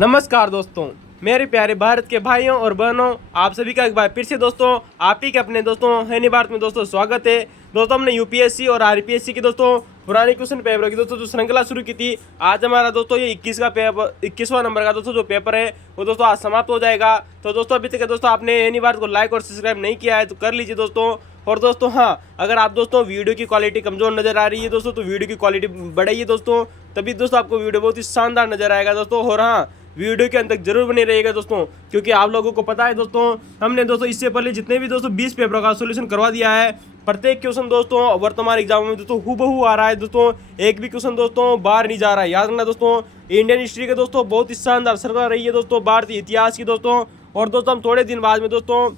नमस्कार दोस्तों, मेरे प्यारे भारत के भाइयों और बहनों, आप सभी का एक बार फिर से दोस्तों आप ही के अपने दोस्तों हैनी भारत में दोस्तों स्वागत है। दोस्तों हमने यूपीएससी और आरपीएससी की दोस्तों पुराने क्वेश्चन पेपर की दोस्तों जो श्रृंखला शुरू की थी। आज हमारा दोस्तों ये 21वां नंबर का दोस्तों जो पेपर है वो दोस्तों आज समाप्त हो जाएगा। तो दोस्तों अभी तक दोस्तों आपने हैनी भारत को लाइक और सब्सक्राइब नहीं किया है तो कर लीजिए दोस्तों। और दोस्तों हाँ, अगर आप दोस्तों वीडियो की क्वालिटी कमज़ोर नज़र आ रही है दोस्तों तो वीडियो की क्वालिटी बढ़ाइए दोस्तों, तभी दोस्तों आपको वीडियो बहुत ही शानदार नज़र आएगा दोस्तों। और हाँ, वीडियो के अंत तक जरूर बने रहिएगा दोस्तों, क्योंकि आप लोगों को पता है दोस्तों हमने दोस्तों इससे पहले जितने भी दोस्तों 20 पेपरों का सोल्यूशन करवा दिया है। प्रत्येक क्वेश्चन दोस्तों वर्तमान एग्जाम में दोस्तों हूबहू आ रहा है दोस्तों, एक भी क्वेश्चन दोस्तों बाहर नहीं जा रहा है। याद रखना दोस्तों, इंडियन हिस्ट्री के दोस्तों बहुत ही शानदार श्रृंखला रही है दोस्तों, भारतीय इतिहास की दोस्तों। और दोस्तों हम थोड़े दिन बाद में दोस्तों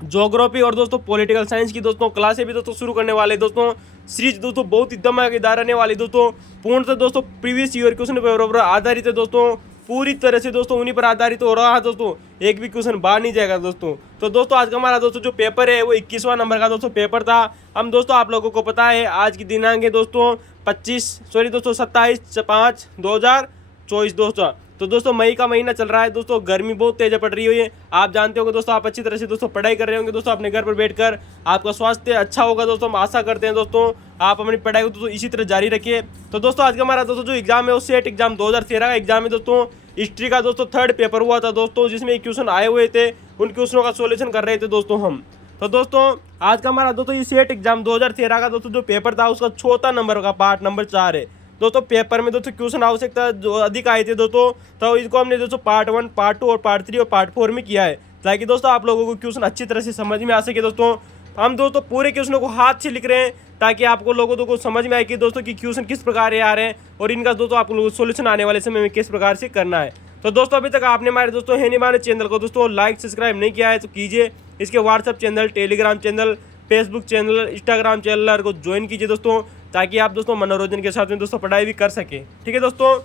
ज्योग्राफी और दोस्तों पॉलिटिकल साइंस की दोस्तों क्लासें भी दोस्तों शुरू करने वाले दोस्तों। सीरीज दोस्तों बहुत ही धमाकेदार रहने वाली दोस्तों, पूर्णतः दोस्तों प्रीवियस ईयर क्वेश्चन पेपर पर आधारित है दोस्तों, पूरी तरह से दोस्तों उन्हीं पर आधारित हो रहा है दोस्तों, एक भी क्वेश्चन बाहर नहीं जाएगा दोस्तों। तो दोस्तों आज का हमारा दोस्तों जो पेपर है वो 21वां नंबर का दोस्तों पेपर था। हम दोस्तों आप लोगों को पता है आज की दिनांक है दोस्तों 27/5/2024 दोस्तों। तो दोस्तों मई का महीना चल रहा है दोस्तों, गर्मी बहुत तेज पड़ रही है। आप जानते होंगे दोस्तों, आप अच्छी तरह से दोस्तों पढ़ाई कर रहे होंगे दोस्तों अपने घर पर बैठकर, आपका स्वास्थ्य अच्छा होगा दोस्तों। हम आशा करते हैं दोस्तों आप अपनी पढ़ाई को दोस्तों इसी तरह जारी रखिए। तो दोस्तों आज का हमारा दोस्तों जो एग्जाम है वो सेट एग्जाम 2013 का एग्जाम है दोस्तों। हिस्ट्री का दोस्तों थर्ड पेपर हुआ था दोस्तों, जिसमें क्वेश्चन आए हुए थे, उन क्वेश्चनों का सोल्यूशन कर रहे थे दोस्तों हम। तो दोस्तों आज का हमारा दोस्तों ये सेट एग्जाम 2013 का दोस्तों जो पेपर था उसका चौथा नंबर का पार्ट नंबर 4 है दोस्तों। पेपर में दोस्तों क्वेश्चन आवश्यकता जो अधिक आए थे दोस्तों, तो इसको हमने दोस्तों पार्ट 1, पार्ट 2 और पार्ट 3 और पार्ट 4 में किया है, ताकि दोस्तों आप लोगों को क्वेश्चन अच्छी तरह से समझ में आ सके दोस्तों। हम दोस्तों पूरे क्वेश्चनों को हाथ से लिख रहे हैं ताकि आपको लोगों को समझ में आए कि दोस्तों कि क्वेश्चन किस प्रकार आ रहे हैं और इनका दोस्तों आप लोगों को सोल्यूशन आने वाले समय में किस प्रकार से करना है। तो दोस्तों अभी तक आपने हमारे दोस्तों हैनी भारत चैनल को दोस्तों लाइक सब्सक्राइब नहीं किया है तो कीजिए। इसके WhatsApp channel, Telegram channel, Facebook channel, Instagram channel को ज्वाइन कीजिए दोस्तों, ताकि आप दोस्तों मनोरंजन के साथ में दोस्तों पढ़ाई भी कर सके। ठीक है दोस्तों।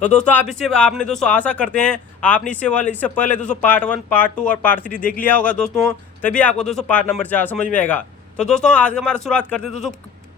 तो दोस्तों आप इससे आपने दोस्तों आशा करते हैं आपने इससे पहले दोस्तों पार्ट 1, पार्ट 2 और पार्ट 3 देख लिया होगा दोस्तों, तभी आपको दोस्तों पार्ट नंबर 4 समझ में आएगा। तो दोस्तों आज का हमारा शुरुआत करते हैं दोस्तों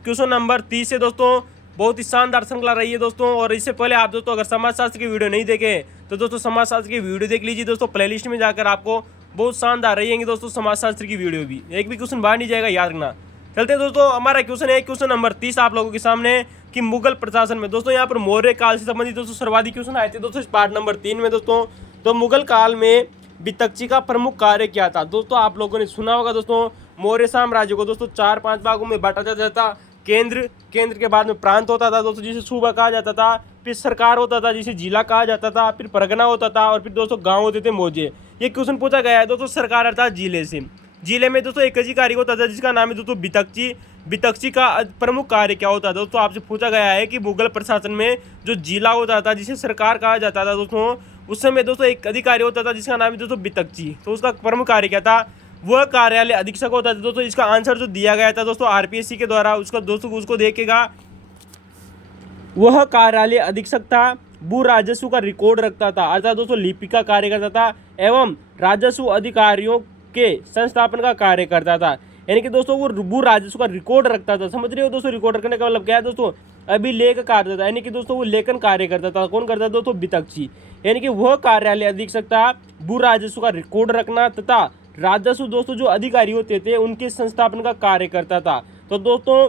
क्वेश्चन नंबर 30 से दोस्तों। बहुत ही शानदार श्रृंखला रही है दोस्तों। और इससे पहले आप दोस्तों अगर समाजशास्त्र की वीडियो नहीं देखे तो दोस्तों समाजशास्त्र की वीडियो देख लीजिए दोस्तों, प्लेलिस्ट में जाकर आपको बहुत शानदार रहेंगे दोस्तों समाजशास्त्र की वीडियो भी, एक भी क्वेश्चन बाहर नहीं जाएगा, याद रखना। चलते हैं दोस्तों, हमारा क्वेश्चन है क्वेश्चन नंबर 30 आप लोगों के सामने कि मुगल प्रशासन में दोस्तों यहाँ पर मौर्य काल से संबंधित दोस्तों सर्वाधिक क्वेश्चन आए थे दोस्तों इस पार्ट नंबर 3 में दोस्तों। तो मुगल काल में वित्तक्षी का प्रमुख कार्य क्या था दोस्तों? आप लोगों ने सुना होगा दोस्तों, मौर्य साम्राज्य को दोस्तों 4-5 भागों में बांटा जाता था। केंद्र के बाद में प्रांत होता था दोस्तों जिसे सूबा कहा जाता था, फिर सरकार होता था जिसे जिला कहा जाता था, फिर परगना होता था और फिर दोस्तों गाँव होते थे मौजे। ये क्वेश्चन पूछा गया है दोस्तों सरकार अर्थात जिले से। जिले में दोस्तों एक अधिकारी होता था जिसका नाम है दोस्तों वित्तक्षी। वित्तक्षी का प्रमुख कार्य क्या होता था दोस्तों? आपसे पूछा गया है कि मुगल प्रशासन में जो जिला होता था जिसे सरकार कहा जाता था दोस्तों, उस समय दोस्तों एक अधिकारी होता था जिसका नाम है दोस्तों वित्तक्षी। तो उसका प्रमुख कार्य क्या था? वह कार्यालय अधीक्षक होता था दोस्तों। इसका आंसर जो दिया गया था दोस्तों आरपीएससी के द्वारा, उसका दोस्तों उसको देखेगा, वह कार्यालय अधीक्षक था, भू राजस्व का रिकॉर्ड रखता था अर्थात दोस्तों लिपि का कार्य करता था, एवं राजस्व अधिकारियों के संस्थापन का कार्य करता था। यानी कि दोस्तों वो भू राजस्व का रिकॉर्ड रखता था। समझ रहे हो दोस्तों, रिकॉर्ड रखने का मतलब क्या है दोस्तों? अभिलेख कार्य था, यानी कि दोस्तों वो लेखन कार्य करता था। कौन करता था दोस्तों? वित्तक्षी। यानी कि वह कार्यालय अधीक्षक था, भू राजस्व का रिकॉर्ड रखना तथा राजस्व दोस्तों जो अधिकारी होते थे उनके संस्थापन का कार्य करता था। तो दोस्तों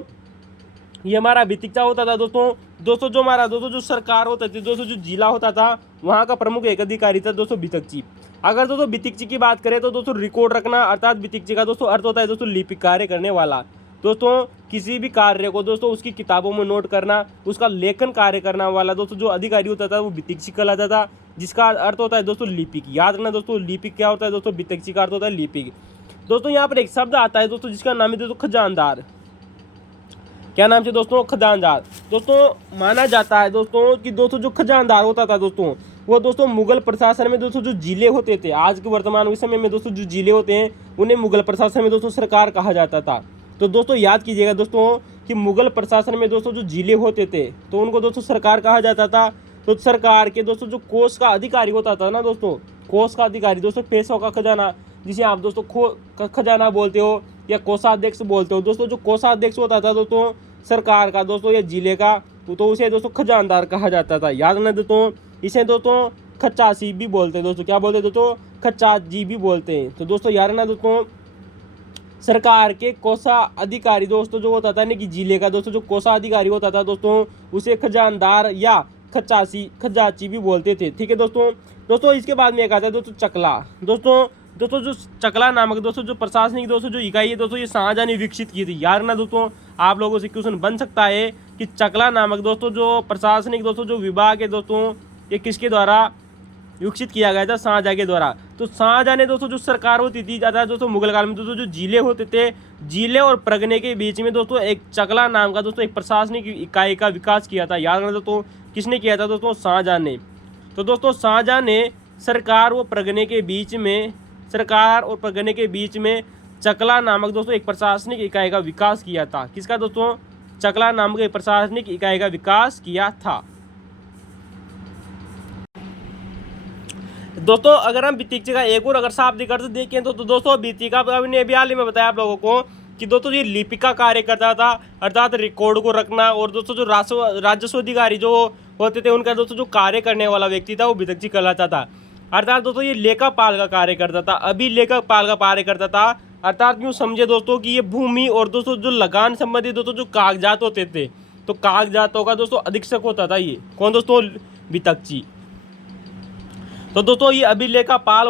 ये हमारा वित्तक्षी होता था दोस्तों जो हमारा दोस्तों जो सरकार होता थी दोस्तों, जो जिला होता था वहाँ का प्रमुख एक अधिकारी था दोस्तों वित्तक्षी। अगर दोस्तों वित्तक्षी की बात करें तो दोस्तों रिकॉर्ड रखना अर्थात वित्तक्षी का दोस्तों अर्थ होता है दोस्तों लिपिक कार्य करने वाला। दोस्तों किसी भी कार्य को दोस्तों उसकी किताबों में नोट करना, उसका लेखन कार्य करने वाला दोस्तों जो अधिकारी होता था वो वित्तक्षी कहलाता था, जिसका अर्थ होता है दोस्तों लिपिक। याद रखना दोस्तों, लिपिक क्या होता है दोस्तों? वित्तक्षी का अर्थ होता है लिपिक। दोस्तों यहाँ पर एक शब्द आता है दोस्तों जिसका नाम है दोस्तों खजानदार। क्या नाम से दोस्तों? खजानदार। दोस्तों माना जाता है दोस्तों कि दोस्तों जो खजानदार होता था दोस्तों वो दोस्तों मुगल प्रशासन में दोस्तों जो जिले होते थे, आज के वर्तमान समय में दोस्तों जो जिले होते हैं उन्हें मुगल प्रशासन में दोस्तों सरकार कहा जाता था। तो दोस्तों याद कीजिएगा दोस्तों कि मुगल प्रशासन में दोस्तों जो जिले होते थे तो उनको दोस्तों सरकार कहा जाता था। तो सरकार के दोस्तों जो कोष का अधिकारी होता था ना दोस्तों, कोष का अधिकारी दोस्तों पैसों का खजाना, जिसे आप दोस्तों खजाना बोलते हो या कोषाध्यक्ष बोलते हो दोस्तों। जो कोषाध्यक्ष होता था दोस्तों सरकार का दोस्तों या जिले का, तो उसे दोस्तों खजानदार कहा जाता था। याद रखना दोस्तों, इसे दोस्तों खच्चासी भी बोलते हैं दोस्तों। क्या बोलते हैं दोस्तों? खच्चाजी भी बोलते हैं। तो दोस्तों यार ना दोस्तों सरकार के कोषा अधिकारी दोस्तों जो होता था ना कि जिले का दोस्तों जो कोषा अधिकारी होता था दोस्तों, उसे खजानदार या खजाची भी बोलते थे। ठीक है दोस्तों। दोस्तों इसके बाद में एक आता है दोस्तों चकला। दोस्तों दोस्तों जो चकला नामक दोस्तों जो प्रशासनिक दोस्तों जो इकाई है दोस्तों, ये शाहजहां ने विकसित की थी। यार ना दोस्तों आप लोगों से क्वेश्चन बन सकता है कि चकला नामक दोस्तों जो प्रशासनिक दोस्तों जो विभाग है दोस्तों, ये किसके द्वारा विकसित किया गया था? शाहजहां के द्वारा। तो शाहजहां ने दोस्तों जो सरकार होती थी ज़्यादा दोस्तों मुगल काल में दोस्तों जो जिले होते थे, जिले और परगने के बीच में दोस्तों एक चकला नाम का दोस्तों एक प्रशासनिक इकाई का विकास किया था। याद रखना दोस्तों किसने किया था दोस्तों? शाहजहां ने। तो दोस्तों शाहजहां ने सरकार और परगने के बीच में चकला नामक दोस्तों एक प्रशासनिक इकाई का विकास किया था। किसका दोस्तों? चकला नामक एक प्रशासनिक इकाई का विकास किया था। दोस्तों अगर हम वित्तीय का एक और अगर शाब्दिक अर्थ देखें तो दोस्तों वित्तीय का अभी अभी हाल ही में बताया आप लोगों को कि दोस्तों ये लिपि का कार्य करता था, अर्थात रिकॉर्ड को रखना। और दोस्तों जो राजस्व अधिकारी जो होते थे उनका दोस्तों जो कार्य करने वाला व्यक्ति था वो वित्तीय कहलाता था। अर्थात दोस्तों ये लेखापाल का कार्य करता था, अभी लेखापाल का कार्य करता था। अर्थात यूँ समझे दोस्तों कि ये भूमि और दोस्तों जो लगान संबंधी दोस्तों जो कागजात होते थे, तो कागजातों का दोस्तों अधीक्षक होता था ये कौन दोस्तों? वित्तीय। तो दोस्तों ये अभिलेखापाल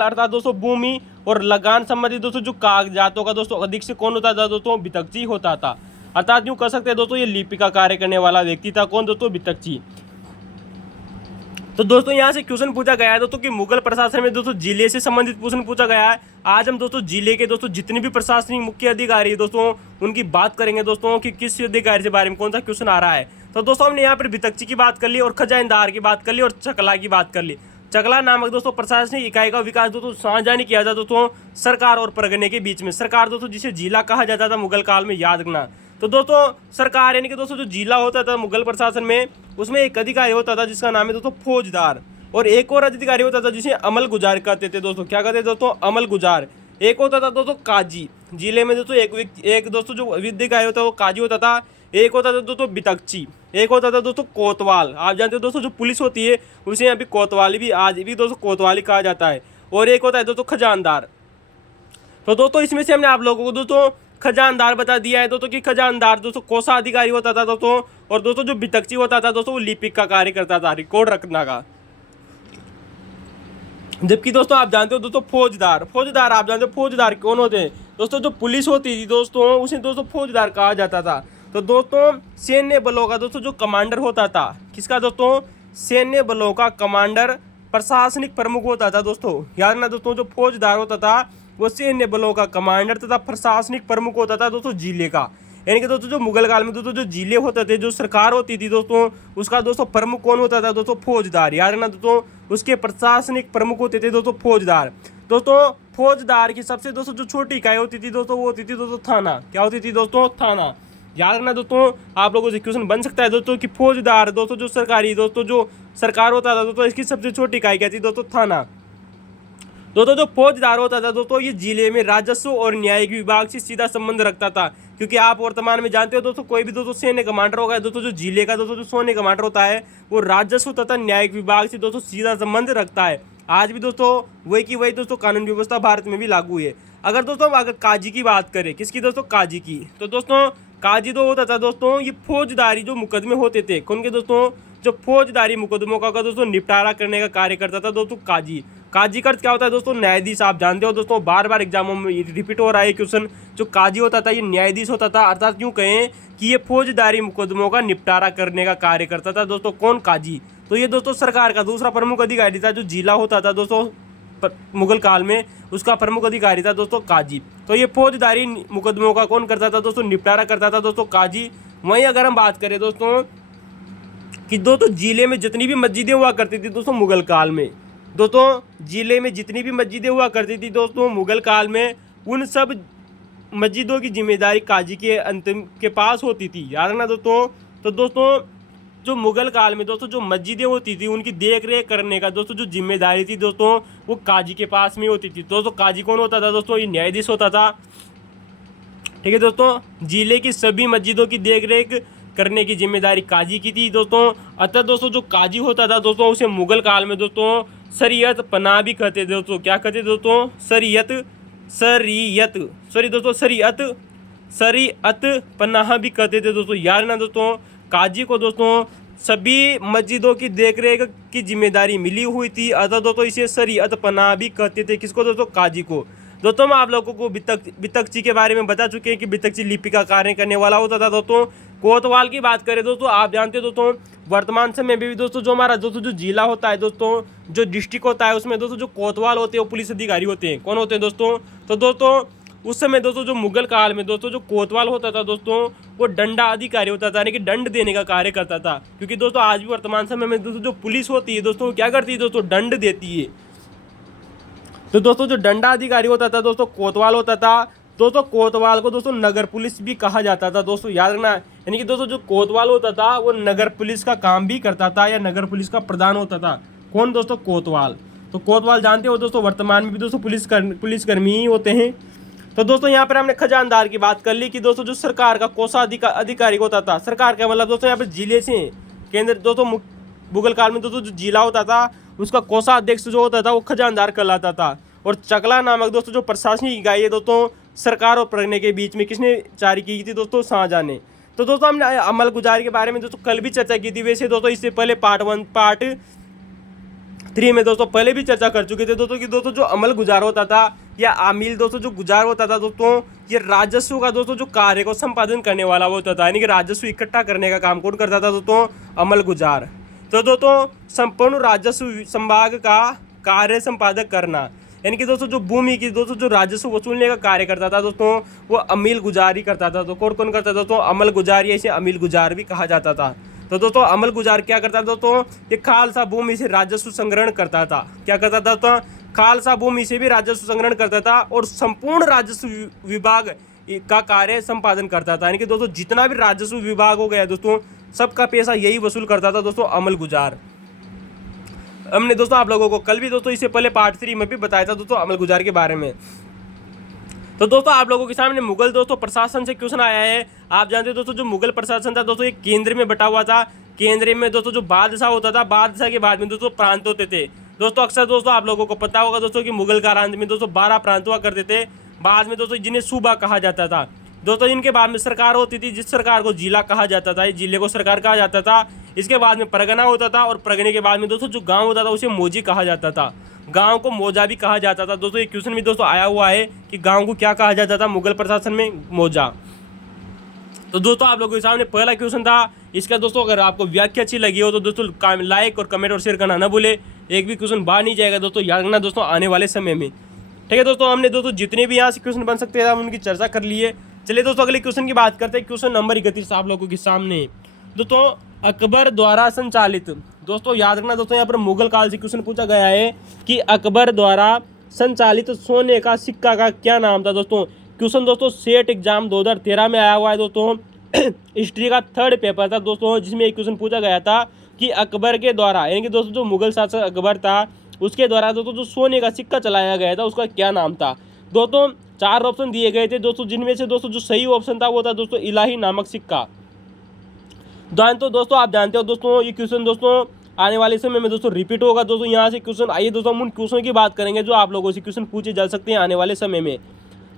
अर्थात दोस्तों भूमि और लगान संबंधी दोस्तों जो कागजातों का दोस्तों अधीक्षक कौन होता था दोस्तों? वित्तीय होता था। अर्थात यूँ कह सकते हैं दोस्तों ये लिपि का कार्य करने वाला व्यक्ति था कौन दोस्तों? वित्तीय। तो दोस्तों यहाँ से क्वेश्चन पूछा गया है दोस्तों कि मुगल प्रशासन में दोस्तों जिले से संबंधित क्वेश्चन पूछा गया है। आज हम दोस्तों जिले के दोस्तों जितने भी प्रशासनिक मुख्य अधिकारी है दोस्तों उनकी बात करेंगे दोस्तों कि किस अधिकारी के बारे में कौन सा क्वेश्चन आ रहा है। तो दोस्तों हमने यहाँ पर वित्तीय की बात कर ली और खजानदार की बात कर ली और चकला की बात कर ली। चकला नामक दोस्तों प्रशासनिक इकाई का विकास दोस्तों शाहजहां ने किया था दोस्तों सरकार और परगने के बीच में। सरकार दोस्तों जिसे जिला कहा जाता था मुगल काल में, याद रखना। तो दोस्तों सरकार यानी कि दोस्तों जो जिला होता था मुगल प्रशासन में, उसमें एक अधिकारी होता था जिसका नाम है दोस्तों फौजदार, और एक और अधिकारी होता था जिसे अमल गुजार कहते थे दोस्तों। क्या कहते थे दोस्तों? अमल गुजार। एक होता था दोस्तों काजी, जिले में दोस्तों एक दोस्तों जो अधिकारी होता है वो काजी होता था। एक होता था दोस्तों वित्तीय, एक होता था दोस्तों कोतवाल। आप जानते हो दोस्तों जो पुलिस होती है उसे यहाँ पे कोतवाली भी आज भी दोस्तों कोतवाली कहा जाता है। और एक होता है दोस्तों खजानदार। तो दोस्तों इसमें से हमने आप लोगों को दोस्तों खजानदार बता दिया है दोस्तों कि खजानदार दोस्तों कोषाधिकारी होता था दोस्तों, और दोस्तों जो वित्तीय होता था दोस्तों वो लिपिक का कार्य करता था, रिकॉर्ड रखना का। जबकि दोस्तों आप जानते हो दोस्तों फौजदार आप जानते हो फौजदार कौन होते हैं दोस्तों? जो पुलिस होती थी दोस्तों उसे दोस्तों फौजदार कहा जाता था। तो दोस्तों सैन्य बलों का दोस्तों जो कमांडर होता था, किसका दोस्तों? सैन्य बलों का कमांडर प्रशासनिक प्रमुख होता था दोस्तों। याद ना दोस्तों जो फौजदार होता था वो सैन्य बलों का कमांडर तथा प्रशासनिक प्रमुख होता था दोस्तों जिले का। यानी कि दोस्तों जो मुगल काल में दोस्तों जो जिले होते थे, जो सरकार होती थी दोस्तों, उसका दोस्तों प्रमुख कौन होता था दोस्तों? फौजदार। याद रखना दोस्तों उसके प्रशासनिक प्रमुख होते थे दोस्तों फौजदार। दोस्तों फौजदार की सबसे दोस्तों जो छोटी इकाई होती थी दोस्तों वो होती थी दोस्तों थाना। क्या होती थी दोस्तों? थाना। याद रखना दोस्तों आप लोगों से क्वेश्चन बन सकता है दोस्तों कि फौजदार दोस्तों जो सरकारी दोस्तों जो सरकार होता था दोस्तों इसकी सबसे छोटी इकाई क्या थी दोस्तों? थाना। दोस्तों जो फौजदार होता था दोस्तों ये जिले में राजस्व और न्यायिक विभाग से सीधा संबंध रखता था, क्योंकि आप वर्तमान में जानते हो दोस्तों कोई भी दोस्तों सैन्य कमांडर होगा दोस्तों जो जिले का दोस्तों जो सैन्य कमांडर होता है वो राजस्व तथा न्यायिक विभाग से दोस्तों सीधा संबंध रखता है। आज भी दोस्तों वही की वही दोस्तों कानून व्यवस्था भारत में भी लागू है। अगर काजी की बात करें, किसकी दोस्तों? काजी की। तो दोस्तों काजी तो होता था दोस्तों ये फौजदारी जो मुकदमे होते थे, कौन के दोस्तों? जो फौजदारी मुकदमों का दोस्तों निपटारा करने का कार्य करता था दोस्तों काजी। काजी का अर्थ क्या होता है दोस्तों? न्यायाधीश। आप जानते हो दोस्तों बार बार एग्जामों में रिपीट हो रहा है क्वेश्चन। जो काजी होता था ये न्यायाधीश होता था, अर्थात यूँ कहें कि ये फौजदारी मुकदमों का निपटारा करने का कार्य करता था दोस्तों कौन? काजी। तो ये दोस्तों सरकार का दूसरा प्रमुख अधिकारी था। जो जिला होता था दोस्तों मुगल काल में उसका प्रमुख अधिकारी था दोस्तों काजी। तो ये फौजदारी मुकदमों का कौन करता था दोस्तों? निपटारा करता था दोस्तों काजी। वहीं अगर हम बात करें दोस्तों कि दोस्तों जिले में जितनी भी मस्जिदें हुआ करती थी दोस्तों मुगल काल में, दोस्तों जिले में जितनी भी मस्जिदें हुआ करती थी दोस्तों मुगल काल में, उन सब मस्जिदों की जिम्मेदारी काजी के अंतिम के पास होती थी। याद रखना दोस्तों। तो दोस्तों जो मुगल काल में दोस्तों जो मस्जिदें होती थी उनकी देख रेख करने का दोस्तों जो जिम्मेदारी थी दोस्तों वो काजी के पास में होती थी। दोस्तों काजी कौन होता था दोस्तों? ये न्यायाधीश होता था। ठीक है दोस्तों। जिले की सभी मस्जिदों की देख रेख करने की जिम्मेदारी काजी की थी दोस्तों। अतः दोस्तों जो काजी होता था दोस्तों उसे मुगल काल में दोस्तों शरीयत पनाह भी कहते थे दोस्तों। क्या कहते थे दोस्तों? शरीयत शरीयत सॉरी दोस्तों शरीयत शरीयत पनाह भी कहते थे दोस्तों। याद ना दोस्तों, काजी को दोस्तों सभी मस्जिदों की देखरेख की जिम्मेदारी मिली हुई थी। अतः दोस्तों इसे शरीयत पनाह भी कहते थे। किसको दोस्तों? काजी को। दोस्तों मैं आप लोगों को बितकची के बारे में बता चुके हैं कि बितकची लिपि का कार्य करने वाला होता था दोस्तों। कोतवाल की बात करें दोस्तों, आप जानते हो दोस्तों वर्तमान समय में भी दोस्तों जो हमारा दोस्तों जो जिला होता है दोस्तों, जो डिस्ट्रिक्ट होता है, उसमें दोस्तों जो कोतवाल होते हैं वो पुलिस अधिकारी होते हैं। कौन होते हैं दोस्तों? तो दोस्तों उस समय दोस्तों जो मुगल काल में दोस्तों जो कोतवाल होता था दोस्तों वो दंडा अधिकारी होता था, यानी कि दंड देने का कार्य करता था। क्योंकि दोस्तों आज भी वर्तमान समय में दोस्तों जो पुलिस होती है दोस्तों क्या करती है दोस्तों? दंड देती है। तो दोस्तों जो दंडा अधिकारी होता था दोस्तों कोतवाल होता था। दोस्तों कोतवाल को दोस्तों नगर पुलिस भी कहा जाता था दोस्तों, याद रखना। यानी कि दोस्तों जो कोतवाल होता था वो नगर पुलिस का काम भी करता था या नगर पुलिस का प्रधान होता था। कौन दोस्तों? कोतवाल। तो कोतवाल जानते हो दोस्तों वर्तमान में भी दोस्तों पुलिसकर्मी ही होते हैं। तो दोस्तों यहाँ पर हमने खजानदार की बात कर ली कि दोस्तों जो सरकार का कोषाधिकारी होता था। सरकार का मतलब दोस्तों यहाँ पर जिले से केंद्र दोस्तों मुगल काल में दोस्तों जो जिला होता था उसका कोषाध्यक्ष जो होता था वो खजानदार कहलाता था। और चकला नामक दोस्तों जो प्रशासनिक इकाई है दोस्तों सरकार और प्रगने के बीच में किसने जारी की थी दोस्तों? शाहजहां ने। तो दोस्तों हमने अमल गुजारी के बारे में दोस्तों कल भी चर्चा की थी। वैसे दोस्तों इससे पहले पार्ट 3 में दोस्तों पहले भी चर्चा कर चुके थे दोस्तों कि दोस्तों जो अमल गुजार होता था या आमिल दोस्तों जो गुजार होता था दोस्तों ये राजस्व का दोस्तों जो कार्य को संपादन करने वाला होता था, यानी कि राजस्व इकट्ठा करने का काम कौन करता था दोस्तों? अमल गुजार। तो दोस्तों संपूर्ण राजस्व संभाग का कार्य संपादक करना, यानी कि दोस्तों जो भूमि की दोस्तों जो राजस्व वसूलने का कार्य करता था दोस्तों वो अमील गुजार ही करता था। तो कौन कौन करता था दोस्तों? अमल गुजार, या इसे अमील गुजार भी कहा जाता था। तो दोस्तों अमल गुजार क्या करता था दोस्तों? ये खालसा भूमि से राजस्व संग्रहण करता था। क्या करता था दोस्तों? खालसा भूमि से भी राजस्व संग्रहण करता था और संपूर्ण राजस्व विभाग का कार्य संपादन करता था। यानी कि दोस्तों जितना भी राजस्व विभाग हो गया दोस्तों सबका पैसा यही वसूल करता था दोस्तों अमल गुजार। हमने दोस्तों आप लोगों को कल भी दोस्तों इससे पहले पार्ट 3 में भी बताया था दोस्तों अमल गुजार के बारे में। तो दोस्तों आप लोगों के सामने मुगल दोस्तों प्रशासन से क्वेश्चन आया है। आप जानते हो दोस्तों जो मुगल प्रशासन था दोस्तों एक केंद्र में बटा हुआ था। केंद्र में दोस्तों जो बादशाह होता था, बादशाह के बाद में दोस्तों प्रांत होते थे। दोस्तों अक्सर दोस्तों आप लोगों को पता होगा दोस्तों कि मुगल कारांत में दोस्तों 12 प्रांत हुआ करते थे। बाद में दोस्तों जिन्हें सूबा कहा जाता था। दोस्तों इनके बाद में सरकार होती थी, जिस सरकार को जिला कहा जाता था, जिले को सरकार कहा जाता था। इसके बाद में परगना होता था और परगने के बाद में दोस्तों जो गांव होता था उसे मौजी कहा जाता था। गांव को मौजा भी कहा जाता था। दोस्तों ये क्वेश्चन भी दोस्तों आया हुआ है कि गांव को क्या कहा जाता था मुगल प्रशासन में? मौजा। तो दोस्तों आप लोगों के सामने पहला क्वेश्चन था। इसका दोस्तों अगर आपको व्याख्या अच्छी लगी हो तो दोस्तों लाइक और कमेंट और शेयर करना ना भूले। एक भी क्वेश्चन बाहर नहीं जाएगा दोस्तों, याद रखना दोस्तों आने वाले समय में। ठीक है दोस्तों, हमने दोस्तों जितने भी यहाँ से क्वेश्चन बन सकते हैं हम उनकी चर्चा कर लिए। चलिए दोस्तों अगले क्वेश्चन की बात करते हैं। क्वेश्चन नंबर 31 आप लोगों के सामने दोस्तों अकबर द्वारा संचालित। दोस्तों याद रखना दोस्तों यहाँ पर मुगल काल से क्वेश्चन पूछा गया है कि अकबर द्वारा संचालित सोने का सिक्का का क्या नाम था दोस्तों। क्वेश्चन दोस्तों सेट एग्जाम 2013 में आया हुआ है दोस्तों। हिस्ट्री का 3rd पेपर था दोस्तों जिसमें एक क्वेश्चन पूछा गया था कि अकबर के द्वारा, यानी कि दोस्तों जो मुगल शासक अकबर था उसके द्वारा दोस्तों जो सोने का सिक्का चलाया गया था उसका क्या नाम था। दोस्तों 4 ऑप्शन दिए गए थे दोस्तों, जिनमें से दोस्तों जो सही ऑप्शन था वो था दोस्तों इलाही नामक सिक्का। तो दोस्तों आप जानते हो दोस्तों ये क्वेश्चन दोस्तों आने वाले समय में दोस्तों रिपीट होगा दोस्तों यहाँ से क्वेश्चन। आइए दोस्तों हम उन क्वेश्चन की बात करेंगे जो आप लोगों से क्वेश्चन पूछे जा सकते हैं आने वाले समय में।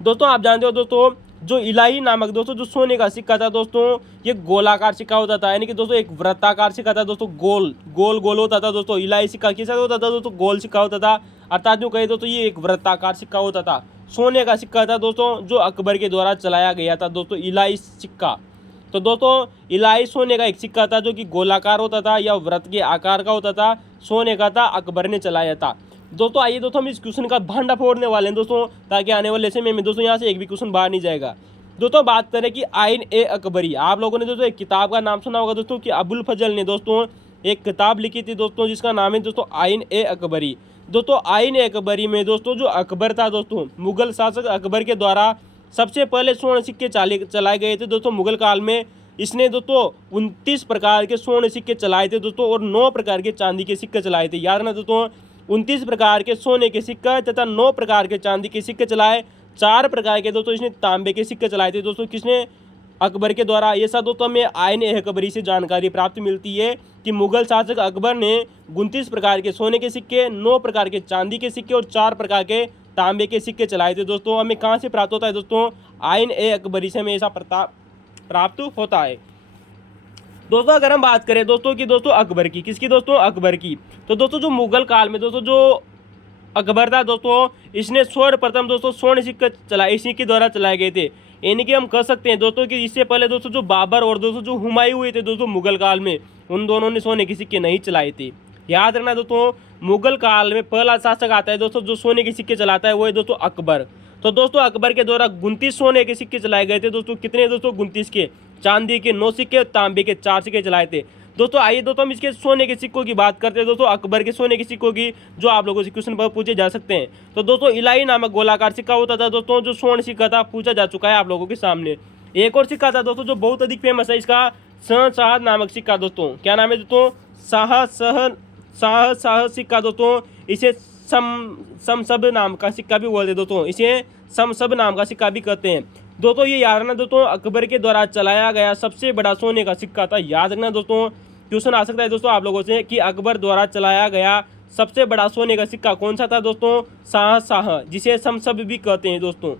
दोस्तों आप जानते हो दोस्तों जो इलाही नामक दोस्तों जो सोने का सिक्का था दोस्तों ये गोलाकार सिक्का होता था, यानी कि दोस्तों एक वृत्ताकार सिक्का था दोस्तों, गोल होता था दोस्तों। इलाही सिक्का कैसा होता था दोस्तों? गोल सिक्का होता था, अर्थात जो कहे दोस्तों ये एक वृत्ताकार सिक्का होता था। सोने का सिक्का था दोस्तों जो अकबर के द्वारा चलाया गया था दोस्तों इलाही सिक्का। तो दोस्तों इलाही सोने का एक सिक्का था जो कि गोलाकार होता था या वृत्त के आकार का होता था, सोने का था, अकबर ने चलाया था। दोस्तों आइए दोस्तों हम इस क्वेश्चन का भांडा फोड़ने वाले हैं दोस्तों, ताकि आने वाले समय में दोस्तों यहाँ से एक भी क्वेश्चन बाहर नहीं जाएगा। दोस्तों बात करें कि आइन ए अकबरी, आप लोगों ने दोस्तों एक किताब का नाम सुना होगा दोस्तों कि अबुल फजल ने दोस्तों एक किताब लिखी थी दोस्तों जिसका नाम है दोस्तों आइन ए अकबरी। दोस्तों आइन ए अकबरी में दोस्तों जो अकबर था दोस्तों मुगल शासक अकबर के द्वारा सबसे पहले स्वर्ण सिक्के चलाए गए थे दोस्तों मुगल काल में। इसने दोस्तों 29 प्रकार के स्वर्ण सिक्के चलाए थे दोस्तों और 9 प्रकार के चांदी के सिक्के चलाए थे। याद रखना दोस्तों 29 प्रकार के सोने के सिक्के तथा 9 प्रकार के चांदी के सिक्के चलाए। 4 प्रकार के दोस्तों इसने तांबे के सिक्के चलाए थे दोस्तों। किसने? अकबर के द्वारा। ये सब दोस्तों हमें आईन ए अकबरी से जानकारी प्राप्त मिलती है कि मुगल शासक अकबर ने 29 प्रकार के सोने के सिक्के, 9 प्रकार के चांदी के सिक्के और 4 प्रकार के तांबे के सिक्के चलाए थे। दोस्तों हमें कहाँ से प्राप्त होता है दोस्तों? आईन ए अकबरी से हमें ऐसा प्राप्त होता है। दोस्तों अगर हम बात करें दोस्तों कि दोस्तों अकबर की, किसकी दोस्तों? अकबर की। तो दोस्तों जो मुगल काल में दोस्तों जो अकबर था दोस्तों, इसने सर्वप्रथम दोस्तों स्वर्ण सिक्के चलाए, इसी के द्वारा चलाए गए थे। यानी कि हम कह सकते हैं दोस्तों कि इससे पहले दोस्तों जो बाबर और दोस्तों जो हुमायूं हुए थे दोस्तों मुगल काल में, उन दोनों ने सोने के सिक्के नहीं चलाए थे। याद रखना दोस्तों, मुगल काल में पहला शासक आता है दोस्तों जो सोने के सिक्के चलाता है, वो है दोस्तों अकबर। तो दोस्तों अकबर के द्वारा 29 सोने के सिक्के चलाए गए थे दोस्तों। कितने दोस्तों? 29 के। चांदी के 9 सिक्के, तांबे के 4 सिक्के चलाए थे। दोस्तों आइए दोस्तों हम इसके सोने के सिक्कों की बात करते हैं दोस्तों, अकबर के सोने के सिक्कों की, जो आप लोगों से क्वेश्चन पर पूछे जा सकते हैं। तो दोस्तों इलाही नामक गोलाकार सिक्का होता था दोस्तों, जो स्वर्ण सिक्का था, पूछा जा चुका है आप लोगों के सामने। एक और सिक्का था दोस्तों जो बहुत अधिक फेमस है, इसका शाह नामक सिक्का दोस्तों। क्या नाम है दोस्तों? शाह सिक्का दोस्तों। इसे समसब नाम का सिक्का भी बोलते हैं दोस्तों, इसे समसब नाम का सिक्का भी कहते हैं दोस्तों। ये याद रखना दोस्तों, अकबर के द्वारा चलाया गया सबसे बड़ा सोने का सिक्का था। याद रखना दोस्तों, क्वेश्चन आ सकता है दोस्तों आप लोगों से कि अकबर द्वारा चलाया गया सबसे बड़ा सोने का सिक्का कौन सा था दोस्तों? शाह, जिसे समसब भी कहते हैं दोस्तों।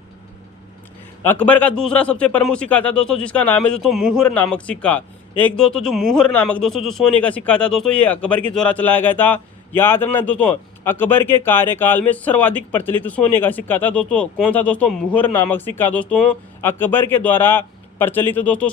अकबर का दूसरा सबसे प्रमुख सिक्का था दोस्तों, जिसका नाम है दोस्तों मुहर नामक सिक्का। एक दोस्तों जो मुहर नामक दोस्तों जो सोने का सिक्का था दोस्तों, ये अकबर के द्वारा चलाया गया था। याद रखना दोस्तों, अकबर के कार्यकाल में सर्वाधिक प्रचलित सोने का सिक्का था दोस्तों। कौन सा दोस्तों? मुहर नामक सिक्का दोस्तों। अकबर के द्वारा प्रचलित दोस्तों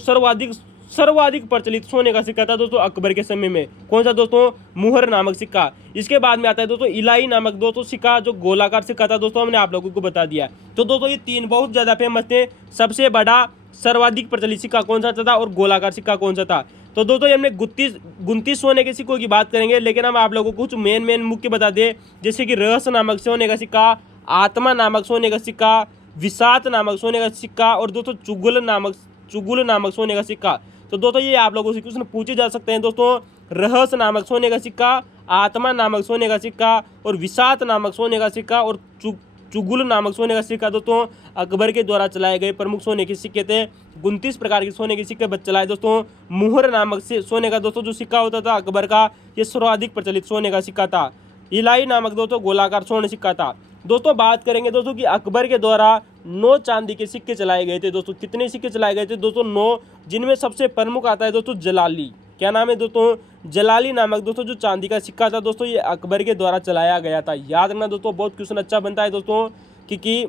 सर्वाधिक प्रचलित सोने का सिक्का था दोस्तों अकबर के समय में। कौन सा दोस्तों? मुहर नामक सिक्का। इसके बाद में आता है दोस्तों इलाही नामक दोस्तों सिक्का, जो गोलाकार सिक्का था दोस्तों, हमने आप लोगों को बता दिया। तो दोस्तों ये तीन बहुत ज्यादा फेमस थे। सबसे बड़ा सर्वाधिक प्रचलित सिक्का कौन सा था और गोलाकार सिक्का कौन सा था? तो दोस्तों हमने 29 सोने के सिक्कों की बात करेंगे, लेकिन हम आप लोगों को कुछ मेन मुख्य बता दें, जैसे कि रहस्य नामक सोने का सिक्का, आत्मा नामक सोने का सिक्का, विसात नामक सोने का सिक्का और दोस्तों चुगुल नामक सोने का सिक्का। तो दोस्तों ये आप लोगों से क्वेश्चन पूछे जा सकते हैं दोस्तों। रहस्य नामक सोने का सिक्का, आत्मा नामक सोने का सिक्का और विसात नामक सोने का सिक्का और चुगुल नामक सोने का सिक्का दोस्तों अकबर के द्वारा चलाए गए प्रमुख सोने के सिक्के थे। 29 प्रकार के सोने के सिक्के चलाए दोस्तों। मुहर नामक सोने का दोस्तों जो सिक्का होता था अकबर का, ये सर्वाधिक प्रचलित सोने का सिक्का था। इलाही नामक दोस्तों गोलाकार स्वर्ण सिक्का था। दोस्तों बात करेंगे दोस्तों कि अकबर के द्वारा 9 चांदी के सिक्के चलाए गए थे दोस्तों। कितने सिक्के चलाए गए थे दोस्तों? 9, जिनमें सबसे प्रमुख आता है दोस्तों जलाली। क्या नाम है दोस्तों? जलाली नामक दोस्तों जो चांदी का सिक्का था दोस्तों, ये अकबर के द्वारा चलाया गया था। याद रखना दोस्तों, बहुत क्वेश्चन अच्छा बनता है दोस्तों, क्योंकि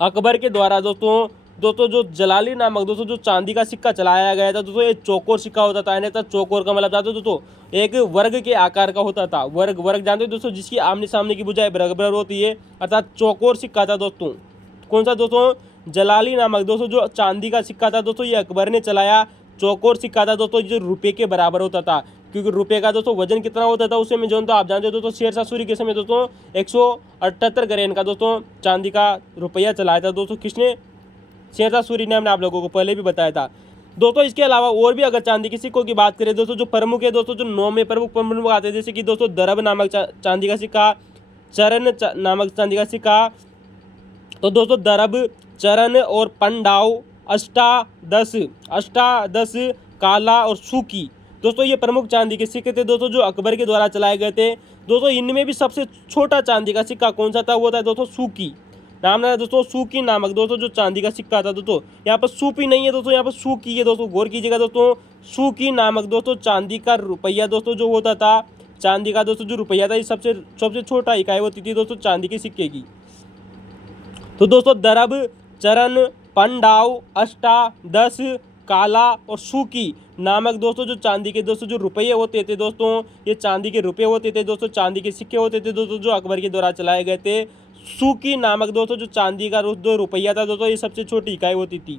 अकबर के द्वारा दोस्तों जो जलाली नामक दोस्तों जो चांदी का सिक्का चलाया गया था दोस्तों, ये चौकोर सिक्का होता था। अन्यथा चौकोर का मतलब था दोस्तों एक वर्ग के आकार का होता था। वर्ग जानते हो दोस्तों, जिसकी आमने सामने की भुजाएं बराबर होती है, अर्थात चौकोर सिक्का था दोस्तों। कौन सा दोस्तों? जलाली नामक दोस्तों जो चांदी का सिक्का था दोस्तों, ये अकबर ने चलाया। चौकोर सिक्का था दोस्तों, जो रुपये के बराबर होता था, क्योंकि रुपये का दोस्तों वजन कितना होता था उस समय जो तो आप जानते हो दोस्तों, शेरशाह सूरी के समय दोस्तों 178 ग्राम का दोस्तों चांदी का रुपया चलाया था दोस्तों। किसने? शेरशाह सूरी ने। हमने आप लोगों को पहले भी बताया था दोस्तों। इसके अलावा और भी अगर चांदी के सिक्कों की बात करें दोस्तों, जो प्रमुख है दोस्तों, जो 9 में प्रमुख आते हैं, जैसे कि दोस्तों दरब नामक चांदी का सिक्का, चरण नामक चांदी का सिक्का। तो दोस्तों दरब, चरण और पंडाव, अष्टादश, काला और सूकी दोस्तों, ये प्रमुख चांदी के सिक्के थे दोस्तों जो अकबर के द्वारा चलाए गए थे दोस्तों। इनमें भी सबसे छोटा चांदी का सिक्का कौन सा था? वो था दोस्तों सूकी। नाम है दोस्तों सूकी नामक दोस्तों जो चांदी का सिक्का था दोस्तों। यहाँ पर सूपी नहीं है दोस्तों, यहाँ पर सूकी है दोस्तों, गौर कीजिएगा दोस्तों। सूकी नामक दोस्तों चांदी का रुपया दोस्तों जो होता था, चांदी का दोस्तों जो रुपया था, ये सबसे छोटा इकाई होती थी दोस्तों चांदी के सिक्के की। तो दोस्तों दरब, चरण, पंडाव, अष्टादश, काला और सूकी नामक दोस्तों जो चांदी के दोस्तों जो रुपये होते थे दोस्तों, ये चांदी के रुपये होते थे दोस्तों, चांदी के सिक्के होते थे दोस्तों जो अकबर के द्वारा चलाए गए थे। सूकी नामक दोस्तों जो चांदी का जो रुपया था दोस्तों, ये सबसे छोटी इकाई होती थी।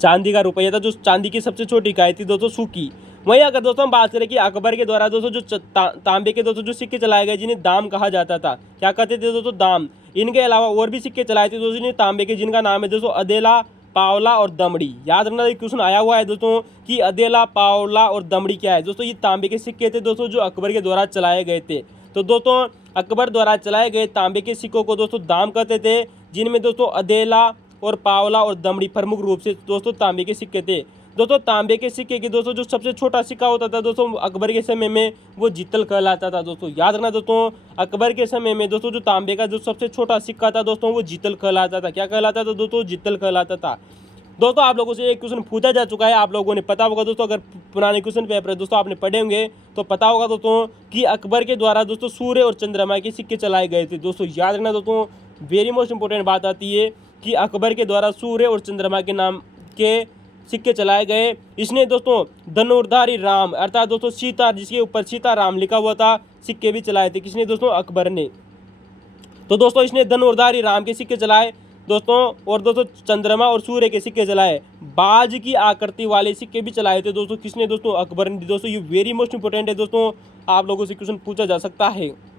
चांदी का रुपया था जो चांदी की सबसे छोटी इकाई थी दोस्तों सूकी। वहीं अगर दोस्तों हम बात करें कि अकबर के द्वारा दोस्तों जो तांबे के दोस्तों जो सिक्के चलाए गए, जिन्हें दाम कहा जाता था, क्या कहते थे दोस्तों? दाम। इनके अलावा और भी सिक्के चलाए थे दोस्तों तांबे के, जिनका नाम है दोस्तों अदेला, पावला और दमड़ी। याद रखना क्वेश्चन आया हुआ है दोस्तों कि अदेला, पावला और दमड़ी क्या है दोस्तों? ये तांबे के सिक्के थे दोस्तों जो अकबर के द्वारा चलाए गए थे। तो दोस्तों अकबर द्वारा चलाए गए तांबे के सिक्कों को दोस्तों दाम कहते थे, जिनमें दोस्तों अदेला और पावला और दमड़ी प्रमुख रूप से दोस्तों तांबे के सिक्के थे। दोस्तों तांबे के सिक्के की दोस्तों जो सबसे छोटा सिक्का होता था दोस्तों अकबर के समय में वो जितल कहलाता था। दोस्तों याद रखना दोस्तों, अकबर के समय में दोस्तों जो तांबे का जो सबसे छोटा सिक्का था दोस्तों वो जितल कहलाता था। क्या कहलाता था दोस्तों? जितल कहलाता था। दोस्तों आप लोगों से एक क्वेश्चन पूछा जा चुका है, आप लोगों ने पता होगा दोस्तों, अगर पुराने क्वेश्चन पेपर दोस्तों आपने पढ़े होंगे तो पता होगा दोस्तों कि अकबर के द्वारा दोस्तों सूर्य और चंद्रमा के सिक्के चलाए गए थे। दोस्तों याद रखना दोस्तों, वेरी मोस्ट इंपॉर्टेंट बात आती है कि अकबर के द्वारा सूर्य और चंद्रमा के नाम के सिक्के चलाए गए। इसने दोस्तों धनुर्धारी राम अर्थात दोस्तों सीता, जिसके ऊपर सीता राम लिखा हुआ था, सिक्के भी चलाए थे। किसने दोस्तों? अकबर ने। तो दोस्तों इसने धनुर्धारी राम के सिक्के चलाए दोस्तों, और दोस्तों चंद्रमा और सूर्य के सिक्के चलाए। बाज की आकृति वाले सिक्के भी चलाए थे दोस्तों। किसने दोस्तों? अकबर ने। दोस्तों ये वेरी मोस्ट इंपॉर्टेंट है दोस्तों, आप लोगों से क्वेश्चन पूछा जा सकता है।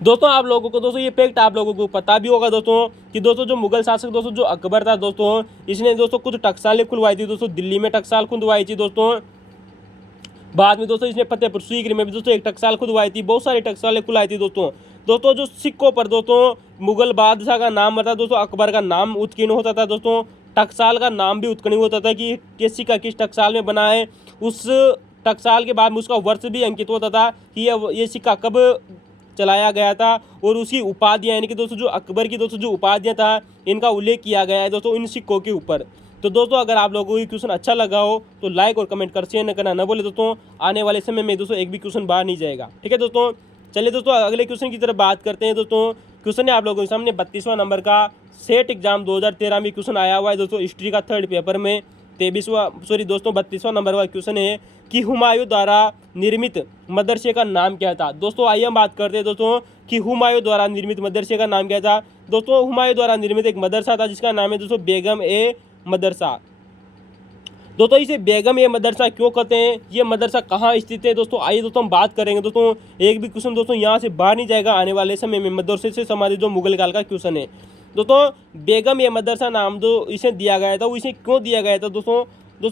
दोस्तों आप लोगों को दोस्तों ये फैक्ट आप लोगों को पता भी होगा दोस्तों कि दोस्तों जो मुगल शासक दोस्तों जो अकबर था दोस्तों, इसने दोस्तों कुछ टकसालें खुलवाई थी दोस्तों। दिल्ली में टकसाल खुलवाई थी दोस्तों। बाद में दोस्तों इसने फतेहपुर सीकरी में भी दोस्तों एक टकसाल खुदवाई थी। बहुत सारी टकसालें खुलाई थी दोस्तों। दोस्तों जो सिक्कों पर दोस्तों मुगल बादशाह का नाम था दोस्तों, अकबर का नाम उत्कीर्ण होता था दोस्तों। टकसाल का नाम भी उत्कीर्ण होता था कि ये सिक्का किस टकसाल में बना है। उस टकसाल के बाद में उसका वर्ष भी अंकित होता था कि ये सिक्का कब चलाया गया था, और उसकी उपाधियाँ यानी कि दोस्तों जो अकबर की दोस्तों जो उपाधियाँ था इनका उल्लेख किया गया है दोस्तों इन सिक्कों के ऊपर। तो दोस्तों अगर आप लोगों को ये क्वेश्चन अच्छा लगा हो तो लाइक और कमेंट कर शेयर करना न बोले दोस्तों, आने वाले समय में दोस्तों एक भी क्वेश्चन बाहर नहीं जाएगा। ठीक है दोस्तों, चलिए दोस्तों अगले क्वेश्चन की तरफ बात करते हैं। दोस्तों क्वेश्चन है आप लोगों के सामने 32वां नंबर का सेट एग्जाम 2013 में क्वेश्चन आया हुआ है दोस्तों, हिस्ट्री का थर्ड पेपर में 32वां नंबर का क्वेश्चन है कि हुमायूं द्वारा निर्मित मदरसे का नाम क्या था। दोस्तों आइए हम बात करते हैं दोस्तों कि हुमायूं द्वारा निर्मित मदरसे का नाम क्या था। दोस्तों हुमायूं द्वारा निर्मित एक मदरसा था जिसका नाम है दोस्तों बेगम ए मदरसा। दोस्तों इसे बेगम ये मदरसा क्यों कहते हैं, ये मदरसा कहाँ स्थित है दोस्तों, आइए दोस्तों हम बात करेंगे। दोस्तों एक भी क्वेश्चन दोस्तों यहाँ से बाहर नहीं जाएगा आने वाले समय में, मदरसे से संबंधित जो मुगल काल का क्वेश्चन है। दोस्तों बेगम ये मदरसा नाम जो इसे दिया गया था वो इसे क्यों दिया गया था दोस्तों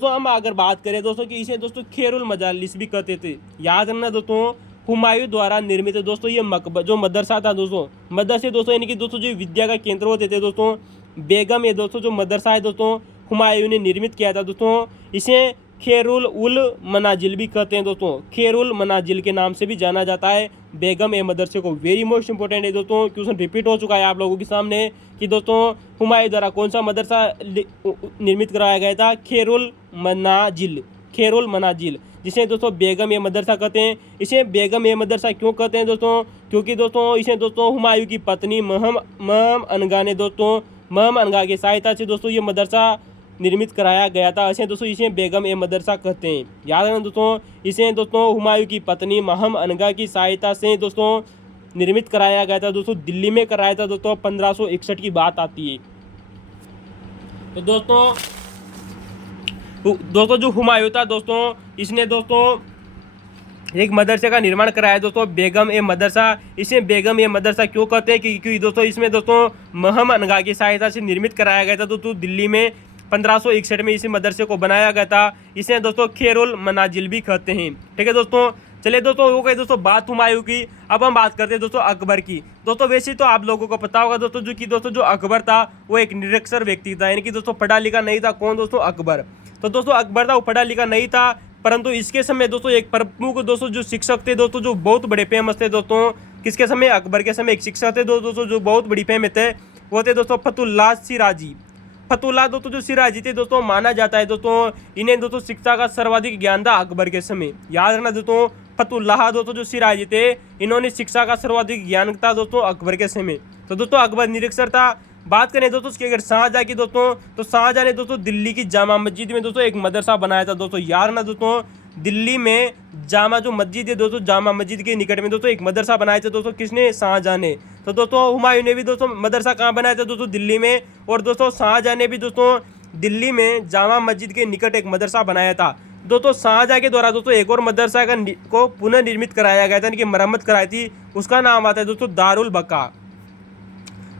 हम अगर बात करें दोस्तों कि इसे दोस्तों खैरुल मजालिस भी कहते थे। याद रखना दोस्तों, हुमायूं द्वारा निर्मित दोस्तों ये मकबर जो मदरसा था दोस्तों, मदरसे दोस्तों यानी कि दोस्तों जो विद्या का केंद्र होते थे दोस्तों, बेगम ये दोस्तों जो मदरसा है दोस्तों हुमायूं ने निर्मित किया था दोस्तों। इसे खैरुल उल मनाजिल भी कहते हैं दोस्तों, खैरुल मनाजिल के नाम से भी जाना जाता है बेगम ए मदरसे को। वेरी मोस्ट इंपॉर्टेंट है दोस्तों, क्वेश्चन रिपीट हो चुका है आप लोगों के सामने कि दोस्तों हुमायूं द्वारा कौन सा मदरसा निर्मित कराया गया था, खैरुल मनाजिल, जिसे दोस्तों बेगम ए मदरसा कहते हैं। इसे बेगम ए मदरसा क्यों कहते हैं दोस्तों, क्योंकि दोस्तों इसे दोस्तों हुमायूं की पत्नी महम अनगा ने दोस्तों महम अनगा की सहायता से दोस्तों ये मदरसा निर्मित कराया गया था। ऐसे दोस्तों इसे बेगम ए मदरसा कहते हैं। याद रखना दोस्तों, इसे दोस्तों हुमायूं की पत्नी महम अनगा की सहायता से दोस्तों निर्मित कराया गया था दोस्तों, दिल्ली में कराया था दोस्तों। 1561 की बात आती है। तो दोस्तों जो हुमायूं था दोस्तों इसने दोस्तों एक मदरसे का निर्माण कराया दोस्तों बेगम ए मदरसा। इसे बेगम ए मदरसा क्यों कहते हैं क्योंकि दोस्तों इसमें दोस्तों महम अनगा की सहायता से निर्मित कराया गया था दोस्तों, दिल्ली में 1561 में इसी मदरसे को बनाया गया था। इसे दोस्तों खैरुल मनाजिल भी कहते हैं। ठीक है दोस्तों, चलिए दोस्तों हो गई दोस्तों बात हुमायूं की। अब हम बात करते हैं दोस्तों अकबर की। दोस्तों वैसे तो आप लोगों को पता होगा दोस्तों जो अकबर था वो एक निरक्षर व्यक्ति था, यानी कि दोस्तों पढ़ा लिखा नहीं था। कौन दोस्तों? अकबर। तो दोस्तों अकबर था वो पढ़ा लिखा नहीं था, परंतु इसके समय दोस्तों एक प्रमुख दोस्तों जो शिक्षक थे दोस्तों जो बहुत बड़े फेमस थे दोस्तों। किसके समय? अकबर के समय एक शिक्षक थे दोस्तों जो बहुत बड़ी फेमस थे, वो थे दोस्तों फतुल्लाह सिराजी। फतुल्लाह दोस्तों जो सिराजी थे दोस्तों माना जाता है दोस्तों इन्हें दोस्तों शिक्षा का सर्वाधिक ज्ञान था अकबर के समय। याद रखना दोस्तों, फतुल्लाह दोस्तों जो सिराजी थे इन्होंने शिक्षा का सर्वाधिक ज्ञान था दोस्तों अकबर के समय। तो दोस्तों अकबर निरक्षर था। बात करें दोस्तों उसकी अगर शाहजहाँ की दोस्तों, तो शाहजहाँ ने दोस्तों दिल्ली की जामा मस्जिद में दोस्तों एक मदरसा बनाया था दोस्तों। याद रखना दोस्तों, दिल्ली में जामा जो मस्जिद है दोस्तों, जामा मस्जिद के निकट में दोस्तों एक मदरसा बनाया था दोस्तों। किसने? शाहजहाँ ने। तो दोस्तों हुमायूं ने भी दोस्तों मदरसा कहाँ बनाया था दोस्तों? दिल्ली में। और दोस्तों शाहजहाँ ने भी दोस्तों दिल्ली में जामा मस्जिद के निकट एक मदरसा बनाया था दोस्तों। शाहजहाँ के द्वारा दोस्तों एक और मदरसा को पुनर्निर्मित कराया गया था, यानी कि मरम्मत कराई थी। उसका नाम आता है दोस्तों दारुल बका।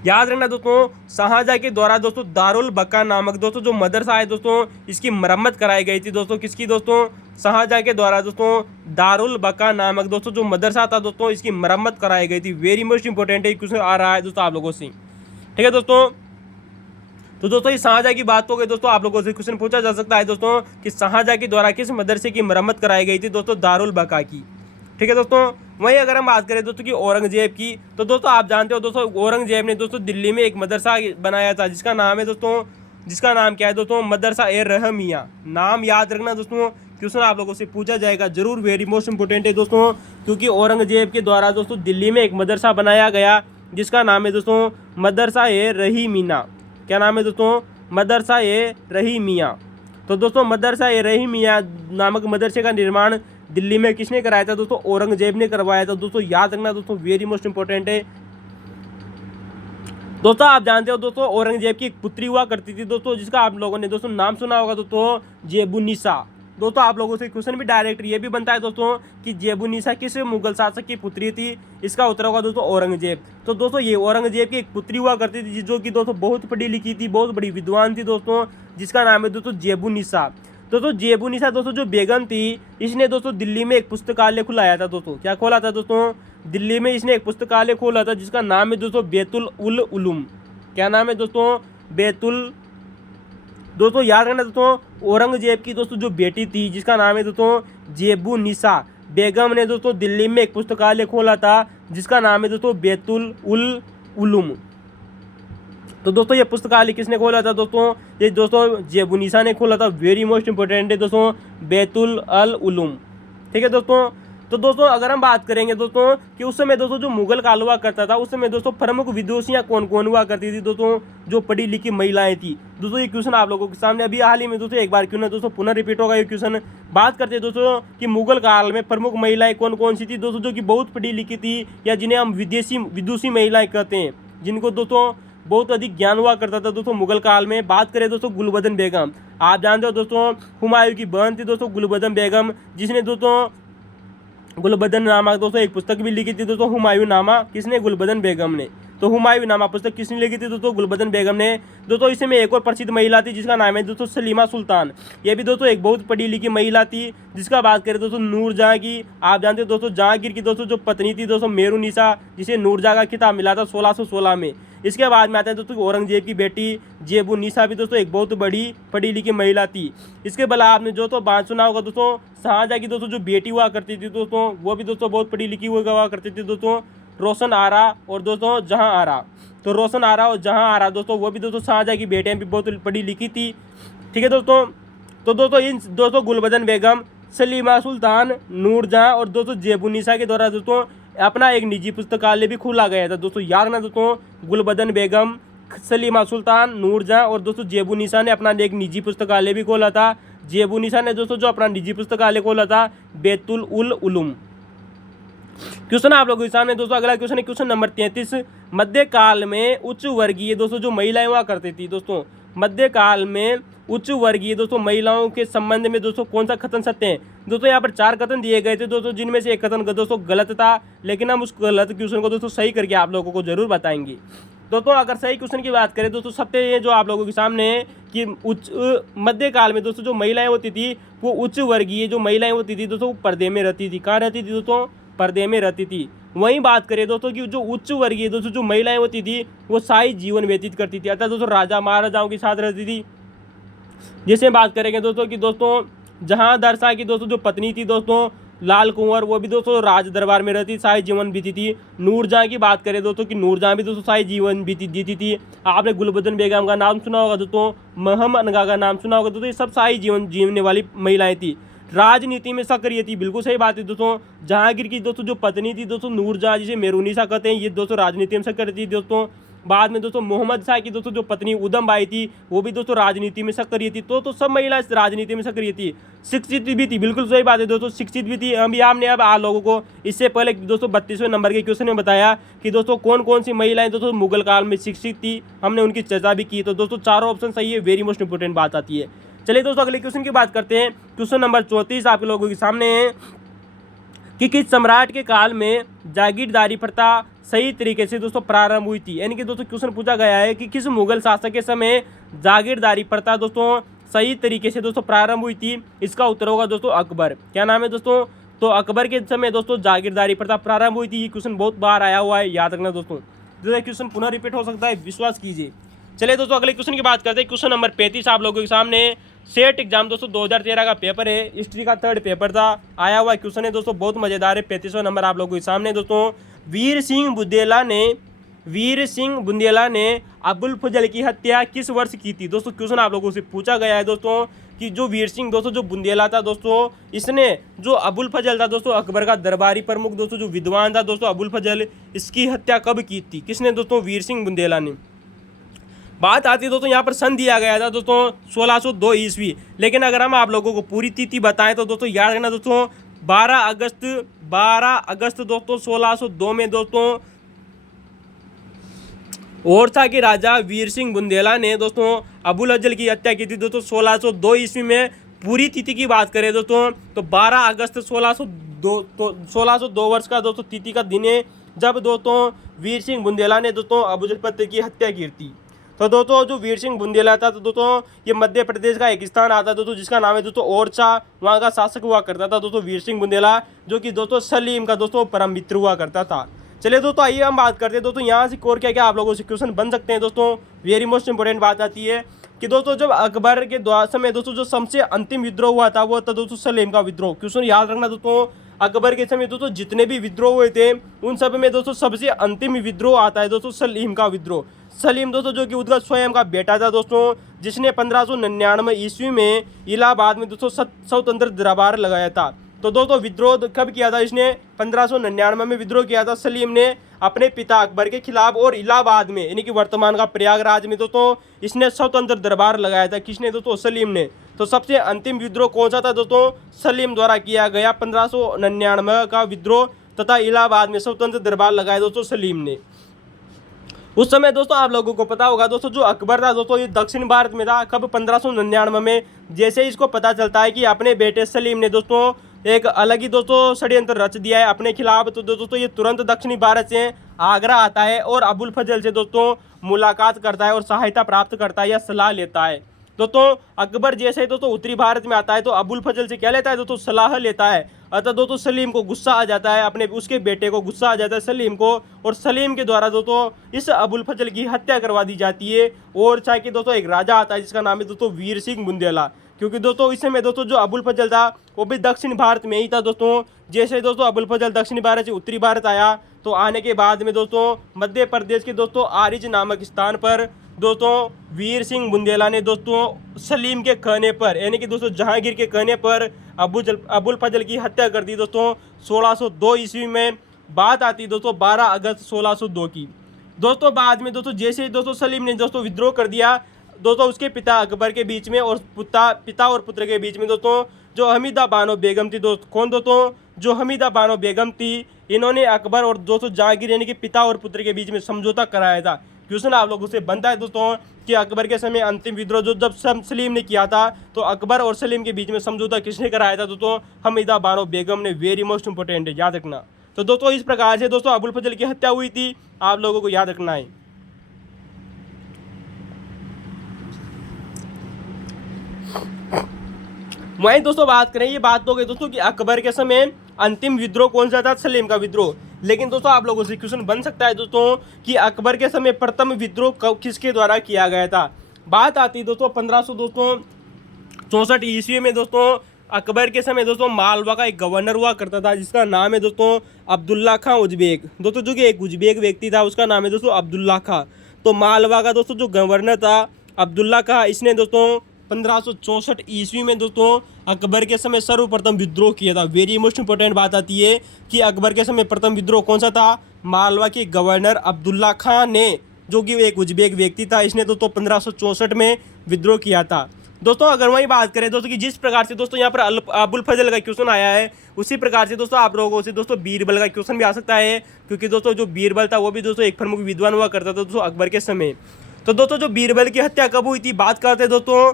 याद रखना दोस्तों, शाहजहाँ के द्वारा दोस्तों दारुल बका नामक दोस्तों जो मदरसा है दोस्तों इसकी मरम्मत कराई गई थी दोस्तों। किसकी दोस्तों? शाहजहाँ के द्वारा दोस्तों दारुल बका नामक दोस्तों जो मदरसा था दोस्तों इसकी मरम्मत कराई गई थी। वेरी मोस्ट इंपॉर्टेंट है, क्वेश्चन आ रहा है दोस्तों आप लोगों से। ठीक है दोस्तों, तो दोस्तों ये शाहजहाँ की बात हो गई दोस्तों। आप लोगों से क्वेश्चन पूछा जा सकता है दोस्तों कि शाहजहाँ के द्वारा किस मदरसे की मरम्मत कराई गई थी दोस्तों? दारुल बका की। ठीक है दोस्तों। वहीं अगर हम बात करें दोस्तों कि औरंगजेब की, तो दोस्तों आप जानते हो दोस्तों औरंगजेब ने दोस्तों दिल्ली में एक मदरसा बनाया था जिसका नाम है दोस्तों, जिसका नाम क्या है दोस्तों? मदरसा ए रहमिया। नाम याद रखना दोस्तों, क्वेश्चन आप लोगों से पूछा जाएगा जरूर, वेरी मोस्ट इंपोर्टेंट है दोस्तों, क्योंकि औरंगजेब के द्वारा दोस्तों दिल्ली में एक मदरसा बनाया गया जिसका नाम है दोस्तों मदरसा ए रहीमिया। क्या नाम है दोस्तों? मदरसा ए रहीमिया। तो दोस्तों मदरसा ए रहीमिया नामक मदरसे का निर्माण दिल्ली में किसने कराया था दोस्तों? औरंगजेब ने करवाया था दोस्तों। याद रखना दोस्तों, वेरी मोस्ट इंपोर्टेंट है दोस्तों। आप जानते हो दोस्तों औरंगजेब की एक पुत्री हुआ करती थी दोस्तों, जिसका आप लोगों ने दोस्तों नाम सुना होगा दोस्तों, जेबुन्निसा। दोस्तों आप लोगों से क्वेश्चन भी डायरेक्ट ये भी बनता है दोस्तों कि जेबुन्निसा किस मुगल शासक की पुत्री थी? इसका उत्तर होगा दोस्तों औरंगजेब। तो दोस्तों ये औरंगजेब की एक पुत्री हुआ करती थी जो कि दोस्तों बहुत पढ़ी लिखी थी, बहुत बड़ी विद्वान थी दोस्तों, जिसका नाम है दोस्तों जेबुन्निसा। दोस्तों जेबुन्निसा दोस्तों जो बेगम थी, इसने दोस्तों दिल्ली में एक पुस्तकालय खुलाया था दोस्तों। क्या खोला था दोस्तों? दिल्ली में इसने एक पुस्तकालय खोला था जिसका नाम है दोस्तों बैतुल उल उलूम। क्या नाम है दोस्तों? बैतुल। दोस्तों याद रखना दोस्तों औरंगजेब की दोस्तों जो बेटी थी जिसका नाम है दोस्तों जेबुन्निसा बेगम ने दोस्तों दिल्ली में एक पुस्तकालय खोला था जिसका नाम है दोस्तों बैतुल उल उलूम। तो दोस्तों ये पुस्तकालय किसने खोला था दोस्तों? ये दोस्तों जेबुन्निसा ने खोला था। वेरी मोस्ट इंपोर्टेंट है दोस्तों, बैतुल अल उलूम। ठीक है दोस्तों। तो दोस्तों अगर हम बात करेंगे दोस्तों कि उस समय दोस्तों जो मुगल काल हुआ करता था, उस समय दोस्तों प्रमुख विदुषियाँ कौन कौन हुआ करती थी दोस्तों? जो पढ़ी लिखी महिलाएं थी दोस्तों। ये क्वेश्चन आप लोगों के सामने अभी हाल ही में दोस्तों एक बार क्यों ना दोस्तों पुनः रिपीट होगा ये क्वेश्चन। बात करते हैं दोस्तों कि मुगल काल में प्रमुख महिलाएं कौन कौन सी थी दोस्तों, जो कि बहुत पढ़ी लिखी थी या जिन्हें हम विदुषी महिलाएं कहते हैं, जिनको दोस्तों बहुत अधिक ज्ञान हुआ करता था दोस्तों मुगल काल में। बात करें दोस्तों गुलबदन बेगम। आप जानते हो दोस्तों हुमायूं की बहन थी दोस्तों गुलबदन बेगम, जिसने दोस्तों गुलबदन नामा दोस्तों एक पुस्तक भी लिखी थी दोस्तों, हुमायूं नामा। किसने? गुलबदन बेगम ने। तो हुमायूं नामा पुस्तक किसने लिखी थी दोस्तों? गुलबदन बेगम ने। दोस्तों इसमें एक और प्रसिद्ध महिला थी जिसका नाम है दोस्तों सलीमा सुल्तान। ये भी दोस्तों एक बहुत पढ़ी लिखी महिला थी जिसका बात करें दोस्तों नूरजहाँ की। आप जानते हो दोस्तों जहांगीर की दोस्तों जो पत्नी थी दोस्तों मेरुन्निसा, जिसे नूरजहाँ का खिताब मिला था 1616 में। इसके बाद में आते हैं दोस्तों औरंगजेब की बेटी जेबुन्निसा भी दोस्तों एक बहुत बड़ी पढ़ी लिखी महिला थी। इसके भला आपने जो तो बात सुना होगा दोस्तों शाहजहाँ की दोस्तों जो बेटी हुआ करती थी दोस्तों, वो भी दोस्तों बहुत पढ़ी लिखी हुआ करती थी दोस्तों, रोशन आरा और दोस्तों जहां आरा। तो रोशन आरा और जहां आरा दोस्तों वो भी दोस्तों शाहजहाँ की बेटियां भी बहुत पढ़ी लिखी थी। ठीक है दोस्तों। तो दोस्तों इन दोस्तों गुलबदन बेगम, सलीमा सुल्तान, नूरजहाँ और दोस्तों जेबुन्निसा के द्वारा दोस्तों अपना एक निजी पुस्तकालय भी खोला गया था दोस्तों। याद रखना दोस्तों गुलबदन बेगम, सलीमा सुल्तान, नूरजहाँ और दोस्तों जेबुन्निसा ने अपना एक निजी पुस्तकालय भी खोला था। जेबुन्निसा ने दोस्तों जो अपना निजी पुस्तकालय खोला था बैतुल उल उलूम। क्वेश्चन आप लोगों के सामने दोस्तों अगला क्वेश्चन है क्वेश्चन नंबर 33। मध्यकाल में उच्च वर्गीय दोस्तों जो महिलाएं हुआ करती थी दोस्तों, मध्यकाल में उच्च वर्गीय दोस्तों महिलाओं के संबंध में दोस्तों कौन सा कथन सत्य है? दोस्तों यहाँ पर 4 कथन दिए गए थे दोस्तों, जिनमें से एक कथन दोस्तों गलत था, लेकिन हम उस गलत क्वेश्चन को दोस्तों सही करके आप लोगों को जरूर बताएंगे। दोस्तों अगर सही क्वेश्चन की बात करें दोस्तों सत्य ये जो आप लोगों के सामने है कि उच्च मध्यकाल में दोस्तों जो महिलाएं होती थी वो उच्च वर्गीय जो महिलाएं होती थी दोस्तों वो पर्दे में रहती थी। कहाँ रहती थी दोस्तों? पर्दे में रहती थी। वहीं बात करें दोस्तों कि जो उच्च वर्गीय दोस्तों जो महिलाएं होती थी वो शाही जीवन व्यतीत करती थी, अर्थात दोस्तों राजा महाराजाओं के साथ रहती थी। जैसे बात करेंगे दोस्तों कि दोस्तों जहांगीर शाह की दोस्तों जो पत्नी थी दोस्तों लाल कुंवर, वो भी दोस्तों राज दरबार में रहती, शाही जीवन बीती थी। नूरजहाँ की बात करें दोस्तों कि नूरजहाँ भी दोस्तों शाही जीवन जीती थी। आपने गुलबदन बेगम का नाम सुना होगा दोस्तों, महम अनगा का नाम सुना होगा दोस्तों, ये सब शाही जीवन जीने वाली महिलाएं थी। राजनीति में सक्रिय थी, बिल्कुल सही बात है दोस्तों। जहांगीर की दोस्तों जो पत्नी थी दोस्तों नूरजहाँ, जिसे मेरुन्निसा कहते हैं, ये दोस्तों राजनीति में सक्रिय थी दोस्तों। बाद में दोस्तों मोहम्मद शाह की दोस्तों जो पत्नी उदम बाई थी वो भी दोस्तों राजनीति में सक्रिय थी। तो सब महिलाएं राजनीति में सक्रिय थी। शिक्षित भी थी, बिल्कुल सही बात है दोस्तों, शिक्षित भी थी। अभी आपने अब आप लोगों को इससे पहले दोस्तों 32वें नंबर के क्वेश्चन में बताया कि दोस्तों कौन कौन सी महिलाएं दोस्तों मुगल काल में शिक्षित थी, हमने उनकी चर्चा भी की। तो दोस्तों चारों ऑप्शन सही है, वेरी मोस्ट इंपोर्टेंट बात आती है। चलिए दोस्तों अगले क्वेश्चन की बात करते हैं। क्वेश्चन नंबर 34 आप लोगों के सामने है कि किस सम्राट के काल में जागीरदारी प्रथा सही तरीके से दोस्तों प्रारंभ हुई थी? यानी कि दोस्तों क्वेश्चन पूछा गया है कि किस मुगल शासक के समय जागीरदारी प्रथा दोस्तों सही तरीके से दोस्तों प्रारंभ हुई थी? इसका उत्तर होगा दोस्तों अकबर। क्या नाम है दोस्तों? तो अकबर के समय दोस्तों जागीरदारी प्रथा प्रारंभ हुई थी। ये क्वेश्चन बहुत बार आया हुआ है, याद रखना दोस्तों। क्वेश्चन पुनः रिपीट हो सकता है, विश्वास कीजिए। चलिए दोस्तों अगले क्वेश्चन की बात करते हैं। क्वेश्चन नंबर 35 आप लोगों के सामने सेट एग्जाम दोस्तों 2013 का पेपर है, हिस्ट्री का 3rd पेपर था, आया हुआ क्वेश्चन है दोस्तों, बहुत मजेदार है। 35वां नंबर आप लोगों के सामने दोस्तों। वीर सिंह बुंदेला ने अबुल फजल की हत्या किस वर्ष की थी? दोस्तों क्वेश्चन आप लोगों से पूछा गया है दोस्तों कि जो वीर सिंह दोस्तों जो बुंदेला था दोस्तों, इसने जो अबुल फजल था दोस्तों अकबर का दरबारी प्रमुख दोस्तों जो विद्वान था दोस्तों अबुल फजल, इसकी हत्या कब की थी? किसने? दोस्तों वीर सिंह बुंदेला ने। बात आती है दोस्तों यहाँ पर सन दिया गया था दोस्तों 1602 ईस्वी, लेकिन अगर हम आप लोगों को पूरी तिथि बताएं तो दोस्तों याद रखना दोस्तों 12 अगस्त दोस्तों 1602 में दोस्तों ओरछा के राजा वीर सिंह बुंदेला ने दोस्तों अबुल फजल की हत्या की थी दोस्तों 1602 ईस्वी में। पूरी तिथि की बात करें दोस्तों तो 12 अगस्त 1602 वर्ष का दोस्तों तिथि का दिन है जब दोस्तों वीर सिंह बुंदेला ने दोस्तों अबुल फजल की हत्या की थी। तो दोस्तों जो वीर सिंह बुंदेला था तो दोस्तों ये मध्य प्रदेश का एक स्थान आता है दोस्तों जिसका नाम है दोस्तों ओरछा, वहाँ का शासक हुआ करता था दोस्तों वीर सिंह बुंदेला, जो कि दोस्तों सलीम का दोस्तों परम मित्र हुआ करता था। चलिए दोस्तों आइए हम बात करते हैं दोस्तों यहाँ से और क्या क्या आप लोगों से क्वेश्चन बन सकते हैं दोस्तों। वेरी मोस्ट इंपोर्टेंट बात आती है कि दोस्तों जब अकबर के समय दोस्तों जो सबसे अंतिम विद्रोह हुआ था वो था दोस्तों सलीम का विद्रोह। क्वेश्चन याद रखना दोस्तों अकबर के समय दोस्तों जितने भी विद्रोह हुए थे उन सब में दोस्तों सबसे अंतिम विद्रोह आता है दोस्तों सलीम का विद्रोह। सलीम दोस्तों जो कि उसका स्वयं का बेटा था दोस्तों, जिसने 1599 ईस्वी में इलाहाबाद में दोस्तों स्वतंत्र दरबार लगाया था। तो दोस्तों विद्रोह कब किया था इसने? 1599 में विद्रोह किया था सलीम ने अपने पिता अकबर के खिलाफ, और इलाहाबाद में यानी कि वर्तमान का प्रयागराज में दोस्तों इसने स्वतंत्र दरबार लगाया था। किसने? दोस्तों सलीम ने। तो सबसे अंतिम विद्रोह कौन सा था दोस्तों? सलीम द्वारा किया गया 1599 का विद्रोह तथा इलाहाबाद में स्वतंत्र दरबार लगाया दोस्तों सलीम ने। उस समय दोस्तों आप लोगों को पता होगा दोस्तों जो अकबर था दोस्तों ये दक्षिण भारत में था। कब? 1599 में। जैसे इसको पता चलता है कि अपने बेटे सलीम ने दोस्तों एक अलग ही दोस्तों षड्यंत्र रच दिया है अपने खिलाफ, तो दोस्तों ये तुरंत दक्षिणी भारत से आगरा आता है और अबुल फजल से दोस्तों मुलाकात करता है और सहायता प्राप्त करता है या सलाह लेता है। दोस्तों अकबर जैसे ही दोस्तों उत्तरी भारत में आता है तो अबुल फजल से क्या लेता है दोस्तों? सलाह लेता है। अतः दोस्तों सलीम को गुस्सा आ जाता है, अपने उसके बेटे को गुस्सा आ जाता है सलीम को, और सलीम के द्वारा दोस्तों इस अबुल फजल की हत्या करवा दी जाती है। और चाहे कि दोस्तों एक राजा आता है जिसका नाम है दोस्तों वीर सिंह बुंदेला, क्योंकि दोस्तों इस समय दोस्तों जो अबुल फजल था वो भी दक्षिण भारत में ही था दोस्तों। जैसे दोस्तों अबुल फजल दक्षिण भारत से उत्तरी भारत आया तो आने के बाद में दोस्तों मध्य प्रदेश के दोस्तों आरिज नामक स्थान पर दोस्तों वीर सिंह बुंदेला ने दोस्तों सलीम के कहने पर यानी कि दोस्तों जहांगीर के कहने पर अबुल फजल की हत्या कर दी दोस्तों 1602 ईस्वी में। बात आती दोस्तों 12 अगस्त 1602 की। दोस्तों बाद में दोस्तों जैसे ही दोस्तों सलीम ने दोस्तों विद्रोह कर दिया दोस्तों उसके पिता अकबर के बीच में और पिता और पुत्र के बीच में दोस्तों जो हमीदा बानो बेगम थी, दोस्त कौन दोस्तों? जो हमीदा बानो बेगम थी, इन्होंने अकबर और दोस्तों जहांगीर यानी कि पिता और पुत्र के बीच में समझौता कराया था। क्वेश्चन आप लोगों से बनता है दोस्तों कि अकबर के समय अंतिम विद्रोह जो जब सलीम ने किया था तो अकबर और सलीम के बीच में समझौता किसने कराया था? दोस्तों हमीदा बानो बेगम ने। वेरी मोस्ट इंपोर्टेंट है, याद रखना। तो दोस्तों इस प्रकार से दोस्तों अबुल फजल की हत्या हुई थी, आप लोगों को याद रखना है। वहीं दोस्तों बात करें, ये बात तो गई दोस्तों कि अकबर के समय अंतिम विद्रोह कौन सा था? सलीम का विद्रोह। लेकिन दोस्तों आप लोगों से क्वेश्चन बन सकता है दोस्तों कि अकबर के समय प्रथम विद्रोह किसके द्वारा किया गया था? बात आती है दोस्तों 1564 ईस्वी में दोस्तों अकबर के समय दोस्तों मालवा का एक गवर्नर हुआ करता था जिसका नाम है दोस्तों अब्दुल्ला खां उज्बेक। दोस्तों जो कि एक उज्बेक व्यक्ति था उसका नाम है दोस्तों अब्दुल्ला खां। तो मालवा का दोस्तों जो गवर्नर था अब्दुल्ला खां, इसने दोस्तों 1564 ईस्वी में दोस्तों अकबर के समय सर्वप्रथम विद्रोह किया था। वेरी मोस्ट इंपोर्टेंट बात आती है कि अकबर के समय प्रथम विद्रोह कौन सा था? मालवा के गवर्नर अब्दुल्ला खां ने, जो कि एक उज्बेक व्यक्ति था, इसने दोस्तों 1564 में विद्रोह किया था। दोस्तों अगर वही बात करें दोस्तों कि जिस प्रकार से दोस्तों यहाँ पर अबुल फजल का क्वेश्चन आया है उसी प्रकार से दोस्तों आप लोगों से दोस्तों बीरबल का क्वेश्चन भी आ सकता है, क्योंकि दोस्तों जो बीरबल था वो भी दोस्तों एक प्रमुख विद्वान हुआ करता था दोस्तों अकबर के समय। तो दोस्तों जो बीरबल की हत्या कब हुई थी? बात करते हैं दोस्तों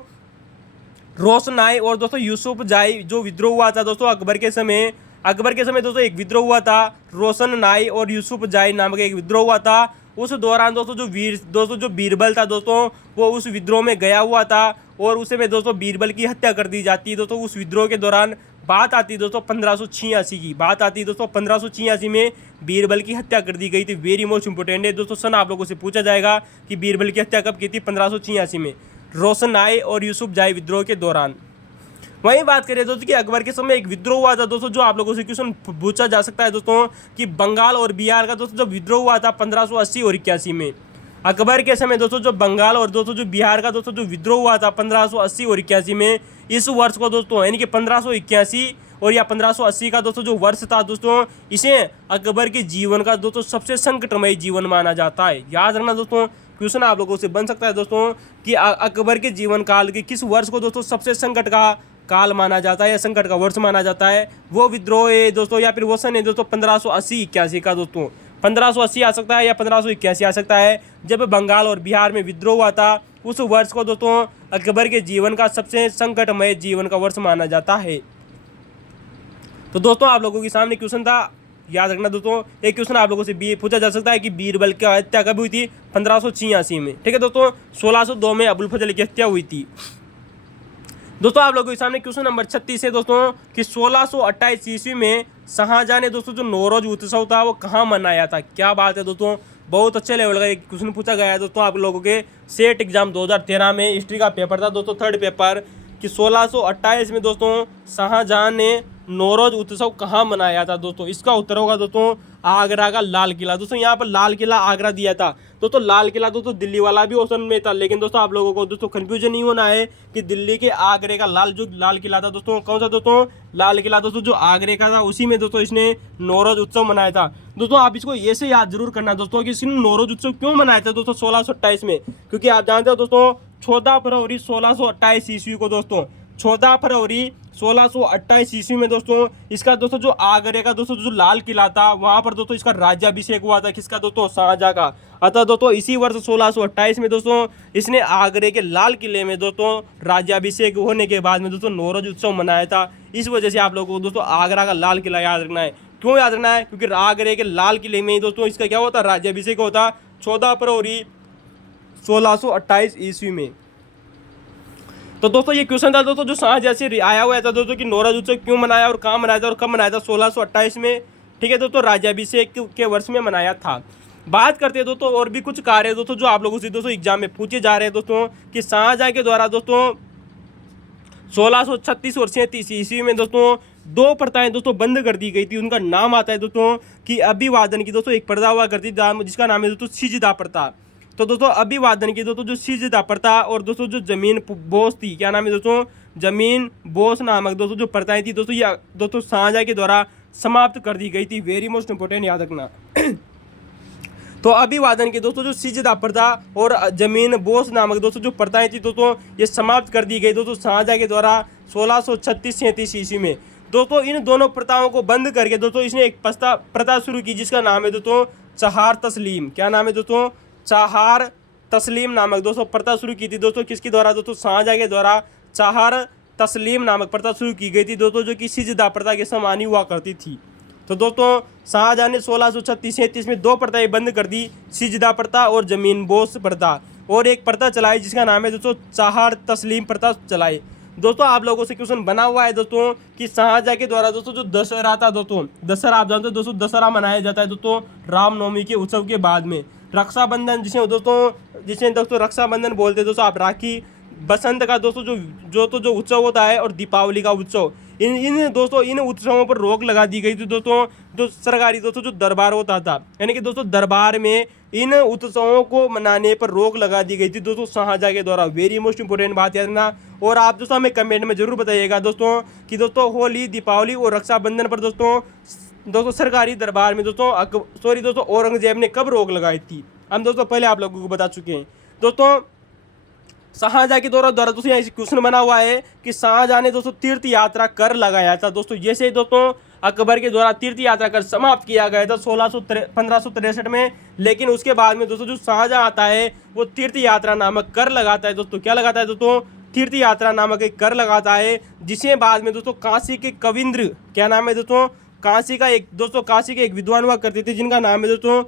रोशनाई और दोस्तों यूसुफ जाई जो विद्रोह हुआ था दोस्तों अकबर के समय दोस्तों एक विद्रोह हुआ था, रोशन नाई और यूसुफ जाई नामक एक विद्रोह हुआ था। उस दौरान दोस्तों जो बीरबल था दोस्तों वो उस विद्रोह में गया हुआ था और उस में दोस्तों बीरबल की हत्या कर दी जाती है। दोस्तों उस विद्रोह के दौरान बात आती है दोस्तों 1586 की, बात आती है दोस्तों 1586 में बीरबल की हत्या कर दी गई थी। वेरी मोस्ट इंपोर्टेंट है दोस्तों, सन आप लोगों से पूछा जाएगा कि बीरबल की हत्या कब की थी, 1586 में, रोशन आय और यूसुफ जाई विद्रोह के दौरान। वहीं बात करें दोस्तों कि अकबर के समय एक विद्रोह हुआ था दोस्तों, जो आप लोगों से क्वेश्चन पूछा जा सकता है दोस्तों कि बंगाल और बिहार का दोस्तों जब विद्रोह हुआ था 1580 और 81 में, अकबर के समय दोस्तों जो बंगाल और दोस्तों जो बिहार का दोस्तों जो विद्रोह हुआ था 1580 और 81 में, इस वर्ष को दोस्तों यानी कि 1581 और या 1580 का दोस्तों जो वर्ष था दोस्तों, इसे अकबर के जीवन का दोस्तों सबसे संकटमय जीवन माना जाता है। याद रखना दोस्तों, क्वेश्चन आप लोगों से बन सकता है दोस्तों कि अकबर के जीवन काल के किस वर्ष को दोस्तों सबसे संकट का काल माना जाता है या संकट का वर्ष माना जाता है। वो विद्रोह है दोस्तों या फिर वो सन है दोस्तों 1580-81 का दोस्तों, 1580 आ सकता है या 1581 आ सकता है, जब बंगाल और बिहार में विद्रोह हुआ था। उस वर्ष को दोस्तों अकबर के जीवन का सबसे संकटमय जीवन का वर्ष माना जाता है। तो दोस्तों आप लोगों के सामने क्वेश्चन था, याद रखना दोस्तों, एक क्वेश्चन आप लोगों से पूछा जा सकता है कि बीरबल की हत्या कब हुई थी, 1586 में। ठीक है दोस्तों, 1602 में अबुल फजल की हत्या हुई थी। दोस्तों आप लोगों के सामने क्वेश्चन नंबर 36 है दोस्तों कि 1628 ईस्वी में शाहजहां ने दोस्तों जो नौरोज उत्सव था वो कहाँ मनाया था। क्या बात है दोस्तों, बहुत अच्छे लेवल का एक क्वेश्चन पूछा गया है दोस्तों आप लोगों के सेट एग्जाम 2013 में, हिस्ट्री का पेपर था दोस्तों, थर्ड पेपर, कि 1628 में दोस्तों शाहजहां ने नौरोज उत्सव कहाँ मनाया था दोस्तों। इसका उत्तर होगा दोस्तों आगरा का लाल किला। दोस्तों यहाँ पर लाल किला आगरा दिया था दोस्तों, लाल किला दोस्तों दिल्ली वाला भी ऑप्शन में था, लेकिन दोस्तों आप लोगों को दोस्तों कंफ्यूजन नहीं होना है कि दिल्ली के आगरे का लाल किला था दोस्तों, कौन सा दोस्तों, लाल किला दोस्तों जो आगरे का था, उसी में दोस्तों इसने नौरोज उत्सव मनाया था। दोस्तों आप इसको ये से याद जरूर करना दोस्तों कि इसने नौरोज उत्सव क्यों मनाया था दोस्तों 1628 में, क्योंकि आप जानते हो दोस्तों 14 फरवरी 1628 ईस्वी को दोस्तों, 14 फरवरी 1628 ईस्वी में दोस्तों इसका दोस्तों जो आगरे का दोस्तों जो लाल किला था वहां पर दोस्तों इसका राज्याभिषेक हुआ था, किसका दोस्तों, शाहजहां का। अतः दोस्तों इसी वर्ष 1628 में दोस्तों इसने आगरे के लाल किले में दोस्तों राज्याभिषेक होने के बाद में दोस्तों नौरोज उत्सव मनाया था। इस वजह से आप लोगों को दोस्तों आगरा का लाल किला याद रखना है। क्यों याद रखना है, क्योंकि आगरे के लाल किले में ही दोस्तों इसका क्या होता, राज्याभिषेक होता 14 फरवरी 1628 ईस्वी में। तो दोस्तों ये क्वेश्चन था दोस्तों जो शाहजहां से आया हुआ था दोस्तों कि नौरोज उत्सव क्यों मनाया और कहाँ मनाया था और कब मनाया था, 1628 में। ठीक है दोस्तों, राज्याभिषेक के वर्ष में मनाया था। बात करते हैं दोस्तों और भी कुछ कार्य दोस्तों जो आप लोगों से दोस्तों एग्जाम में पूछे जा रहे हैं दोस्तों कि शाहजहां के द्वारा दोस्तों 1636 और 37 ईस्वी में दोस्तों दो प्रथाएं दोस्तों बंद कर दी गई थी। उनका नाम आता है दोस्तों कि अभिवादन की दोस्तों एक प्रथा हुआ करती थी जिसका नाम है दोस्तों सिजदा प्रथा। तो दोस्तों अभिवादन की दोस्तों जो सिजदा प्रथा और दोस्तों जो जमीन बोस थी, क्या नाम है दोस्तों, जमीन बोस नामक दोस्तों जो प्रथाएं थी दोस्तों ये दोस्तों शाहजहां के द्वारा समाप्त कर दी गई थी। वेरी मोस्ट इंपोर्टेंट, याद रखना। तो अभिवादन की दोस्तों जो सिजदा प्रथा और जमीन बोस नामक दोस्तों जो प्रथाएं थी दोस्तों ये समाप्त कर दी गई दोस्तों शाहजहां के द्वारा 1636-37 ईस्वी में। दोस्तों इन दोनों प्रथाओं को बंद करके दोस्तों इसने एक प्रथा शुरू की जिसका नाम है दोस्तों चहार तस्लीम। क्या नाम है दोस्तों, चहार तस्लीम नामक दोस्तों प्रथा शुरू की थी दोस्तों, किसके द्वारा दोस्तों, शाहजहां के द्वारा चहार तस्लीम नामक प्रथा शुरू की गई थी दोस्तों, जो कि सिजदा प्रथा के समान ही हुआ करती थी। तो दोस्तों शाहजहां ने 1636-37 में दो प्रथाएं बंद कर दी, सिजदा प्रथा और जमीन बोस प्रथा, और एक प्रथा चलाई जिसका नाम है दोस्तों चहार तस्लीम प्रथा चलाई। दोस्तों आप लोगों से क्वेश्चन बना हुआ है दोस्तों कि शाहजहां के द्वारा दोस्तों जो दशहरा था दोस्तों, दशहरा आप जानते हो दोस्तों, दशहरा मनाया जाता है दोस्तों रामनवमी के उत्सव के बाद में। रक्षाबंधन जिसे दोस्तों रक्षाबंधन बोलते हैं दोस्तों आप, राखी, बसंत का दोस्तों जो उत्सव होता है, और दीपावली का उत्सव, इन दोस्तों इन उत्सवों पर रोक लगा दी गई थी दोस्तों जो सरकारी दोस्तों जो दरबार होता था, यानी कि दोस्तों दरबार में इन उत्सवों को मनाने पर रोक लगा दी गई थी दोस्तों शाहजहां के द्वारा। वेरी मोस्ट इंपोर्टेंट बात याद रखना। और आप दोस्तों हमें कमेंट में जरूर बताइएगा दोस्तों कि दोस्तों होली, दीपावली और रक्षाबंधन पर दोस्तों सरकारी दरबार में दोस्तों औरंगजेब ने कब रोक लगाई थी। हम दोस्तों पहले आप लोगों को बता चुके हैं। दोस्तों शाहजहां के द्वारा दोस्तों यहाँ क्वेश्चन बना हुआ है कि शाहजहां ने दोस्तों तीर्थ यात्रा कर लगाया था दोस्तों, जैसे दोस्तों अकबर के द्वारा तीर्थ यात्रा कर समाप्त किया गया था 1563 में, लेकिन उसके बाद में दोस्तों जो शाहजहां आता है वो तीर्थ यात्रा नामक कर लगाता है दोस्तों। क्या लगाता है दोस्तों, तीर्थ यात्रा नामक एक कर लगाता है, जिसे बाद में दोस्तों काशी के कविंद्र, क्या नाम है दोस्तों, काशी के एक विद्वान हुआ करते थे जिनका नाम है दोस्तों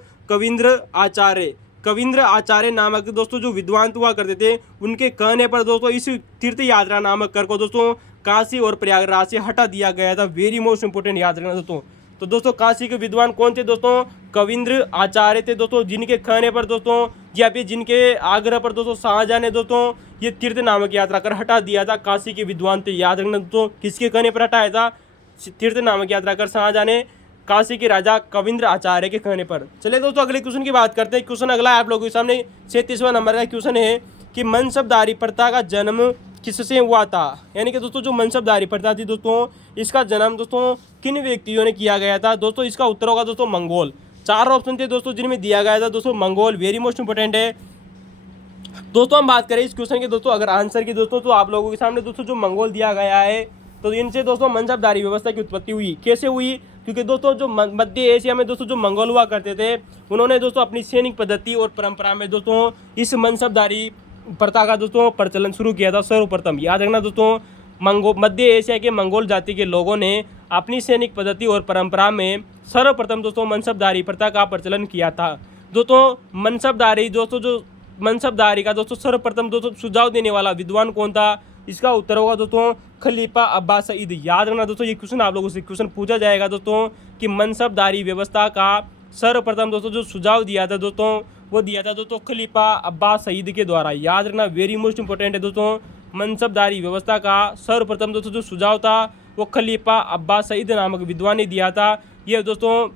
कविंद्र आचार्य नामक दोस्तों जो विद्वान हुआ करते थे, उनके कहने पर दोस्तों इस तीर्थ यात्रा नामक कर को दोस्तों काशी और प्रयागराज से हटा दिया गया था। वेरी मोस्ट इंपोर्टेंट याद रखना दोस्तों। तो दोस्तों काशी के विद्वान कौन थे दोस्तों? कविंद्र आचार्य थे दोस्तों, जिनके कहने पर दोस्तों या फिर जिनके आग्रह पर दोस्तों शाहजहां ने दोस्तों ये तीर्थ नामक यात्रा कर हटा दिया था। काशी के विद्वान थे, याद रखना दोस्तों। किसके कहने पर हटाया था? तीर्थ नामक यात्रा कर शाहजहां ने काशी के राजा कविंद्र आचार्य के कहने पर। चलिए दोस्तों अगले क्वेश्चन की बात करते हैं। क्वेश्चन अगला आप लोगों के सामने 36वां नंबर का क्वेश्चन है कि मनसबदारी प्रथा का जन्म किससे हुआ था? यानी कि दोस्तों जो मनसबदारी प्रथा थी दोस्तों, इसका जन्म दोस्तों किन व्यक्तियों ने किया गया था? दोस्तों इसका उत्तर होगा दोस्तों मंगोल। 4 ऑप्शन थे दोस्तों जिनमें दिया गया था दोस्तों मंगोल। वेरी मोस्ट इंपोर्टेंट है दोस्तों। हम बात करें इस क्वेश्चन की दोस्तों अगर आंसर की दोस्तों, तो आप लोगों के सामने दोस्तों जो मंगोल दिया गया है, तो इनसे दोस्तों मनसबदारी व्यवस्था की उत्पत्ति हुई। कैसे हुई? क्योंकि दोस्तों जो मध्य एशिया में दोस्तों जो मंगोल हुआ करते थे, उन्होंने दोस्तों अपनी सैनिक पद्धति और परंपरा में दोस्तों इस मनसबदारी प्रथा का दोस्तों प्रचलन शुरू किया था सर्वप्रथम। याद रखना दोस्तों, मध्य एशिया के मंगोल जाति के लोगों ने अपनी सैनिक पद्धति और परंपरा में सर्वप्रथम दोस्तों मनसबदारी प्रथा का प्रचलन किया था। दोस्तों मनसबदारी का दोस्तों सर्वप्रथम दोस्तों सुझाव देने वाला विद्वान कौन था? इसका उत्तर होगा दोस्तों खलीफा अब्बास सईद। याद रखना दोस्तों, ये क्वेश्चन आप लोगों से क्वेश्चन पूछा जाएगा दोस्तों कि मनसबदारी व्यवस्था का सर्वप्रथम दोस्तों जो सुझाव दिया था दोस्तों, वो दिया था दोस्तों खलीफा अब्बास सईद के द्वारा। याद रखना, वेरी मोस्ट इंपोर्टेंट है दोस्तों। मनसबदारी व्यवस्था का सर्वप्रथम दोस्तों जो सुझाव था वो खलीफा अब्बास सईद नामक विद्वान ने दिया था। ये दोस्तों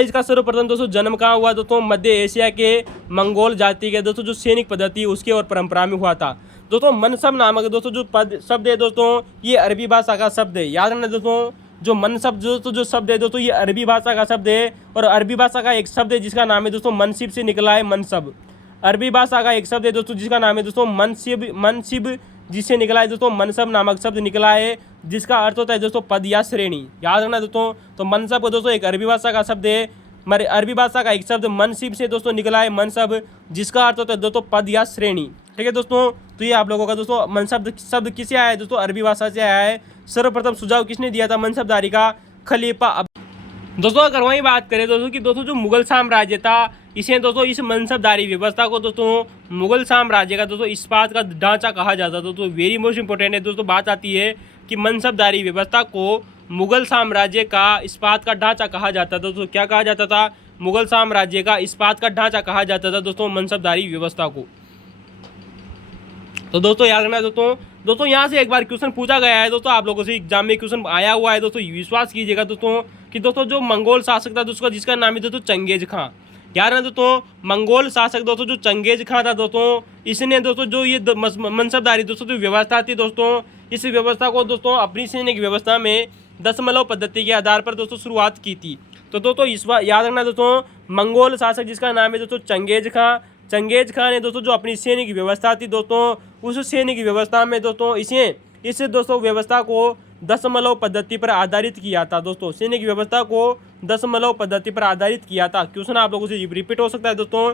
इसका सर्वप्रथम दोस्तों जन्म कहाँ हुआ? दोस्तों मध्य एशिया के मंगोल जाति के दोस्तों जो सैनिक पद्धति उसके और परंपरा में हुआ था। दोस्तों मनसब नामक दोस्तों जो पद शब्द है दोस्तों, ये अरबी भाषा का शब्द है। याद रखना दोस्तों, जो मनसब दोस्तों जो शब्द है दोस्तों, ये अरबी भाषा का शब्द है और अरबी भाषा का एक शब्द है जिसका नाम है दोस्तों मनसिब से निकला है मनसब। अरबी भाषा का एक शब्द है दोस्तों जिसका नाम है दोस्तों मनसिब जिससे निकला है दोस्तों मनसब नामक शब्द निकला है, जिसका अर्थ होता है दोस्तों पद या श्रेणी। याद रखना दोस्तों, तो मनसब को दोस्तों एक अरबी भाषा का शब्द है, अरबी भाषा का एक शब्द मनसिब से दोस्तों निकला है मनसब, जिसका अर्थ होता है दोस्तों पद या श्रेणी। ठीक है दोस्तों, तो ये आप लोगों का दोस्तों मनसब शब्द किससे आया है दोस्तों? अरबी भाषा से आया है। सर्वप्रथम सुझाव किसने दिया था मनसबदारी का? खलीफा। दोस्तों अगर वही बात करें दोस्तों कि दोस्तों जो मुगल साम्राज्य था, इसे दोस्तों इस मनसबदारी व्यवस्था को दोस्तों मुगल साम्राज्य का दोस्तों इस्पात का ढांचा कहा जाता था। दोस्तों वेरी मोस्ट इंपोर्टेंट है दोस्तों, बात आती है कि मनसबदारी व्यवस्था को मुगल साम्राज्य का इस्पात का ढांचा कहा जाता था। दोस्तों क्या कहा जाता था? मुगल साम्राज्य का इस्पात का ढांचा कहा जाता था दोस्तों मनसबदारी व्यवस्था को। तो दोस्तों याद रखना दोस्तों यहाँ से एक बार क्वेश्चन पूछा गया है दोस्तों, आप लोगों से एग्जाम में क्वेश्चन आया हुआ है दोस्तों, विश्वास कीजिएगा दोस्तों कि दोस्तों जो मंगोल शासक था दोस्तों जिसका नाम है दोस्तों चंगेज खां। याद रखना दोस्तों, मंगोल शासक दोस्तों जो चंगेज खां था दोस्तों, इसने दोस्तों जो ये मनसबदारी दोस्तों जो व्यवस्था थी दोस्तों, इस व्यवस्था को दोस्तों अपनी सैनिक व्यवस्था में दशमलव पद्धति के आधार पर दोस्तों शुरुआत की थी। तो दोस्तों इस बार याद रखना दोस्तों, मंगोल शासक जिसका नाम है दोस्तों चंगेज खां ने दोस्तों जो अपनी सैनिक व्यवस्था थी दोस्तों, उस सैनिक व्यवस्था में दोस्तों इस दोस्तों व्यवस्था को दशमलव पद्धति पर आधारित किया था। दोस्तों सैनिक व्यवस्था को दशमलव पद्धति पर आधारित किया था। क्वेश्चन आप लोगों से रिपीट हो सकता है दोस्तों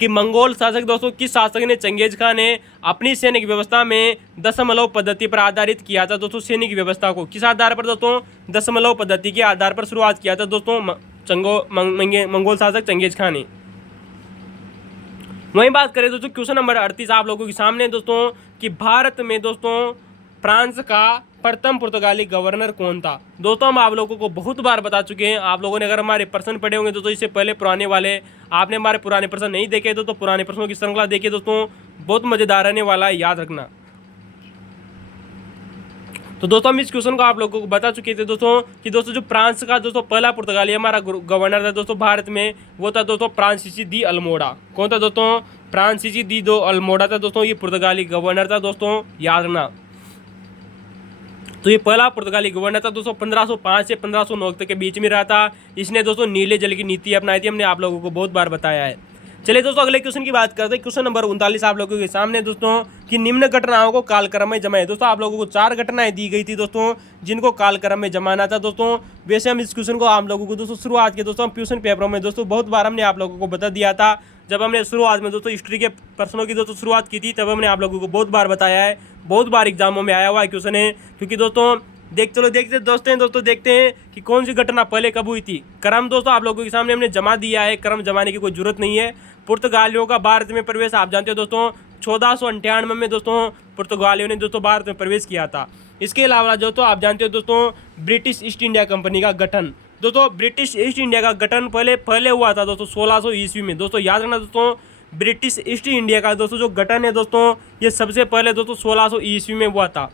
कि मंगोल शासक दोस्तों किस शासक ने? चंगेज खां ने अपनी सैनिक व्यवस्था में दशमलव पद्धति पर आधारित किया था। दोस्तों सैनिक व्यवस्था को किस आधार पर दोस्तों? दशमलव पद्धति के आधार पर शुरुआत किया था दोस्तों मंगोल शासक चंगेज खां ने। वहीं बात करें दोस्तों क्वेश्चन नंबर 38 आप लोगों के सामने दोस्तों कि भारत में दोस्तों फ्रांस का प्रथम पुर्तगाली गवर्नर कौन था? दोस्तों हम आप लोगों को बहुत बार बता चुके हैं। आप लोगों ने अगर हमारे प्रश्न पढ़े होंगे दोस्तों इससे पहले पुराने वाले, आपने हमारे पुराने प्रश्न नहीं देखे तो पुराने प्रश्नों की श्रृंखला देखिए दोस्तों, बहुत मजेदार रहने वाला है, याद रखना। तो दोस्तों हम इस क्वेश्चन को आप लोगों को बता चुके थे दोस्तों कि दोस्तों जो फ्रांस का दोस्तों पहला पुर्तगाली हमारा गवर्नर था दोस्तों भारत में, वो था दोस्तों फ्रांसीसी दी अल्मोड़ा। कौन था दोस्तों? फ्रांसीसी दी अल्मोड़ा था दोस्तों, ये पुर्तगाली गवर्नर था दोस्तों, याद रखना। तो ये पहला पुर्तगाली गवर्नर था दोस्तों, 1505 से 1509 तक के बीच में रहा था। इसने दोस्तों नीले जल की नीति अपनाई थी, हमने आप लोगों को बहुत बार बताया है। चलिए दोस्तों अगले क्वेश्चन की बात करते हैं। क्वेश्चन नंबर 39 आप लोगों के सामने दोस्तों कि निम्न घटनाओं को कालक्रम में जमाए। दोस्तों आप लोगों को 4 घटनाएं दी गई थी दोस्तों जिनको कालक्रम में जमाना था दोस्तों। वैसे हम इस क्वेश्चन को आप लोगों को दोस्तों शुरुआत के दोस्तों क्वेश्चन पेपरों में दोस्तों बहुत बार हमने आप लोगों को बता दिया था। जब हमने शुरुआत में दोस्तों हिस्ट्री के प्रश्नों की दोस्तों शुरुआत की थी तब हमने आप लोगों को बहुत बार बताया है, बहुत बार एग्जामों में आया हुआ है क्वेश्चन है। क्योंकि दोस्तों दोस्तों देखते हैं कि कौन सी घटना पहले कब हुई थी। क्रम दोस्तों आप लोगों के सामने हमने जमा दिया है, क्रम जमाने की कोई जरूरत नहीं है। पुर्तगालियों का भारत में प्रवेश आप जानते हो दोस्तों 1498 में दोस्तों पुर्तगालियों ने दोस्तों भारत में प्रवेश किया था। इसके अलावा दोस्तों आप जानते हो दोस्तों ब्रिटिश ईस्ट इंडिया कंपनी का गठन। दोस्तों ब्रिटिश ईस्ट इंडिया का गठन पहले हुआ था दोस्तों 1600 ईस्वी में। दोस्तों याद रखना दोस्तों, ब्रिटिश ईस्ट इंडिया का दोस्तों जो गठन है दोस्तों, ये सबसे पहले दोस्तों 1600 ईस्वी में हुआ था।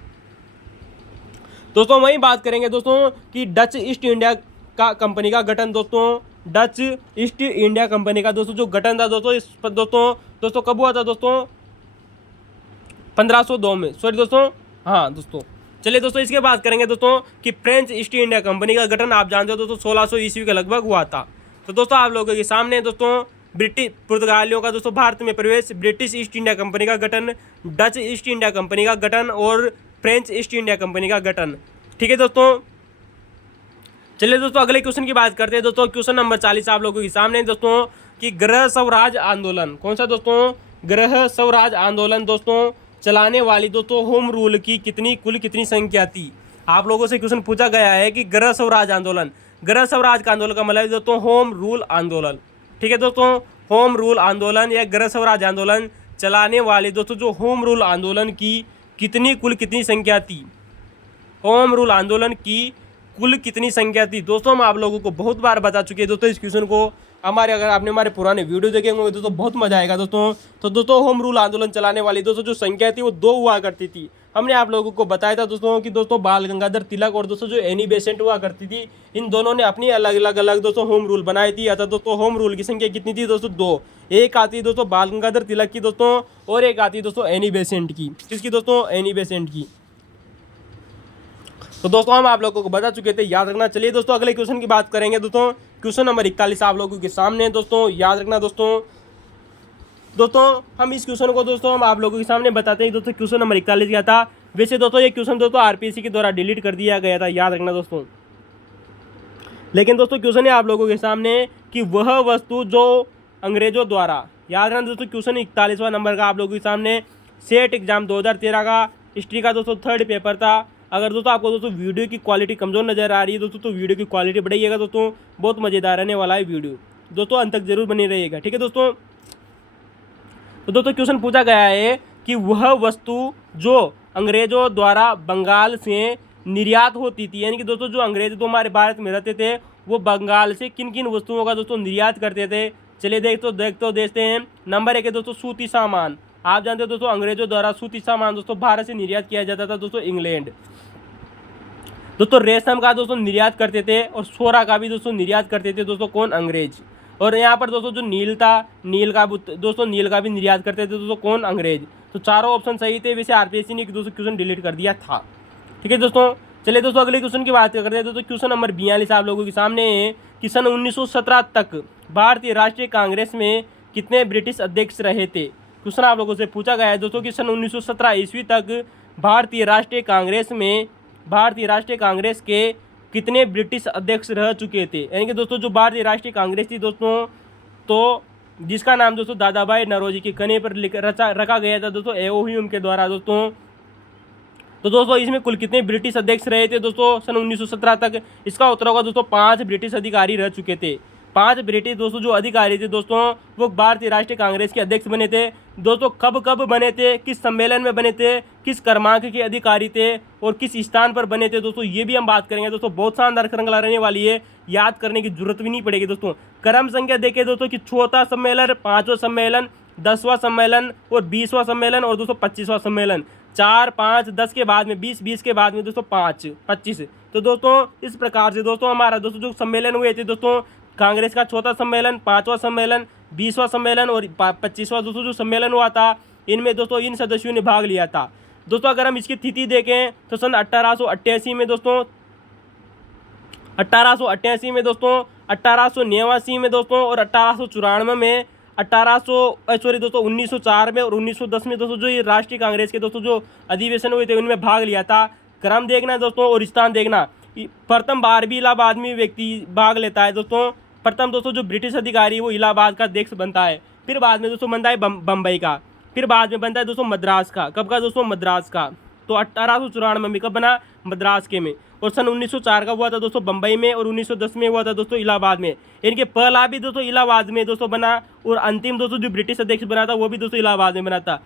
दोस्तों वहीं बात करेंगे दोस्तों कि डच ईस्ट इंडिया का कंपनी का गठन। दोस्तों डच ईस्ट इंडिया कंपनी का दोस्तों जो गठन था दोस्तों, इस दोस्तों कब हुआ था दोस्तों? 1502 में। सॉरी दोस्तों, हाँ दोस्तों। चलिए दोस्तों इसके बात करेंगे दोस्तों कि फ्रेंच ईस्ट इंडिया कंपनी का गठन आप जानते हो दोस्तों 1600 ईस्वी के लगभग हुआ था। तो दोस्तों आप लोगों के सामने दोस्तों ब्रिटिश पुर्तगालियों का दोस्तों भारत में प्रवेश, ब्रिटिश ईस्ट इंडिया कंपनी का गठन, डच ईस्ट इंडिया कंपनी का गठन और फ्रेंच ईस्ट इंडिया कंपनी का गठन। ठीक है दोस्तों, चलिए दोस्तों अगले क्वेश्चन की बात करते हैं। दोस्तों क्वेश्चन नंबर 40 आप लोगों के सामने दोस्तों कि गृह स्वराज आंदोलन कौन सा दोस्तों? गृह स्वराज आंदोलन दोस्तों चलाने वाली दोस्तों होम रूल की कुल कितनी संख्या थी? आप लोगों से क्वेश्चन पूछा गया है कि गृह स्वराज आंदोलन, गृह स्वराज का आंदोलन का मतलब दोस्तों होम रूल आंदोलन। ठीक है दोस्तों, होम रूल आंदोलन या गृह स्वराज आंदोलन चलाने वाले दोस्तों जो होम रूल आंदोलन की कुल कितनी संख्या थी? होम रूल आंदोलन की कुल कितनी संख्या थी? दोस्तों हम आप लोगों को बहुत बार बता चुके हैं दोस्तों इस क्वेश्चन को। अगर आपने हमारे पुराने वीडियो देखे होंगे दोस्तों बहुत मजा आएगा दोस्तों। तो दोस्तों होम रूल आंदोलन चलाने वाली दोस्तों जो संख्या थी वो 2 हुआ करती थी। हमने आप लोगों को बताया था दोस्तों कि दोस्तों बाल गंगाधर तिलक और दोस्तों जो एनी बेसेंट हुआ करती थी, इन दोनों ने अपनी अलग अलग दोस्तों होम रूल बनाई थी। अतः दोस्तों होम रूल की संख्या कितनी थी दोस्तों? 2। एक आती है दोस्तों बाल गंगाधर तिलक की दोस्तों, और एक आती है दोस्तों एनी बेसेंट की। किसकी दोस्तों? एनी बेसेंट की। तो दोस्तों हम आप लोगों को बता चुके थे, याद रखना। चलिए दोस्तों अगले क्वेश्चन की बात करेंगे। दोस्तों क्वेश्चन नंबर 41 आप लोगों के सामने दोस्तों, याद रखना दोस्तों हम इस क्वेश्चन को दोस्तों हम आप लोगों के सामने बताते हैं। दोस्तों क्वेश्चन नंबर 41 क्या था? वैसे दोस्तों ये क्वेश्चन दोस्तों आरपीएससी के द्वारा डिलीट कर दिया गया था, याद रखना दोस्तों। लेकिन दोस्तों क्वेश्चन है आप लोगों के सामने कि वह वस्तु जो अंग्रेजों द्वारा, याद रखना दोस्तों क्वेश्चन 41वां नंबर का आप लोगों के सामने सेट एग्जाम 2013 का हिस्ट्री का दोस्तों 3rd पेपर था। अगर दोस्तों आपको दोस्तों वीडियो की क्वालिटी कमज़ोर नज़र आ रही है दोस्तों, तो वीडियो की क्वालिटी बढ़ाइएगा दोस्तों, बहुत मज़ेदार रहने वाला है वीडियो दोस्तों, अंत तक जरूर बने रहिएगा। ठीक है दोस्तों, तो दोस्तों क्वेश्चन पूछा गया है कि वह वस्तु जो अंग्रेजों द्वारा बंगाल से निर्यात होती थी, यानी कि दोस्तों जो अंग्रेज तो हमारे भारत में रहते थे वो बंगाल से किन किन वस्तुओं का दोस्तों निर्यात करते थे? चलिए देखते हैं। नंबर 1 है दोस्तों सूती सामान। आप जानते हो दोस्तों अंग्रेजों द्वारा सूती सामान दोस्तों भारत से निर्यात किया जाता था दोस्तों इंग्लैंड। दोस्तों रेशम का दोस्तों निर्यात करते थे और सोरा का भी दोस्तों निर्यात करते थे दोस्तों, कौन? अंग्रेज। और यहाँ पर दोस्तों जो नील था, नील का भी निर्यात करते थे दोस्तों, कौन? अंग्रेज। तो चारों ऑप्शन सही थे। वैसे आरपीएससी ने दोस्तों क्वेश्चन डिलीट कर दिया था। ठीक है दोस्तों, चलिए दोस्तों अगले क्वेश्चन की बात करते हैं। दोस्तों क्वेश्चन नंबर 42 आप लोगों के सामने है कि सन 1917 तक भारतीय राष्ट्रीय कांग्रेस में कितने ब्रिटिश अध्यक्ष रहे थे? क्वेश्चन आप लोगों से पूछा गया है दोस्तों कि सन 1917 ईस्वी तक भारतीय राष्ट्रीय कांग्रेस के कितने ब्रिटिश अध्यक्ष रह चुके थे? यानी कि दोस्तों जो भारतीय राष्ट्रीय कांग्रेस थी दोस्तों, तो जिसका नाम दोस्तों दादाभाई नौरोजी के कहने पर रखा गया था दोस्तों एओह्यूम के द्वारा दोस्तों। तो दोस्तों इसमें कुल कितने ब्रिटिश अध्यक्ष रहे थे दोस्तों सन 1917 तक? इसका उत्तर होगा दोस्तों 5 ब्रिटिश अधिकारी रह चुके थे। 5 ब्रिटिश दोस्तों जो अधिकारी थे दोस्तों वो भारतीय राष्ट्रीय कांग्रेस के अध्यक्ष बने थे। दोस्तों कब बने थे, किस सम्मेलन में बने थे, किस क्रमांक के अधिकारी थे और किस स्थान पर बने थे दोस्तों, ये भी हम बात करेंगे दोस्तों। बहुत शानदार श्रृंखला रहने वाली है, याद करने की जरूरत भी नहीं पड़ेगी दोस्तों। क्रम संख्या देखें दोस्तों कि 4वां सम्मेलन, 5वां सम्मेलन, 10वां सम्मेलन और 20वां सम्मेलन और दोस्तों 25वां सम्मेलन। 4, 5, 10 के बाद में 20, 20 के बाद में दोस्तों 5, 25। तो दोस्तों इस प्रकार से दोस्तों हमारा दोस्तों जो सम्मेलन हुए थे दोस्तों कांग्रेस का 4वां सम्मेलन, 5वां सम्मेलन, 20वां सम्मेलन और 25वां दोस्तों जो सम्मेलन हुआ था, इनमें दोस्तों इन सदस्यों ने भाग लिया था। दोस्तों अगर हम इसकी तिथि देखें तो सन 1888 में दोस्तों, 1888 में दोस्तों, 1889 में दोस्तों और 1894 में, 1904 में और 1910 में दोस्तों जो ये राष्ट्रीय कांग्रेस के दोस्तों जो अधिवेशन हुए थे उनमें भाग लिया था। क्रम देखना दोस्तों और स्थान देखना। प्रथम बार भी इलाहाबाद में व्यक्ति भाग लेता है दोस्तों। प्रथम दोस्तों जो ब्रिटिश अधिकारी वो इलाहाबाद का अध्यक्ष बनता है, फिर बाद में दोस्तों बनता है बम्बई का, फिर बाद में बनता है दोस्तों मद्रास का। कब का दोस्तों? मद्रास का। तो 1894 में कब बना? मद्रास के में। और सन 1904 का हुआ था दोस्तों बम्बई में और 1910 में हुआ था दोस्तों इलाहाबाद में। इनके पहला भी दोस्तों इलाहाबाद में दोस्तों बना और अंतिम दोस्तों जो ब्रिटिश अध्यक्ष बना था वो भी दोस्तों इलाहाबाद में बना था।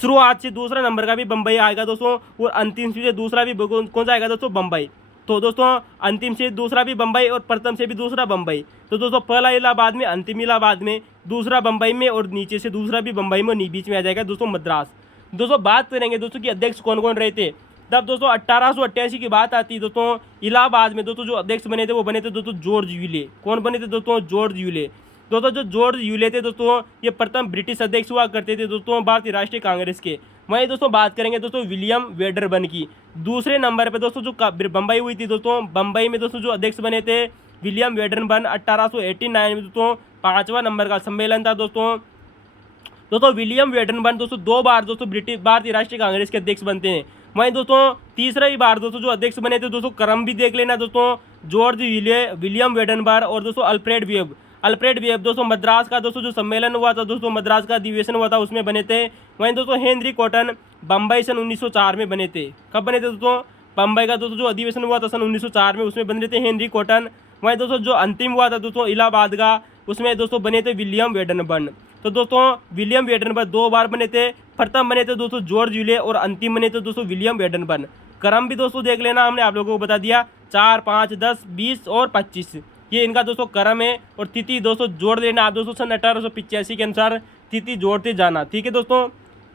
शुरुआत से दूसरा नंबर का भी बम्बई आएगा दोस्तों, और अंतिम से दूसरा भी कौन सा आएगा दोस्तों, बम्बई। तो दोस्तों अंतिम से दूसरा भी बम्बई और प्रथम से भी दूसरा बम्बई। तो दोस्तों पहला इलाहाबाद में, अंतिम इलाहाबाद में, दूसरा बम्बई में, और नीचे से दूसरा भी बम्बई में, बीच में आ जाएगा दोस्तों मद्रास। दोस्तों बात करेंगे दोस्तों कि अध्यक्ष कौन कौन रहे थे, तब दोस्तों 1888 की बात आती है दोस्तों। इलाहाबाद में दोस्तों जो अध्यक्ष बने थे वो बने थे दोस्तों जॉर्ज यूले। कौन बने थे दोस्तों, जॉर्ज यूले। दोस्तों जो जॉर्ज यूले थे दोस्तों, ये प्रथम ब्रिटिश अध्यक्ष हुआ करते थे दोस्तों भारतीय राष्ट्रीय कांग्रेस के। वहीं दोस्तों बात करेंगे दोस्तों विलियम वेडरबर्न की। दूसरे नंबर पे दोस्तों जो बम्बई हुई थी दोस्तों, बम्बई में दोस्तों जो अध्यक्ष बने थे विलियम वेडरबर्न 1889 में दोस्तों 5वां नंबर का सम्मेलन था दोस्तों विलियम वेडरबर्न दोस्तों 2 बार दोस्तों ब्रिटिश भारतीय राष्ट्रीय कांग्रेस के अध्यक्ष बनते हैं। वहीं दोस्तों तीसरा ही बार दोस्तों जो अध्यक्ष बने थे दोस्तों, क्रम भी देख लेना दोस्तों, जॉर्ज विलियम वेडरबर्न और दोस्तों अल्फ्रेड वेब दोस्तों मद्रास का दोस्तों जो सम्मेलन हुआ था दोस्तों, मद्रास का अधिवेशन हुआ था उसमें बने थे। वहीं दोस्तों हेनरी कॉटन बम्बई सन 1904 में बने थे। कब बने थे दोस्तों, बम्बई का दोस्तों जो अधिवेशन हुआ था सन 1904 में, उसमें बने थे हेनरी कॉटन। वहीं दोस्तों जो अंतिम हुआ था दोस्तों इलाहाबाद का, उसमें दोस्तों बने थे विलियम वेडरबर्न। तो दोस्तों विलियम वेडरबर्न 2 बार बने थे, प्रथम बने थे दोस्तों जॉर्ज यूले और अंतिम बने थे दोस्तों विलियम वेडरबर्न। क्रम भी दोस्तों देख लेना, हमने आप लोगों को बता दिया 4, 5, 10, 20 और 25 ये इनका दोस्तों क्रम है। और तिथि दोस्तों जोड़ लेना आप दोस्तों, सन 1885 के अनुसार तिथि जोड़ते जाना, ठीक है दोस्तों।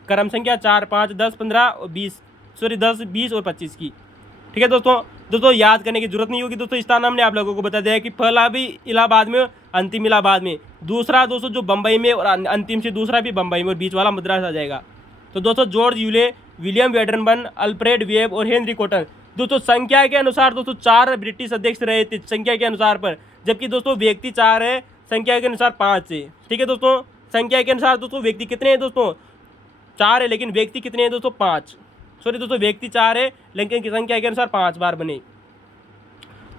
क्रम संख्या 4, 5, 10, 15 और 20 10, 20 और 25 की, ठीक है दोस्तों याद करने की जरूरत नहीं होगी दोस्तों। स्थान हमने आप लोगों को बता दिया है कि पहला भी इलाहाबाद में, अंतिम इलाहाबाद में, दूसरा दोस्तों जो बम्बई में, और अंतिम से दूसरा भी बम्बई में, और बीच वाला मद्रास आ जाएगा। तो दोस्तों George Yule, William Wedderburn, Alfred web और हेनरी कॉटन दोस्तों संख्या के अनुसार दोस्तों 4 ब्रिटिश अध्यक्ष रहे थे संख्या के अनुसार पर, जबकि दोस्तों व्यक्ति 4 है, संख्या के अनुसार 5 है, ठीक है दोस्तों। संख्या के अनुसार दोस्तों व्यक्ति कितने हैं दोस्तों, 4 है, लेकिन व्यक्ति कितने हैं दोस्तों, 5। सॉरी दोस्तों व्यक्ति 4 है लेकिन संख्या के अनुसार 5 बार बने।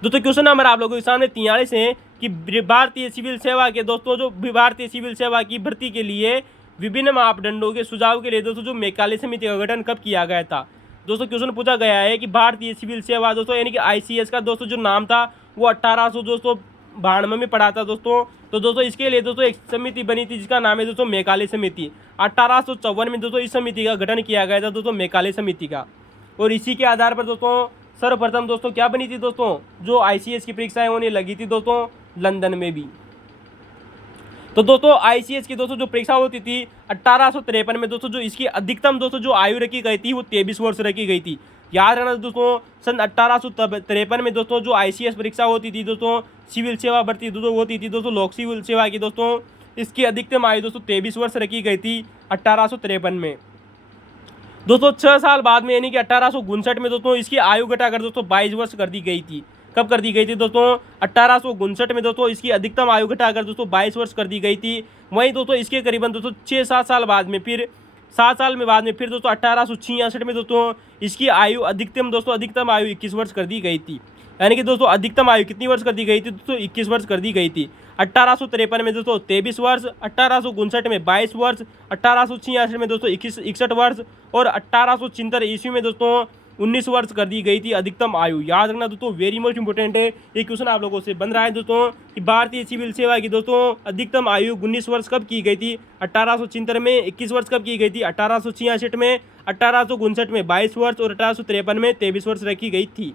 दोस्तों क्वेश्चन नंबर आप लोगों के सामने 43 है कि भारतीय सिविल सेवा के दोस्तों जो भारतीय सिविल सेवा की भर्ती के लिए विभिन्न मापदंडों के सुझाव के लिए दोस्तों जो मैकाले समिति का गठन कब किया गया था। दोस्तों क्वेश्चन पूछा गया है कि भारतीय सिविल सेवा दोस्तों यानी कि ICS का दोस्तों जो नाम था वो 1892 में पड़ा था दोस्तों। तो दोस्तों इसके लिए दोस्तों एक समिति बनी थी जिसका नाम है दोस्तों मैकाले समिति। 1854 में दोस्तों इस समिति का गठन किया गया था दोस्तों मैकाले समिति का। और इसी के आधार पर दोस्तों सर्वप्रथम दोस्तों क्या बनी थी दोस्तों, जो ICS की परीक्षाएं होने लगी थी दोस्तों लंदन में भी। तो दोस्तों ICS की दोस्तों जो परीक्षा होती थी 1853 में दोस्तों, जो इसकी अधिकतम दोस्तों जो आयु रखी गई थी वो 23 वर्ष रखी गई थी। याद रहना दोस्तों, सन 1853 में दोस्तों जो ICS परीक्षा होती थी दोस्तों, सिविल सेवा भर्ती दोस्तों होती थी दोस्तों लोक सिविल सेवा की दोस्तों, इसकी अधिकतम आयु दोस्तों 23 वर्ष रखी गई थी 1853 में। दोस्तों 6 साल बाद में यानी कि 1859 में दोस्तों इसकी आयु घटाकर दोस्तों 22 वर्ष कर दी गई थी। कब कर दी गई थी दोस्तों, 1859 में दोस्तों इसकी अधिकतम आयु घटाकर दोस्तों 22 वर्ष कर दी गई थी। वहीं दोस्तों इसके करीबन दोस्तों 6-7 साल बाद में फिर 7 साल में बाद में फिर दोस्तों 1866 में दोस्तों इसकी आयु अधिकतम आयु 21 वर्ष कर दी गई थी। यानी कि दोस्तों अधिकतम आयु कितनी वर्ष कर दी गई थी दोस्तों, 21 वर्ष कर दी गई थी। 1853 में दोस्तों 23 वर्ष, 1859 में 22 वर्ष, 1866 में दोस्तों 61 वर्ष और 1876 ईस्वी में दोस्तों 19 वर्ष कर दी गई थी अधिकतम आयु। याद रखना दोस्तों, वेरी मोस्ट इंपोर्टेंट है ये क्वेश्चन आप लोगों से बन रहा है दोस्तों कि भारतीय सिविल सेवा की दोस्तों अधिकतम आयु 19 वर्ष कब की गई थी, 1876 में। 21 वर्ष कब की गई थी, 1866 में। 1859 में 22 वर्ष और 1853 में 23 वर्ष रखी गई थी।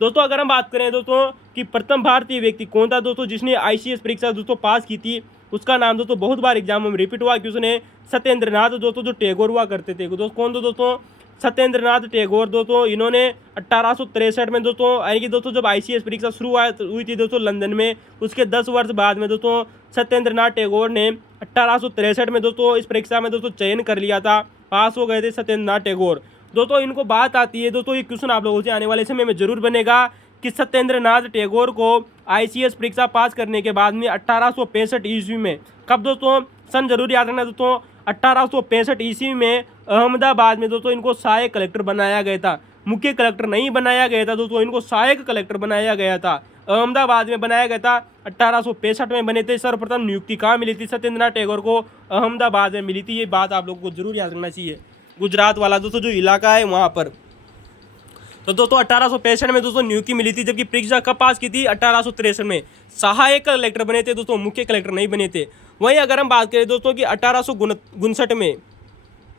दोस्तों अगर हम बात करें दोस्तों कि प्रथम भारतीय व्यक्ति कौन था दोस्तों जिसने ICS परीक्षा दोस्तों पास की थी, उसका नाम दोस्तों बहुत बार एग्जाम में रिपीट हुआ क्वेश्चन है, सत्येंद्रनाथ दोस्तों जो टैगोर हुआ करते थे। दोस्तों कौन दोस्तों, सत्येंद्रनाथ टैगोर दोस्तों। इन्होंने 1863 में दोस्तों यानी कि दोस्तों जब ICS परीक्षा शुरू हुई थी दोस्तों लंदन में, उसके 10 वर्ष बाद में दोस्तों सत्येंद्रनाथ टैगोर ने 1863 में दोस्तों इस परीक्षा में दोस्तों चयन कर लिया था, पास हो गए थे सत्येंद्रनाथ टैगोर। दोस्तों इनको बात आती है दोस्तों, ये क्वेश्चन आप लोगों से आने वाले समय में जरूर बनेगा कि सत्येंद्रनाथ टैगोर को ICS परीक्षा पास करने के बाद में 1865 ईस्वी में, कब दोस्तों, सन जरूर याद रखना दोस्तों, 1865 ईस्वी में अहमदाबाद में दोस्तों इनको सहायक कलेक्टर बनाया गया था। मुख्य कलेक्टर नहीं बनाया गया था दोस्तों, इनको सहायक कलेक्टर बनाया गया था। अहमदाबाद में बनाया गया था, 1865 में बने थे। सर्वप्रथम नियुक्ति कहाँ मिली थी सत्येंद्रनाथ टैगोर को, अहमदाबाद में मिली थी। ये बात आप लोगों को जरूर याद रखना चाहिए, गुजरात वाला दोस्तों जो इलाका है वहाँ पर। तो दोस्तों 1865 में दोस्तों नियुक्ति मिली थी, जबकि परीक्षा कब पास की थी, 1863 में। सहायक कलेक्टर बने थे दोस्तों, मुख्य कलेक्टर नहीं बने थे। वहीं अगर हम बात करें दोस्तों कि 1859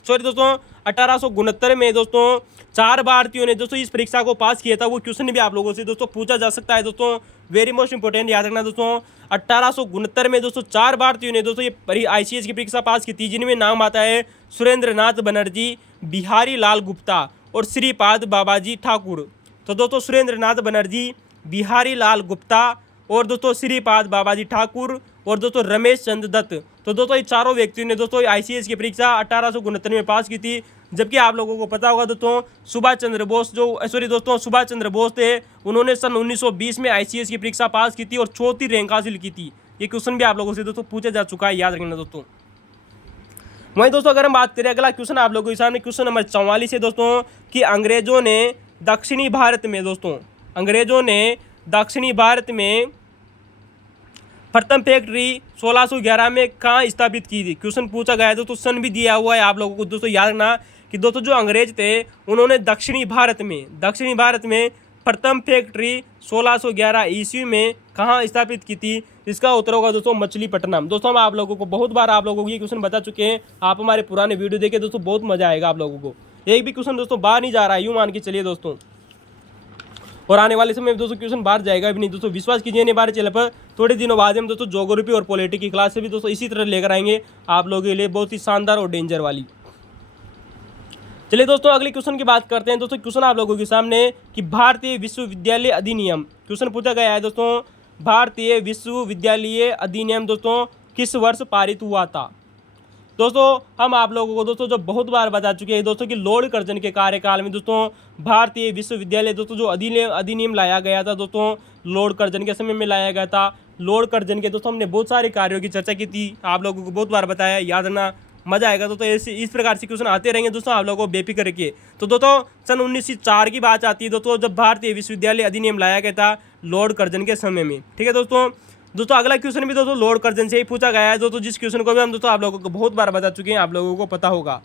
सॉरी दोस्तों 1869 में दोस्तों 4 भारतीयों ने दोस्तों इस परीक्षा को पास किया था। वो क्वेश्चन भी आप लोगों से दोस्तों पूछा जा सकता है दोस्तों, वेरी मोस्ट इंपोर्टेंट, याद रखना दोस्तों। 1869 में दोस्तों 4 भारतीयों ने दोस्तों ये ICS की परीक्षा पास की थी, जिनमें नाम आता है सुरेंद्र नाथ बनर्जी, बिहारी लाल गुप्ता और श्रीपाद बाबाजी ठाकुर। तो दोस्तों सुरेंद्र नाथ बनर्जी, बिहारी लाल गुप्ता और दोस्तों श्रीपाद बाबाजी ठाकुर और दोस्तों रमेश चंद्र दत्त। तो दोस्तों ये चारों व्यक्तियों ने दोस्तों ICS की परीक्षा 1869 में पास की थी। जबकि आप लोगों को पता होगा दोस्तों सुभाष चंद्र बोस थे, उन्होंने सन 1920 में ICS की परीक्षा पास की थी और 4थी रैंक हासिल की थी। ये क्वेश्चन भी आप लोगों से दोस्तों पूछा जा चुका है, याद रखना दोस्तों। वहीं दोस्तों अगर हम बात करें अगला क्वेश्चन आप लोगों के सामने, क्वेश्चन नंबर 44 है दोस्तों कि अंग्रेजों ने दक्षिणी भारत में प्रथम फैक्ट्री 1611 में कहाँ स्थापित की थी। क्वेश्चन पूछा गया है दोस्तों, सन भी दिया हुआ है आप लोगों को दोस्तों। याद रखना कि दोस्तों जो अंग्रेज थे उन्होंने दक्षिणी भारत में प्रथम फैक्ट्री 1611 ईस्वी में कहाँ स्थापित की थी। इसका उत्तर होगा दोस्तों मछलीपट्टनम। दोस्तों हम आप लोगों को बहुत बार आप लोगों को ये क्वेश्चन बता चुके हैं, आप हमारे पुराने वीडियो देखें दोस्तों, बहुत मजा आएगा आप लोगों को। एक भी क्वेश्चन दोस्तों बाहर नहीं जा रहा है, यूँ मान के चलिए दोस्तों, और आने वाले समय में दोस्तों क्वेश्चन बाहर जाएगा भी नहीं दोस्तों, विश्वास कीजिए। नहीं बाहर चले पर थोड़े दिनों बाद हम दोस्तों ज्योग्राफी और पॉलिटी की क्लास से भी दोस्तों इसी तरह लेकर आएंगे आप लोगों के लिए, बहुत ही शानदार और डेंजर वाली। चलिए दोस्तों अगले क्वेश्चन की बात करते हैं दोस्तों। क्वेश्चन आप लोगों के सामने कि भारतीय विश्वविद्यालय अधिनियम, क्वेश्चन पूछा गया है दोस्तों, भारतीय विश्वविद्यालय अधिनियम दोस्तों किस वर्ष पारित हुआ था। दोस्तों हम आप लोगों को दोस्तों जो बहुत बार बता चुके हैं दोस्तों कि लॉर्ड कर्जन के कार्यकाल में दोस्तों भारतीय विश्वविद्यालय दोस्तों जो अधिनियम लाया गया था दोस्तों, लॉर्ड कर्जन के समय में लाया गया था। लॉर्ड कर्जन के दोस्तों हमने बहुत सारे कार्यों की चर्चा की थी, आप लोगों को बहुत बार बताया, याद रखना, मजा आएगा दोस्तों। ऐसे इस प्रकार से क्वेश्चन आते रहेंगे दोस्तों, आप लोगों को बेफिक्र रखिए। तो दोस्तों सन 1904 की बात आती है दोस्तों, जब भारतीय विश्वविद्यालय अधिनियम लाया गया था लॉर्ड कर्जन के समय में, ठीक है दोस्तों अगला क्वेश्चन भी दोस्तों लॉर्ड कर्जन से ही पूछा गया है दोस्तों, जिस क्वेश्चन को भी हम दोस्तों आप लोगों को बहुत बार बता चुके हैं, आप लोगों को पता होगा।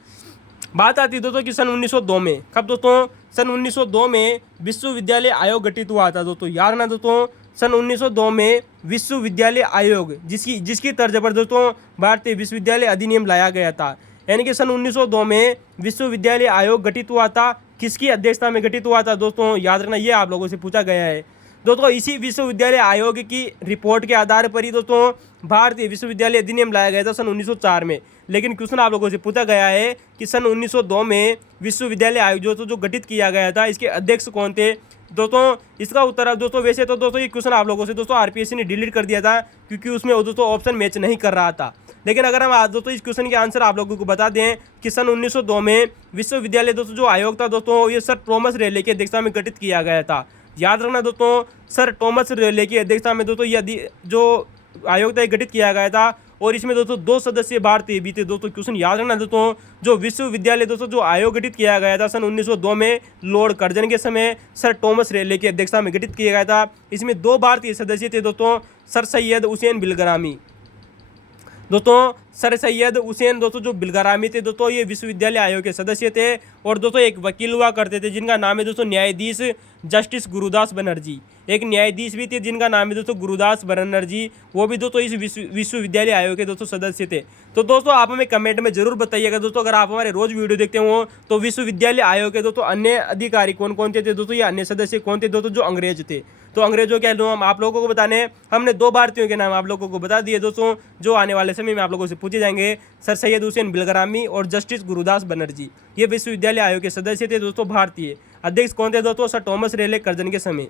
बात आती है दोस्तों कि सन 1902 में, कब दोस्तों, सन 1902 में विश्वविद्यालय आयोग गठित हुआ था दोस्तों। याद रखना दोस्तों सन 1902 में विश्वविद्यालय आयोग, जिसकी तर्ज पर दोस्तों भारतीय विश्वविद्यालय अधिनियम लाया गया था। यानी कि सन 1902 में विश्वविद्यालय आयोग गठित हुआ था, किसकी अध्यक्षता में गठित हुआ था दोस्तों, याद रखना, ये आप लोगों से पूछा गया है दोस्तों। इसी विश्वविद्यालय आयोग की रिपोर्ट के आधार पर ही दोस्तों भारतीय विश्वविद्यालय अधिनियम लाया गया था सन 1904 में। लेकिन क्वेश्चन आप लोगों से पूछा गया है कि सन 1902 में विश्वविद्यालय आयोग जो गठित किया गया था, इसके अध्यक्ष कौन थे दोस्तों। इसका उत्तर दोस्तों, वैसे तो दोस्तों ये क्वेश्चन आप लोगों से दोस्तों RPSC ने डिलीट कर दिया था, क्योंकि उसमें दोस्तों ऑप्शन मैच नहीं कर रहा था। लेकिन अगर हम आज दोस्तों इस क्वेश्चन के आंसर आप लोगों को बता दें कि सन 1902 में विश्वविद्यालय दोस्तों जो आयोग था दोस्तों, ये सर टॉमस रेले की अध्यक्षता में गठित किया गया था। याद रखना दोस्तों, सर टॉमस रेले की अध्यक्षता में दोस्तों ये जो आयोग था गठित किया गया था, और इसमें दोस्तों 2 सदस्य भारतीय भी थे दोस्तों। क्वेश्चन याद रखना दोस्तों, जो विश्वविद्यालय दोस्तों जो आयोग गठित किया गया था सन 1902 में लॉर्ड कर्जन के समय सर टॉमस रेले की अध्यक्षता में गठित किया गया था। इसमें 2 भारतीय सदस्य थे दोस्तों, सर सैयद हुसैन बिलगरामी दोस्तों, सर सैयद हुसैन दोस्तों जो बिलगरामी थे दोस्तों, ये विश्वविद्यालय आयोग के सदस्य थे। और दोस्तों एक वकील हुआ करते थे जिनका नाम है दोस्तों न्यायाधीश जस्टिस गुरुदास बनर्जी। एक न्यायाधीश भी थे जिनका नाम है दोस्तों गुरुदास बनर्जी, वो भी दोस्तों इस विश्वविद्यालय आयोग के दोस्तों सदस्य थे। तो दोस्तों आप हमें कमेंट में जरूर बताइएगा दोस्तों, अगर आप हमारे रोज वीडियो देखते हो तो विश्वविद्यालय आयोग के दोस्तों अन्य अधिकारी कौन कौन थे दोस्तों, या अन्य सदस्य कौन थे दोस्तों जो अंग्रेज थे। तो अंग्रेजों के नाम आप लोगों को बताने, हमने 2 भारतीयों के नाम आप लोगों को बता दिए दोस्तों, जो आने वाले समय में आप लोगों से पूछे जाएंगे। सर सैयद हुसैन बिलगरामी और जस्टिस गुरुदास बनर्जी, ये विश्वविद्यालय आयोग के सदस्य थे दोस्तों भारतीय। अध्यक्ष कौन थे दोस्तों, सर टॉमस रेले कर्जन के समय।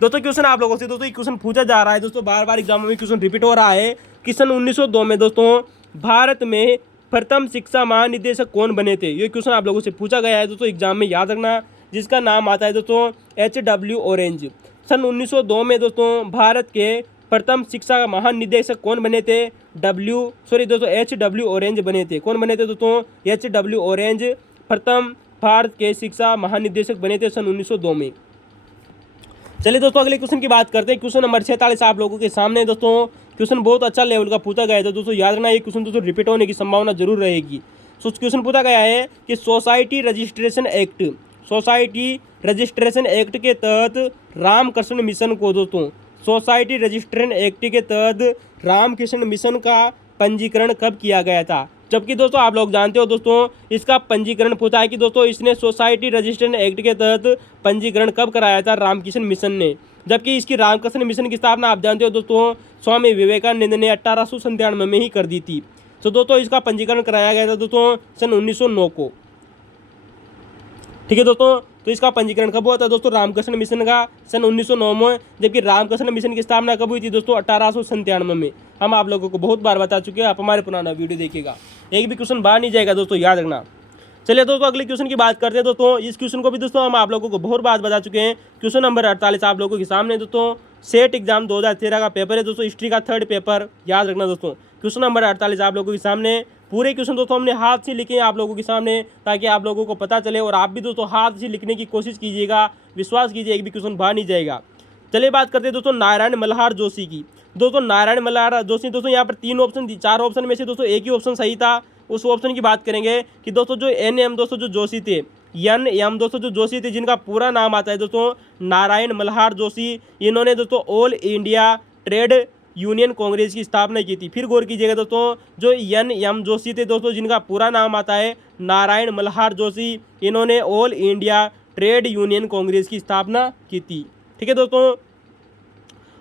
दोस्तों क्वेश्चन आप लोगों से दोस्तों क्वेश्चन पूछा जा रहा है दोस्तों, बार बार एग्जाम में क्वेश्चन रिपीट हो रहा है कि सन 1902 में दोस्तों भारत में प्रथम शिक्षा महानिदेशक कौन बने थे। ये क्वेश्चन आप लोगों से पूछा गया है दोस्तों एग्जाम में, याद रखना, जिसका नाम आता है दोस्तों HW ऑरेंज। सन 1902 में दोस्तों भारत के प्रथम शिक्षा महानिदेशक कौन बने थे, दोस्तों HW ऑरेंज बने थे। कौन बने थे दोस्तों, HW ऑरेंज प्रथम भारत के शिक्षा महानिदेशक बने थे सन 1902 में। चलिए दोस्तों अगले क्वेश्चन की बात करते हैं। क्वेश्चन नंबर 46 आप लोगों के सामने दोस्तों, क्वेश्चन बहुत अच्छा लेवल का पूछा गया था दोस्तों, याद रखना ये क्वेश्चन दोस्तों रिपीट होने की संभावना जरूर रहेगी। क्वेश्चन पूछा गया है कि सोसाइटी रजिस्ट्रेशन एक्ट के तहत रामकृष्ण मिशन को दोस्तों, सोसाइटी रजिस्ट्रेशन एक्ट के तहत रामकृष्ण मिशन का पंजीकरण कब किया गया था। जबकि दोस्तों आप लोग जानते हो दोस्तों इसका पंजीकरण पूछा है कि दोस्तों इसने सोसाइटी रजिस्ट्रेशन एक्ट के तहत पंजीकरण कब कराया था रामकृष्ण मिशन ने। जबकि इसकी रामकृष्ण मिशन की स्थापना आप जानते हो दोस्तों स्वामी विवेकानंद ने 1897 में ही कर दी थी। तो दोस्तों इसका पंजीकरण कराया गया था दोस्तों सन 1909 को। ठीक है दोस्तों, तो इसका पंजीकरण कब हुआ था दोस्तों रामकृष्ण मिशन का सन 1909 में। जबकि रामकृष्ण मिशन की स्थापना कब हुई थी दोस्तों 1897 में। हम आप लोगों को बहुत बार बता चुके हैं, आप हमारे पुराना वीडियो देखिएगा, एक भी क्वेश्चन बाहर नहीं जाएगा दोस्तों, याद रखना। चलिए दोस्तों अगले क्वेश्चन की बात करते हैं दोस्तों। इस क्वेश्चन को भी दोस्तों हम आप लोगों को बहुत बार बता चुके हैं। क्वेश्चन नंबर 48 आप लोगों के सामने दोस्तों सेट एग्जाम 2013 का पेपर है दोस्तों, हिस्ट्री का 3rd पेपर, याद रखना दोस्तों। क्वेश्चन नंबर 48 आप लोगों के सामने, पूरे क्वेश्चन दोस्तों हमने हाथ से लिखे हैं आप लोगों के सामने ताकि आप लोगों को पता चले, और आप भी दोस्तों हाथ से लिखने की कोशिश कीजिएगा, विश्वास कीजिए एक भी क्वेश्चन बाहर नहीं जाएगा। चलिए बात करते हैं दोस्तों नारायण मल्हार जोशी की। दोस्तों नारायण मल्हार जोशी दोस्तों यहाँ पर 3 ऑप्शन, 4 ऑप्शन में से दोस्तों एक ही ऑप्शन सही था। उस ऑप्शन की बात करेंगे कि दोस्तों जो NM दोस्तों जो जोशी थे, NM दोस्तों जो जोशी थे, जिनका पूरा नाम आता है दोस्तों नारायण मल्हार जोशी, इन्होंने दोस्तों all India trade union Congress की स्थापना की थी। फिर गौर कीजिएगा दोस्तों जो NM जोशी थे दोस्तों, जिनका पूरा नाम आता है नारायण मल्हार जोशी, इन्होंने all India trade union Congress की स्थापना की थी। ठीक है दोस्तों,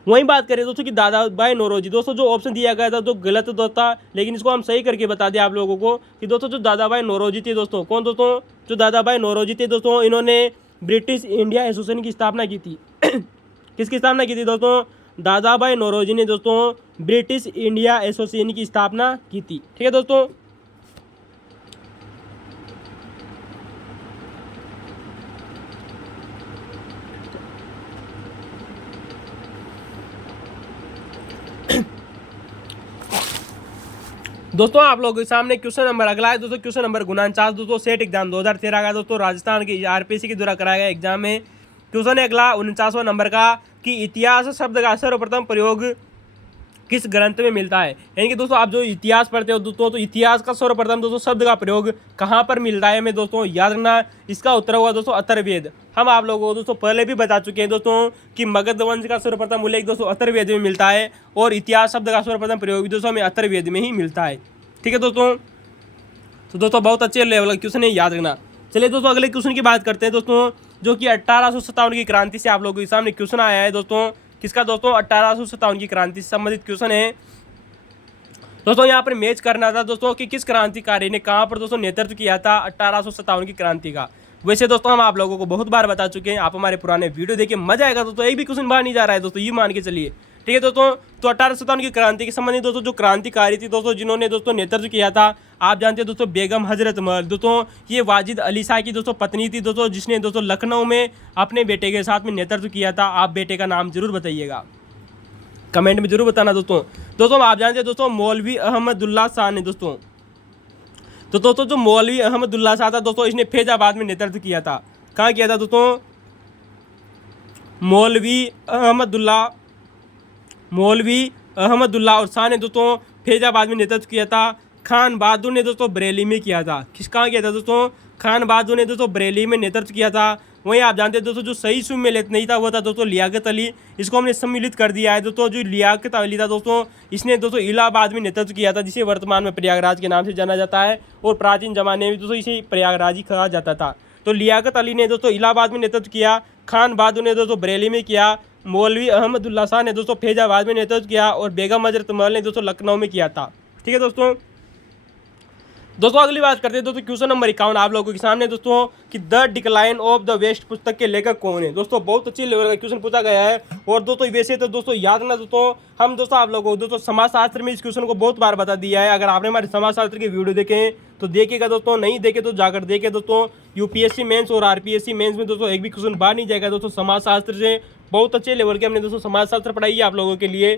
वहीं बात करें दोस्तों कि दादा भाई नौरोजी, दोस्तों जो ऑप्शन दिया गया था तो गलत था, लेकिन इसको हम सही करके बता दें आप लोगों को कि दोस्तों जो दादा भाई नौरोजी थे दोस्तों, कौन दोस्तों, जो दादा भाई नौरोजी थे दोस्तों, इन्होंने ब्रिटिश इंडिया एसोसिएशन की स्थापना की थी। किसकी स्थापना की थी दोस्तों, दादा भाई नौरोजी ने दोस्तों ब्रिटिश इंडिया एसोसिएशन की स्थापना की थी। ठीक है दोस्तों, दोस्तों आप लोगों के सामने क्वेश्चन नंबर अगला है दोस्तों, क्वेश्चन नंबर 49 दोस्तों सेट एग्जाम 2013 का दोस्तों, राजस्थान की RPSC के द्वारा कराया गया एग्जाम में। क्वेश्चन है अगला 49वां नंबर का कि इतिहास शब्द का सर्वप्रथम प्रयोग किस ग्रंथ में मिलता है। यानी कि दोस्तों आप जो इतिहास पढ़ते हो दोस्तों, तो इतिहास का सर्वप्रथम दोस्तों शब्द का प्रयोग कहाँ पर मिलता है, मैं दोस्तों याद रखना, इसका उत्तर होगा दोस्तों अथर्ववेद। हम आप लोगों को दोस्तों पहले भी बता चुके हैं दोस्तों कि मगध वंश का सर्वप्रथम उल्लेख दोस्तों अथर्ववेद में मिलता है, और इतिहास शब्द का सर्वप्रथम प्रयोग भी दोस्तों हमें अथर्ववेद में ही मिलता है। ठीक है दोस्तों, तो दोस्तों बहुत अच्छे लेवल का क्वेश्चन है, याद रखना। चलिए दोस्तों अगले क्वेश्चन की बात करते हैं दोस्तों, जो कि 1857 की क्रांति से आप लोगों के सामने क्वेश्चन आया है दोस्तों। किसका दोस्तों, 1857 की क्रांति से संबंधित क्वेश्चन है दोस्तों। यहाँ पर मैच करना था दोस्तों कि किस क्रांतिकारी ने कहाँ पर दोस्तों नेतृत्व किया था 1857 की क्रांति का। वैसे दोस्तों हम आप लोगों को बहुत बार बता चुके हैं, आप हमारे पुराने वीडियो देखिए, मजा आएगा दोस्तों, एक भी क्वेश्चन बाहर नहीं जा रहा है दोस्तों, ये मान के चलिए। ठीक है दोस्तों, तो 1857 की क्रांति के संबंधित दोस्तों जो क्रांतिकारी थी दोस्तों, जिन्होंने दोस्तों नेतृत्व किया था, आप जानते हैं दोस्तों बेगम हजरत महल दोस्तों, ये वाजिद अली शाह की दोस्तों पत्नी थी दोस्तों, जिसने दोस्तों लखनऊ में अपने बेटे के साथ में नेतृत्व किया था। आप बेटे का नाम जरूर बताइएगा, कमेंट में जरूर बताना दोस्तों। दोस्तों आप जानते हैं दोस्तों मौलवी अहमदुल्ला शाह ने दोस्तों, तो दोस्तों जो मौलवी अहमदुल्ला शाह था दोस्तों, इसने फैजाबाद में नेतृत्व किया था। कहाँ किया था दोस्तों, मौलवी अहमदुल्ला और शाह ने दोस्तों फैजाबाद में नेतृत्व किया था। खान बहादुर ने दोस्तों बरेली में किया था। कहाँ किया था दोस्तों, खान बहादुर ने दोस्तों बरेली में नेतृत्व किया था। वहीं आप जानते हैं दोस्तों जो सही सम्मिलित नहीं था वो था दोस्तों लियाकत अली, इसको हमने सम्मिलित कर दिया है दोस्तों। जो लियाकत अली था दोस्तों, इसने दोस्तों इलाहाबाद में नेतृत्व किया था, जिसे वर्तमान में प्रयागराज के नाम से जाना जाता है, और प्राचीन जमाने में दोस्तों इसे प्रयागराज ही कहा जाता था। तो लियाकत अली ने दोस्तों इलाहाबाद में नेतृत्व किया, खान बहादुर ने दोस्तों बरेली में किया, मौलवी अहमदुल्ला शाह ने दोस्तों फैजाबाद में नेतृत्व किया, और बेगम हजरत महल ने दोस्तों लखनऊ में किया था। ठीक है दोस्तों अगली बात करते हैं दोस्तों क्वेश्चन नंबर 51 आप लोगों के सामने दोस्तों कि the decline of the west पुस्तक के लेखक कौन है। दोस्तों बहुत अच्छी लेवल का क्वेश्चन पूछा गया है, और दोस्तों वैसे तो दोस्तों याद ना दोस्तों, हम दोस्तों आप लोगों को दोस्तों समाजशास्त्र में इस क्वेश्चन को बहुत बार बता दिया है। अगर आपने हमारे समाजशास्त्र की वीडियो देखें तो देखिएगा दोस्तों, नहीं देखे तो जाकर देखे दोस्तों। UPSC मेंस और RPSC मेंस में दोस्तों एक भी क्वेश्चन बाहर नहीं जाएगा दोस्तों समाजशास्त्र से। बहुत अच्छे लेवल के हमने दोस्तों समाजशास्त्र पढ़ाई है आप लोगों के लिए।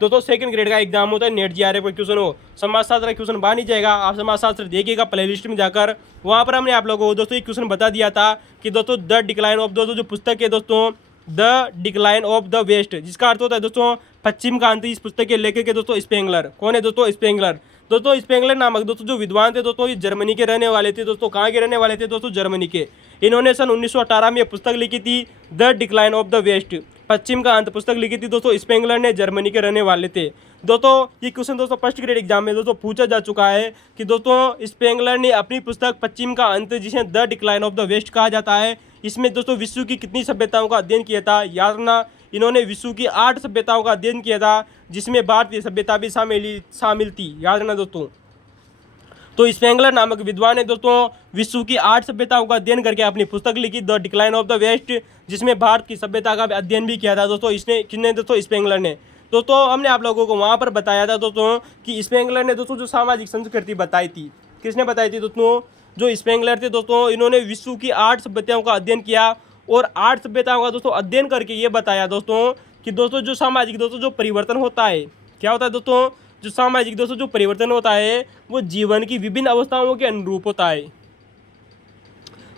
दोस्तों 2nd ग्रेड का एग्जाम होता है, नेट GRF पर क्वेश्चन हो, समाजशास्त्र का क्वेश्चन बाहर नहीं जाएगा। आप समाजशास्त्र देखिएगा प्लेलिस्ट में जाकर, वहाँ पर हमने आप लोगों को दोस्तों एक क्वेश्चन बता दिया था कि दोस्तों द डिक्लाइन ऑफ दोस्तों जो पुस्तक है दोस्तों the decline of the west, जिसका अर्थ होता है दोस्तों पश्चिम का अंत। इस पुस्तक के लेखक है दोस्तों स्पेंगलर। कौन है दोस्तों, स्पेंगलर। दोस्तों स्पेंगलर नामक दोस्तों जो विद्वान थे दोस्तों, ये जर्मनी के रहने वाले थे दोस्तों। कहाँ के रहने वाले थे दोस्तों? जर्मनी के। इन्होंने सन 1918 में पुस्तक लिखी थी the decline of the West, पश्चिम का अंत पुस्तक लिखी थी दोस्तों। स्पेंगलर ने जर्मनी के रहने वाले थे दोस्तों। ये क्वेश्चन दोस्तों फर्स्ट ग्रेड एग्जाम में दोस्तों पूछा जा चुका है कि दोस्तों स्पेंगलर ने अपनी पुस्तक पश्चिम का अंत, जिसे the decline of the west कहा जाता है, इसमें दोस्तों विश्व की कितनी सभ्यताओं का अध्ययन किया था? याद रखना, इन्होंने विश्व की 8 सभ्यताओं का अध्ययन किया था, जिसमें भारतीय सभ्यता भी शामिल थी। याद रखना दोस्तों। तो स्पेंगलर नामक विद्वान ने दोस्तों विश्व की 8 सभ्यताओं का अध्ययन करके अपनी पुस्तक लिखी the decline of the west, जिसमें भारत की सभ्यता का अध्ययन भी किया था दोस्तों। इसने किसने? दोस्तों स्पेंगलर ने। दोस्तों हमने आप लोगों को वहाँ पर बताया था दोस्तों कि स्पेंगलर ने दोस्तों जो सामाजिक संस्कृति बताई थी, किसने बताई थी दोस्तों? जो स्पेंगलर थे दोस्तों, इन्होंने विश्व की 8 सभ्यताओं का अध्ययन किया और 8 सभ्यताओं का दोस्तों अध्ययन करके ये बताया दोस्तों कि दोस्तों जो सामाजिक दोस्तों जो परिवर्तन होता है, क्या होता है दोस्तों? जो सामाजिक दोस्तों जो परिवर्तन होता है वो जीवन की विभिन्न अवस्थाओं के अनुरूप होता है।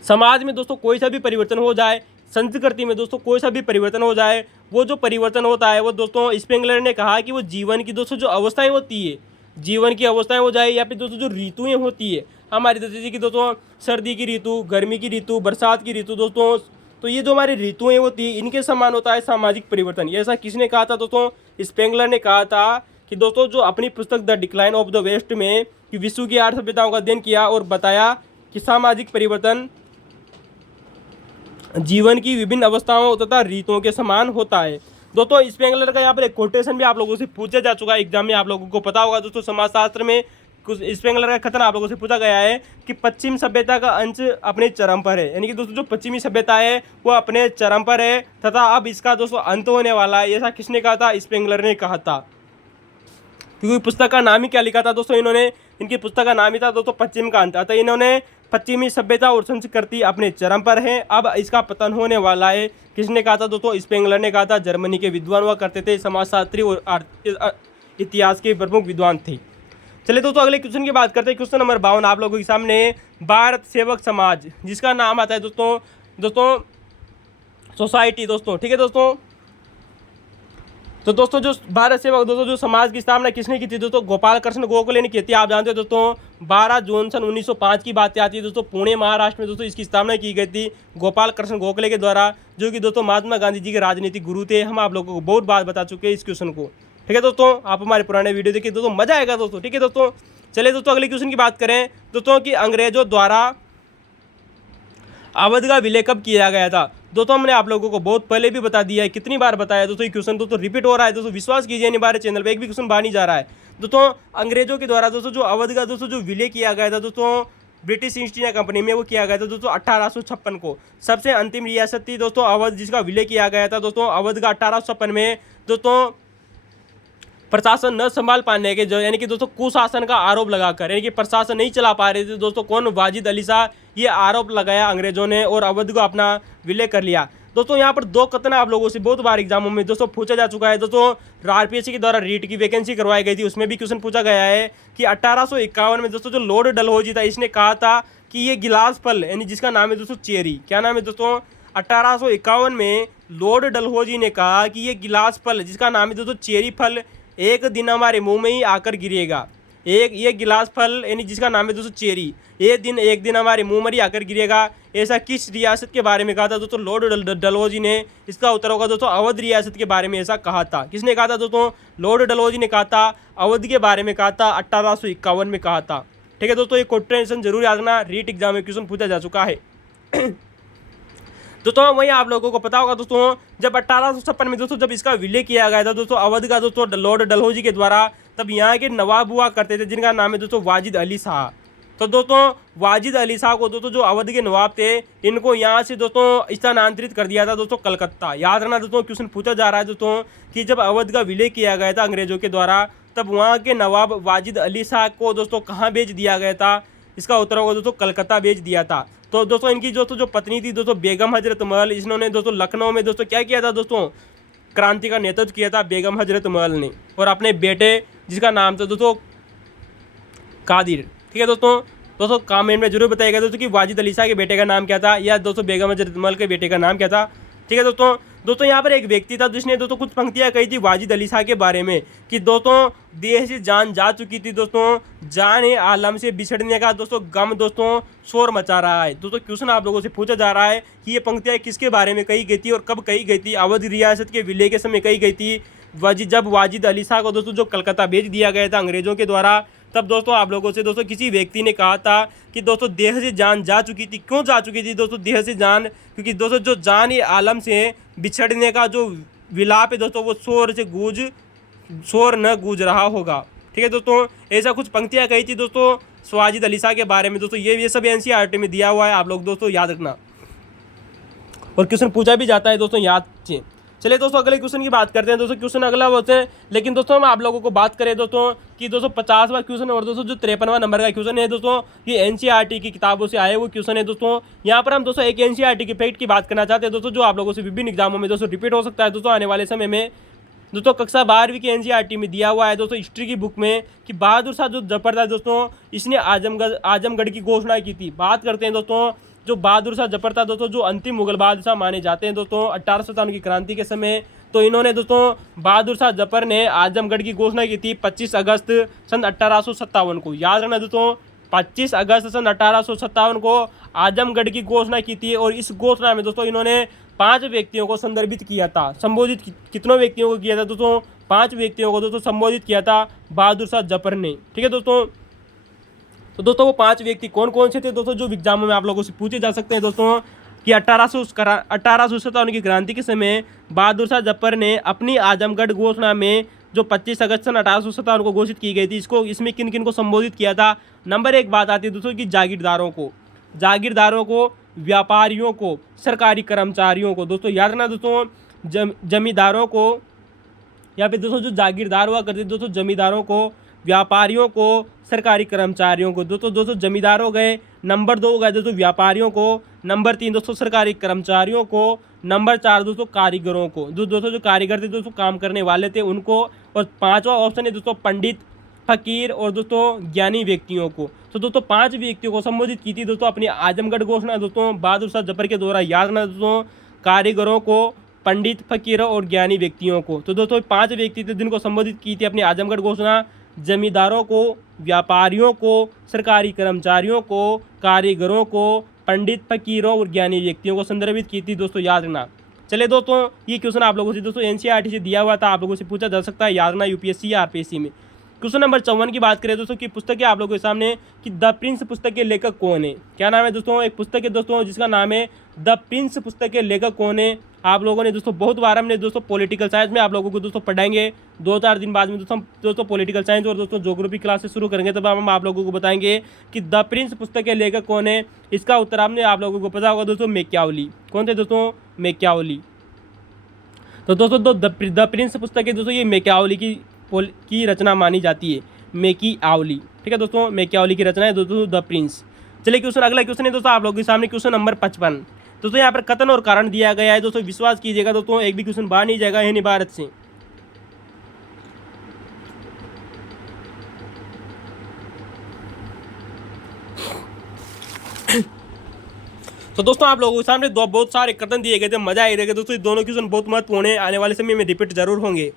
समाज में दोस्तों कोई सा भी परिवर्तन हो जाए, संस्कृति में दोस्तों कोई सा भी परिवर्तन हो जाए, वो जो परिवर्तन होता है वो दोस्तों स्पेंगलर ने कहा कि वो जीवन की दोस्तों जो अवस्थाएं होती है, जीवन की अवस्थाएं हो जाए या फिर दोस्तों जो ऋतुएं होती है हमारी, जैसे कि दोस्तों सर्दी की ऋतु, गर्मी की ऋतु, बरसात की ऋतु दोस्तों, तो ये जो हमारी ऋतुएं होती है इनके समान होता है सामाजिक परिवर्तन। ये ऐसा किसने कहा था दोस्तों? स्पेंगलर ने कहा था कि दोस्तों जो अपनी पुस्तक the decline of the west में कि विश्व की 8 सभ्यताओं का अध्ययन किया और बताया कि सामाजिक परिवर्तन जीवन की विभिन्न अवस्थाओं तथा रीतों के समान होता है। दोस्तों स्पेंगलर का यहाँ पर एक कोटेशन भी आप लोगों से पूछा जा चुका है एग्जाम में, आप लोगों को पता होगा दोस्तों। समाजशास्त्र में कुछ स्पेंगलर का कथन आप लोगों से पूछा गया है कि पश्चिम सभ्यता का अंश अपने चरम पर है, यानी कि दोस्तों जो पश्चिमी सभ्यता है वो अपने चरम पर है तथा अब इसका दोस्तों अंत होने वाला है। ऐसा किसने कहा था? स्पेंगलर ने कहा था। क्योंकि पुस्तक का नाम ही क्या लिखा था दोस्तों इन्होंने? इनकी पुस्तक का नाम ही था दोस्तों पश्चिम का अंत। अतः इन्होंने पश्चिमी सभ्यता और संस्कृति अपने चरम पर है, अब इसका पतन होने वाला है। किसने कहा था दोस्तों? स्पेंगलर ने कहा था। जर्मनी के विद्वान हुआ करते थे, समाजशास्त्री और इतिहास के प्रमुख विद्वान थे। चलिए दोस्तों अगले क्वेश्चन की बात करते हैं। क्वेश्चन नंबर 52 आप लोगों के सामने भारत सेवक समाज, जिसका नाम आता है दोस्तों सोसाइटी दोस्तों, ठीक है दोस्तों। तो दोस्तों जो भारत सेवक दोस्तों जो समाज की स्थापना किसने की थी दोस्तों? गोपाल कृष्ण गोखले ने की थी। आप जानते हो दोस्तों 12 जून सन 1905 की बात आती है दोस्तों, पुणे महाराष्ट्र में दोस्तों इसकी स्थापना की गई थी गोपाल कृष्ण गोखले के द्वारा, जो कि दोस्तों महात्मा गांधी जी के राजनीतिक गुरु थे। हम आप लोगों को बहुत बार बता चुके हैं इस क्वेश्चन को, ठीक है दोस्तों। आप हमारे पुराने वीडियो देखिए दोस्तों, मजा आएगा दोस्तों, ठीक है दोस्तों। चलिए दोस्तों अगले क्वेश्चन की बात करें दोस्तों कि अंग्रेजों द्वारा अवध का विलय कब किया गया था? दोस्तों हमने आप लोगों को बहुत पहले भी बता दिया है, कितनी बार बताया दोस्तों, ये क्वेश्चन दोस्तों रिपीट हो रहा है दोस्तों, विश्वास कीजिए नहीं बारे चैनल पे एक भी क्वेश्चन बाहर नहीं जा रहा है दोस्तों। अंग्रेजों के द्वारा दोस्तों जो अवध का दोस्तों जो विलय किया गया था दोस्तों ब्रिटिश ईस्ट इंडिया कंपनी में, वो किया गया था दोस्तों 1856 को। सबसे अंतिम रियासत थी दोस्तों अवध, जिसका विलय किया गया था दोस्तों अवध का 1856 में दोस्तों। प्रशासन न संभाल पाने के जो यानी कि दोस्तों कुशासन का आरोप लगाकर, यानी कि प्रशासन नहीं चला पा रहे थे दोस्तों, कौन? वाजिद अली शाह, ये आरोप लगाया अंग्रेजों ने और अवध को अपना विलय कर लिया दोस्तों। यहाँ पर 2 कथन आप लोगों से बहुत बार एग्जामों में दोस्तों पूछा जा चुका है दोस्तों। आरपीएससी के द्वारा रीट की वैकेंसी करवाई गई थी, उसमें भी क्वेश्चन पूछा गया है कि 1851 में दोस्तों जो लॉर्ड डलहौजी था, इसने कहा था कि ये गिलास फल, यानी जिसका नाम है दोस्तों चेरी, क्या नाम है दोस्तों? 1851 में लॉर्ड डलहौजी ने कहा कि ये गिलास फल, जिसका नाम है दोस्तों चेरी फल, एक दिन हमारे मुंह में ही आकर गिरेगा। ये गिलास फल यानी जिसका नाम है दोस्तों चेरी, एक दिन हमारे मुंह में ही आकर गिरेगा। ऐसा किस रियासत के बारे में कहा था दोस्तों? लॉर्ड डलहौजी ने। इसका उत्तर होगा दोस्तों अवध रियासत के बारे में ऐसा कहा था। किसने कहा था दोस्तों? लॉर्ड डलहौजी ने कहा था। अवध के बारे में कहा था 1851 में कहा था, ठीक है दोस्तों। ये क्वेश्चन जरूर याद रखना, रीट एग्जाम में क्वेश्चन पूछा जा चुका है दोस्तों। वहीं आप लोगों को पता होगा दोस्तों जब 1856 में दोस्तों जब इसका विलय किया गया था दोस्तों अवध का दोस्तों लॉर्ड डलहौजी के द्वारा, तब यहाँ के नवाब हुआ करते थे जिनका नाम है दोस्तों वाजिद अली शाह। तो दोस्तों वाजिद अली शाह को दोस्तों जो अवध के नवाब थे, इनको यहाँ से दोस्तों स्थानांतरित कर दिया था दोस्तों कलकत्ता। याद रखना दोस्तों, क्वेश्चन पूछा जा रहा है दोस्तों कि जब अवध का विलय किया गया था अंग्रेजों के द्वारा, तब वहाँ के नवाब वाजिद अली शाह को दोस्तों कहाँ भेज दिया गया था? इसका उत्तर होगा दोस्तों कलकत्ता भेज दिया था। तो दोस्तों इनकी दोस्तों जो पत्नी थी दोस्तों बेगम हजरत महल, इन्होंने दोस्तों लखनऊ में दोस्तों क्या किया था दोस्तों? क्रांति का नेतृत्व किया था बेगम हजरत महल ने, और अपने बेटे जिसका नाम था दोस्तों कादिर, ठीक है दोस्तों कमेंट में जरूर बताइएगा दोस्तों कि वाजिद अली शाह के बेटे का नाम क्या था, या दोस्तों बेगम हजरत महल के बेटे का नाम क्या था। ठीक है दोस्तों। दोस्तों यहाँ पर एक व्यक्ति था जिसने दोस्तों कुछ पंक्तियाँ कही थी वाजिद अली शाह के बारे में कि दोस्तों देह से जान जा चुकी थी दोस्तों, जान ए आलम से बिछड़ने का दोस्तों गम दोस्तों शोर मचा रहा है। दोस्तों क्वेश्चन आप लोगों से पूछा जा रहा है कि ये पंक्तियाँ किसके बारे में कही गई थी और कब कही गई थी। अवध रियासत के विलय के समय कही गई थी, जब वाजिद अली शाह को दोस्तों जो कलकत्ता भेज दिया गया था अंग्रेजों के द्वारा, तब दोस्तों आप लोगों से दोस्तों किसी व्यक्ति ने कहा था कि दोस्तों देह से जान जा चुकी थी। क्यों जा चुकी थी दोस्तों देह से जान? क्योंकि दोस्तों जो जान ये आलम से बिछड़ने का जो विलाप है दोस्तों वो शोर न गूंज रहा होगा। ठीक है दोस्तों, ऐसा कुछ पंक्तियाँ कही थी दोस्तों वाजिद अली शाह के बारे में। दोस्तों ये सब NCERT में दिया हुआ है, आप लोग दोस्तों याद रखना, और क्वेश्चन पूछा भी जाता है दोस्तों याद से। चलिए दोस्तों अगले क्वेश्चन की बात करते हैं। दोस्तों क्वेश्चन अगला होते हैं, लेकिन दोस्तों हम आप लोगों को बात करें दोस्तों कि दोस्तों 50वां क्वेश्चन और दोस्तों जो 53वां नंबर का क्वेश्चन है दोस्तों ये NCERT की किताबों से आए वो क्वेश्चन है दोस्तों। यहाँ पर हम दोस्तों एक NCERT की फैक्ट की बात करना चाहते हैं दोस्तों जो आप लोगों से विभिन्न एग्जामों में दोस्तों रिपीट हो सकता है दोस्तों आने वाले समय में। दोस्तों कक्षा 12वीं की NCERT में दिया हुआ है दोस्तों हिस्ट्री की बुक में कि बहादुर शाह जो जफर था दोस्तों इसने आजमगढ़ की घोषणा की थी। बात करते हैं दोस्तों जो बहादुर शाह जफर था दोस्तों जो अंतिम मुगल बादशाह माने जाते हैं दोस्तों 1857 की क्रांति के समय, तो इन्होंने दोस्तों बहादुर शाह जफर ने आजमगढ़ की घोषणा की थी 25 अगस्त सन 1857 को। याद रखना दोस्तों 25 अगस्त सन 1857 को आजमगढ़ की घोषणा की थी, और इस घोषणा में दोस्तों इन्होंने 5 व्यक्तियों को संदर्भित किया था। संबोधित कितनों व्यक्तियों को किया था दोस्तों? 5 व्यक्तियों को दोस्तों संबोधित किया था बहादुर शाह जफर ने। ठीक है दोस्तों, तो दोस्तों वो 5 व्यक्ति कौन कौन से थे दोस्तों जो एग्जामों में आप लोगों से पूछे जा सकते हैं दोस्तों कि 1857 की क्रांति के समय बहादुर शाह जफर ने अपनी आजमगढ़ घोषणा में जो 25 अगस्त सन 1857 को घोषित की गई थी इसमें किन किन को संबोधित किया था। नंबर 1 बात आती है दोस्तों कि जागीरदारों को, व्यापारियों को, सरकारी कर्मचारियों को। दोस्तों याद रखना दोस्तों जमींदारों को, या फिर दोस्तों जो जागीरदार हुआ करते दोस्तों जमींदारों को, व्यापारियों को, सरकारी कर्मचारियों को। दोस्तों जमींदार हो गए। नंबर 2 हो गए दोस्तों व्यापारियों को। नंबर 3 दोस्तों सरकारी कर्मचारियों को। नंबर 4 दोस्तों कारीगरों को, दोस्तों जो कारीगर थे दोस्तों काम करने वाले थे उनको। और 5वां ऑप्शन है दोस्तों पंडित, फकीर और दोस्तों ज्ञानी व्यक्तियों को। तो दोस्तों 5 व्यक्तियों को संबोधित की थी दोस्तों अपनी आजमगढ़ घोषणा दोस्तों बहादुर शाह जफर के द्वारा। याद रखना दोस्तों कारीगरों को, पंडित, फकीरों और ज्ञानी व्यक्तियों को। तो दोस्तों 5 व्यक्ति थे जिनको संबोधित की थी अपनी आजमगढ़ घोषणा। जमींदारों को, व्यापारियों को, सरकारी कर्मचारियों को, कारीगरों को, पंडित, फकीरों और ज्ञानी व्यक्तियों को संदर्भित की थी दोस्तों। याद रखना। चलिए दोस्तों ये क्वेश्चन आप लोगों से दोस्तों NCERT से दिया हुआ था, आप लोगों से पूछा जा सकता है। याद रखना UPSC या RPSC में। क्वेश्चन नंबर 54 की बात करें दोस्तों की पुस्तक है आप लोगों के सामने कि द प्रिंस पुस्तक के लेखक कौन है। क्या नाम है दोस्तों? एक पुस्तक है दोस्तों जिसका नाम है द प्रिंस पुस्तक के लेखक कौन है। आप लोगों ने दोस्तों बहुत बार हमने दोस्तों पॉलिटिकल साइंस में आप लोगों को दोस्तों पढ़ाएंगे 2-4 दिन बाद में दोस्तों पॉलिटिकल साइंस और दोस्तों ज्योग्राफी क्लासेस शुरू करेंगे, तब हम आप लोगों को बताएंगे कि द प्रिंस पुस्तक के लेखक कौन है। इसका उत्तर आपने आप लोगों को पता होगा दोस्तों मैकियावेली। कौन थे दोस्तों? मैकियावेली। तो दोस्तों द प्रिंस पुस्तक है दोस्तों ये मैकियावेली की रचना मानी जाती है। मैकियावेली, ठीक है दोस्तों, मैकियावेली की रचना है दोस्तों द प्रिंस। चलिए क्वेश्चन अगला क्वेश्चन है दोस्तों आप लोगों के सामने क्वेश्चन नंबर 55। दोस्तों यहाँ पर कथन और कारण दिया गया है दोस्तों, विश्वास कीजिएगा दोस्तों एक भी क्वेश्चन बाहर नहीं जाएगा हिंदी भारत से। तो दोस्तों आप लोगों के सामने बहुत सारे कथन दिए गए थे, मजा आ रहेगा दोस्तों। दोनों क्वेश्चन बहुत महत्वपूर्ण है, आने वाले समय में रिपीट जरूर होंगे।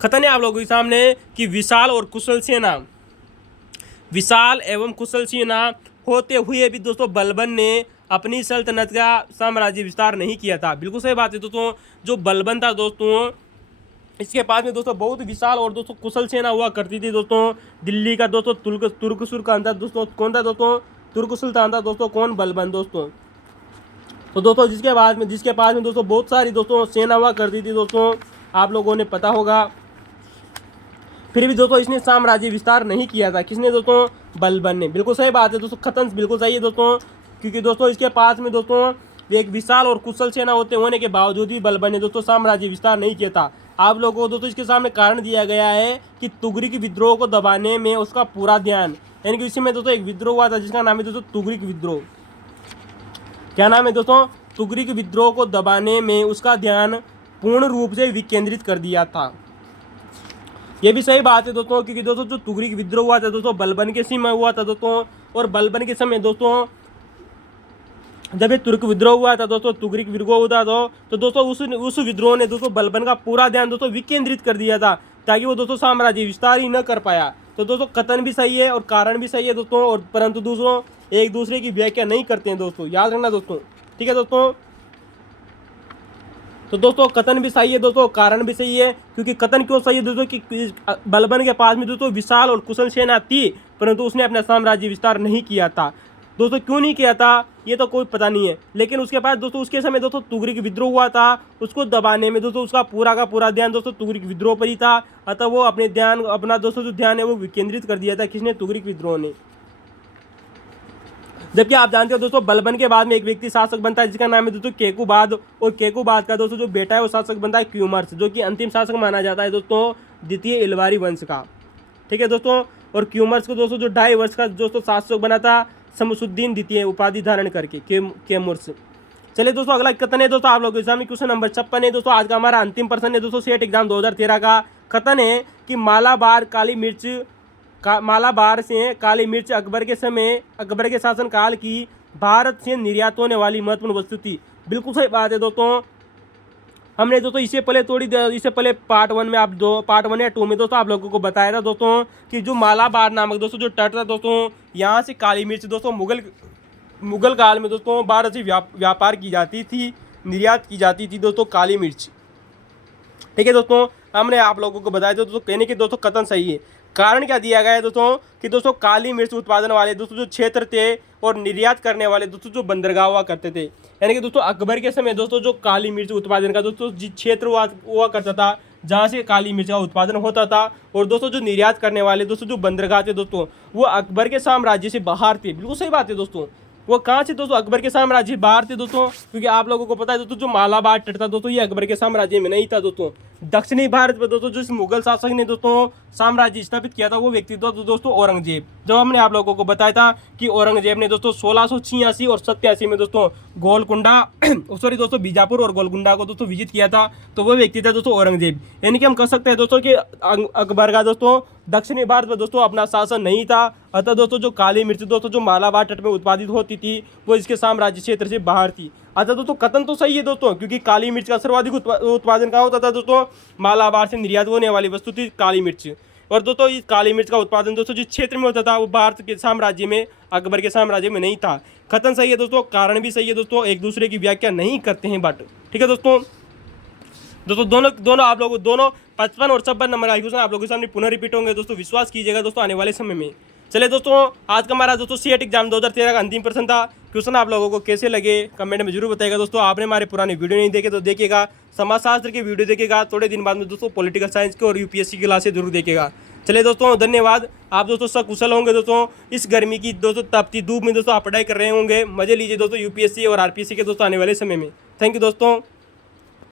कथन है आप लोगों के सामने कि विशाल एवं कुशल सेना होते हुए भी दोस्तों बलबन ने अपनी सल्तनत का साम्राज्य विस्तार नहीं किया था। बिल्कुल सही बात है दोस्तों, जो बलबन था दोस्तों इसके पास में दोस्तों बहुत विशाल और दोस्तों कुशल सेना हुआ करती थी दोस्तों। दिल्ली का दोस्तों तुर्क सुल्तान था दोस्तों। कौन था दोस्तों? तुर्क सुल्तान था दोस्तों। कौन? बलबन दोस्तों। तो दोस्तों जिसके पास में दोस्तों बहुत सारी दोस्तों सेना हुआ करती थी दोस्तों, आप लोगों ने पता होगा। फिर भी दोस्तों इसने साम्राज्य विस्तार नहीं किया था। किसने दोस्तों? बलबन ने। बिल्कुल सही बात है दोस्तों, कथन बिल्कुल सही है दोस्तों, क्योंकि दोस्तों इसके पास में दोस्तों एक विशाल और कुशल सेना होने के बावजूद भी बलबन ने दोस्तों साम्राज्य विस्तार नहीं किया था। आप लोगों को दोस्तों इसके सामने कारण दिया गया है कि तुगरिक विद्रोह को दबाने में उसका पूरा ध्यान, यानी कि इसमें दोस्तों एक विद्रोह हुआ था जिसका नाम है दोस्तों तुगरिक विद्रोह। क्या नाम है दोस्तों? तुगरिक विद्रोह को दबाने में उसका ध्यान पूर्ण रूप से विकेंद्रित कर दिया था। ये भी सही बात है दोस्तों, क्योंकि दोस्तों जो तुगरिक विद्रोह हुआ था दोस्तों बलबन के समय हुआ था दोस्तों, और बलबन के समय दोस्तों जब ये तुर्क विद्रोह हुआ था दोस्तों, तुगरिक विद्रोह हुआ था, तो दोस्तों उस विद्रोह ने दोस्तों बलबन का पूरा ध्यान दोस्तों विकेंद्रित कर दिया था, ताकि वो दोस्तों साम्राज्य विस्तार ही न कर पाया। तो दोस्तों कथन भी सही है और कारण भी सही है दोस्तों, और परंतु दोस्तों एक दूसरे की व्याख्या नहीं करते हैं दोस्तों, याद रखना दोस्तों, ठीक है दोस्तों। तो दोस्तों कथन भी सही है दोस्तों, कारण भी सही है। क्योंकि कथन क्यों सही है दोस्तों कि बलबन के पास में दोस्तों विशाल और कुशल सेना थी, परंतु उसने अपना साम्राज्य विस्तार नहीं किया था। दोस्तों क्यों नहीं किया था ये तो कोई पता नहीं है, लेकिन उसके बाद दोस्तों उसके समय दोस्तों तुगरिक विद्रोह हुआ था, उसको दबाने में दोस्तों उसका पूरा का पूरा ध्यान दोस्तों तुगरिक विद्रोह पर ही था। अतः वो अपना दोस्तों जो ध्यान है वो विकेंद्रित कर दिया था, किसने? तुगरिक विद्रोह ने। जबकि आप जानते हो दोस्तों बलबन के बाद में एक व्यक्ति शासक बनता है जिसका नाम है दोस्तों केकुबाद, और केकुबाद का दोस्तों जो बेटा है वो शासक बनता है क्यूमर्स, जो कि अंतिम शासक माना जाता है दोस्तों द्वितीय इलवारी वंश का, ठीक है दोस्तों। और क्यूमर्स को दोस्तों जो 2.5 वर्ष का दोस्तों शासक बना था शमसुद्दीन द्वितीय उपाधि धारण करके केमुर्स। चलिए दोस्तों अगला कथन है दोस्तों आप लोगों के सामने, क्वेश्चन नंबर 56 है दोस्तों, आज का हमारा अंतिम प्रश्न है दोस्तों सेट एग्जाम 2013 का। कथन है कि मालाबार से काली मिर्च अकबर के शासन काल की भारत से निर्यात होने वाली महत्वपूर्ण वस्तु थी। बिल्कुल सही बात है दोस्तों। हमने दोस्तों इससे पहले पार्ट 1 या 2 में दोस्तों आप लोगों को बताया था दोस्तों कि जो मालाबार नामक दोस्तों जो तट था दोस्तों, यहाँ से काली मिर्च दोस्तों मुगल काल में दोस्तों भारत से व्यापार की जाती थी, निर्यात की जाती थी दोस्तों काली मिर्च, ठीक है दोस्तों। हमने आप लोगों को बताया था दोस्तों, कहने के दोस्तों कथन सही है। कारण क्या दिया गया है दोस्तों कि दोस्तों काली मिर्च उत्पादन वाले दोस्तों जो क्षेत्र थे और निर्यात करने वाले दोस्तों जो बंदरगाह हुआ करते थे, यानी कि दोस्तों अकबर के समय दोस्तों जो काली मिर्च उत्पादन का दोस्तों जिस क्षेत्र हुआ करता था जहाँ से काली मिर्च का उत्पादन होता था, और दोस्तों जो निर्यात करने वाले दोस्तों जो बंदरगाह थे दोस्तों वो अकबर के साम्राज्य से बाहर थे। बिल्कुल सही बात है दोस्तों। वो कहाँ से दोस्तों? अकबर के साम्राज्य बाहर थे दोस्तों, क्योंकि आप लोगों को पता है दोस्तों जो मालाबार तट था दोस्तों ये अकबर के साम्राज्य में नहीं था दोस्तों। दक्षिणी भारत में दोस्तों जिस मुगल शासक ने दोस्तों साम्राज्य स्थापित किया था वो व्यक्ति था दोस्तों औरंगजेब। जब हमने आप लोगों को बताया था कि औरंगजेब ने दोस्तों 1686 और 87 में दोस्तों गोलकुंडा सॉरी दोस्तों बीजापुर और गोलकुंडा को दोस्तों विजिट किया था, तो वो व्यक्ति था दोस्तों औरंगजेब। यानी कि हम कह सकते हैं दोस्तों कि अकबर का दोस्तों दक्षिणी भारत में दोस्तों अपना शासन नहीं था। अतः दोस्तों जो काली मिर्च दोस्तों जो मालाबार तट में उत्पादित होती थी वो इसके साम्राज्य क्षेत्र से बाहर थी। अतः दोस्तों कथन तो सही है दोस्तों, क्योंकि काली मिर्च का सर्वाधिक उत्पादन कहाँ होता था दोस्तों? मालाबार से निर्यात होने वाली वस्तु थी काली मिर्च। और दोस्तों इस काली मिर्च का उत्पादन दोस्तों जिस क्षेत्र में होता था वो भारत के साम्राज्य में अकबर के साम्राज्य में नहीं था। कथन सही है दोस्तों, कारण भी सही है दोस्तों, एक दूसरे की व्याख्या नहीं करते हैं बट, ठीक है दोस्तों। दोनों आप लोगों 55 और 56 नंबर का क्वेश्चन आप लोगों के सामने पुनः रिपीट होंगे दोस्तों, विश्वास कीजिएगा दोस्तों आने वाले समय में। चलिए दोस्तों आज का हमारा दोस्तों सीएट एग्जाम 2013 का अंतिम प्रश्न था। क्वेश्चन आप लोगों को कैसे लगे कमेंट में जरूर बताइएगा दोस्तों। आपने हमारे पुराने वीडियो नहीं देखे तो देखिएगा, समाजशास्त्र के वीडियो देखिएगा, थोड़े दिन बाद में दोस्तों पॉलिटिकल साइंस के और यूपीएससी की क्लासेस जरूर देखिएगा। चलिए दोस्तों धन्यवाद। आप दोस्तों सकुशल होंगे दोस्तों, इस गर्मी की दोस्तों तपती धूप में दोस्तों आप पढ़ाई कर रहे होंगे, मजे लीजिए दोस्तों यूपीएससी और आरपीएससी के दोस्तों आने वाले समय में। थैंक यू दोस्तों।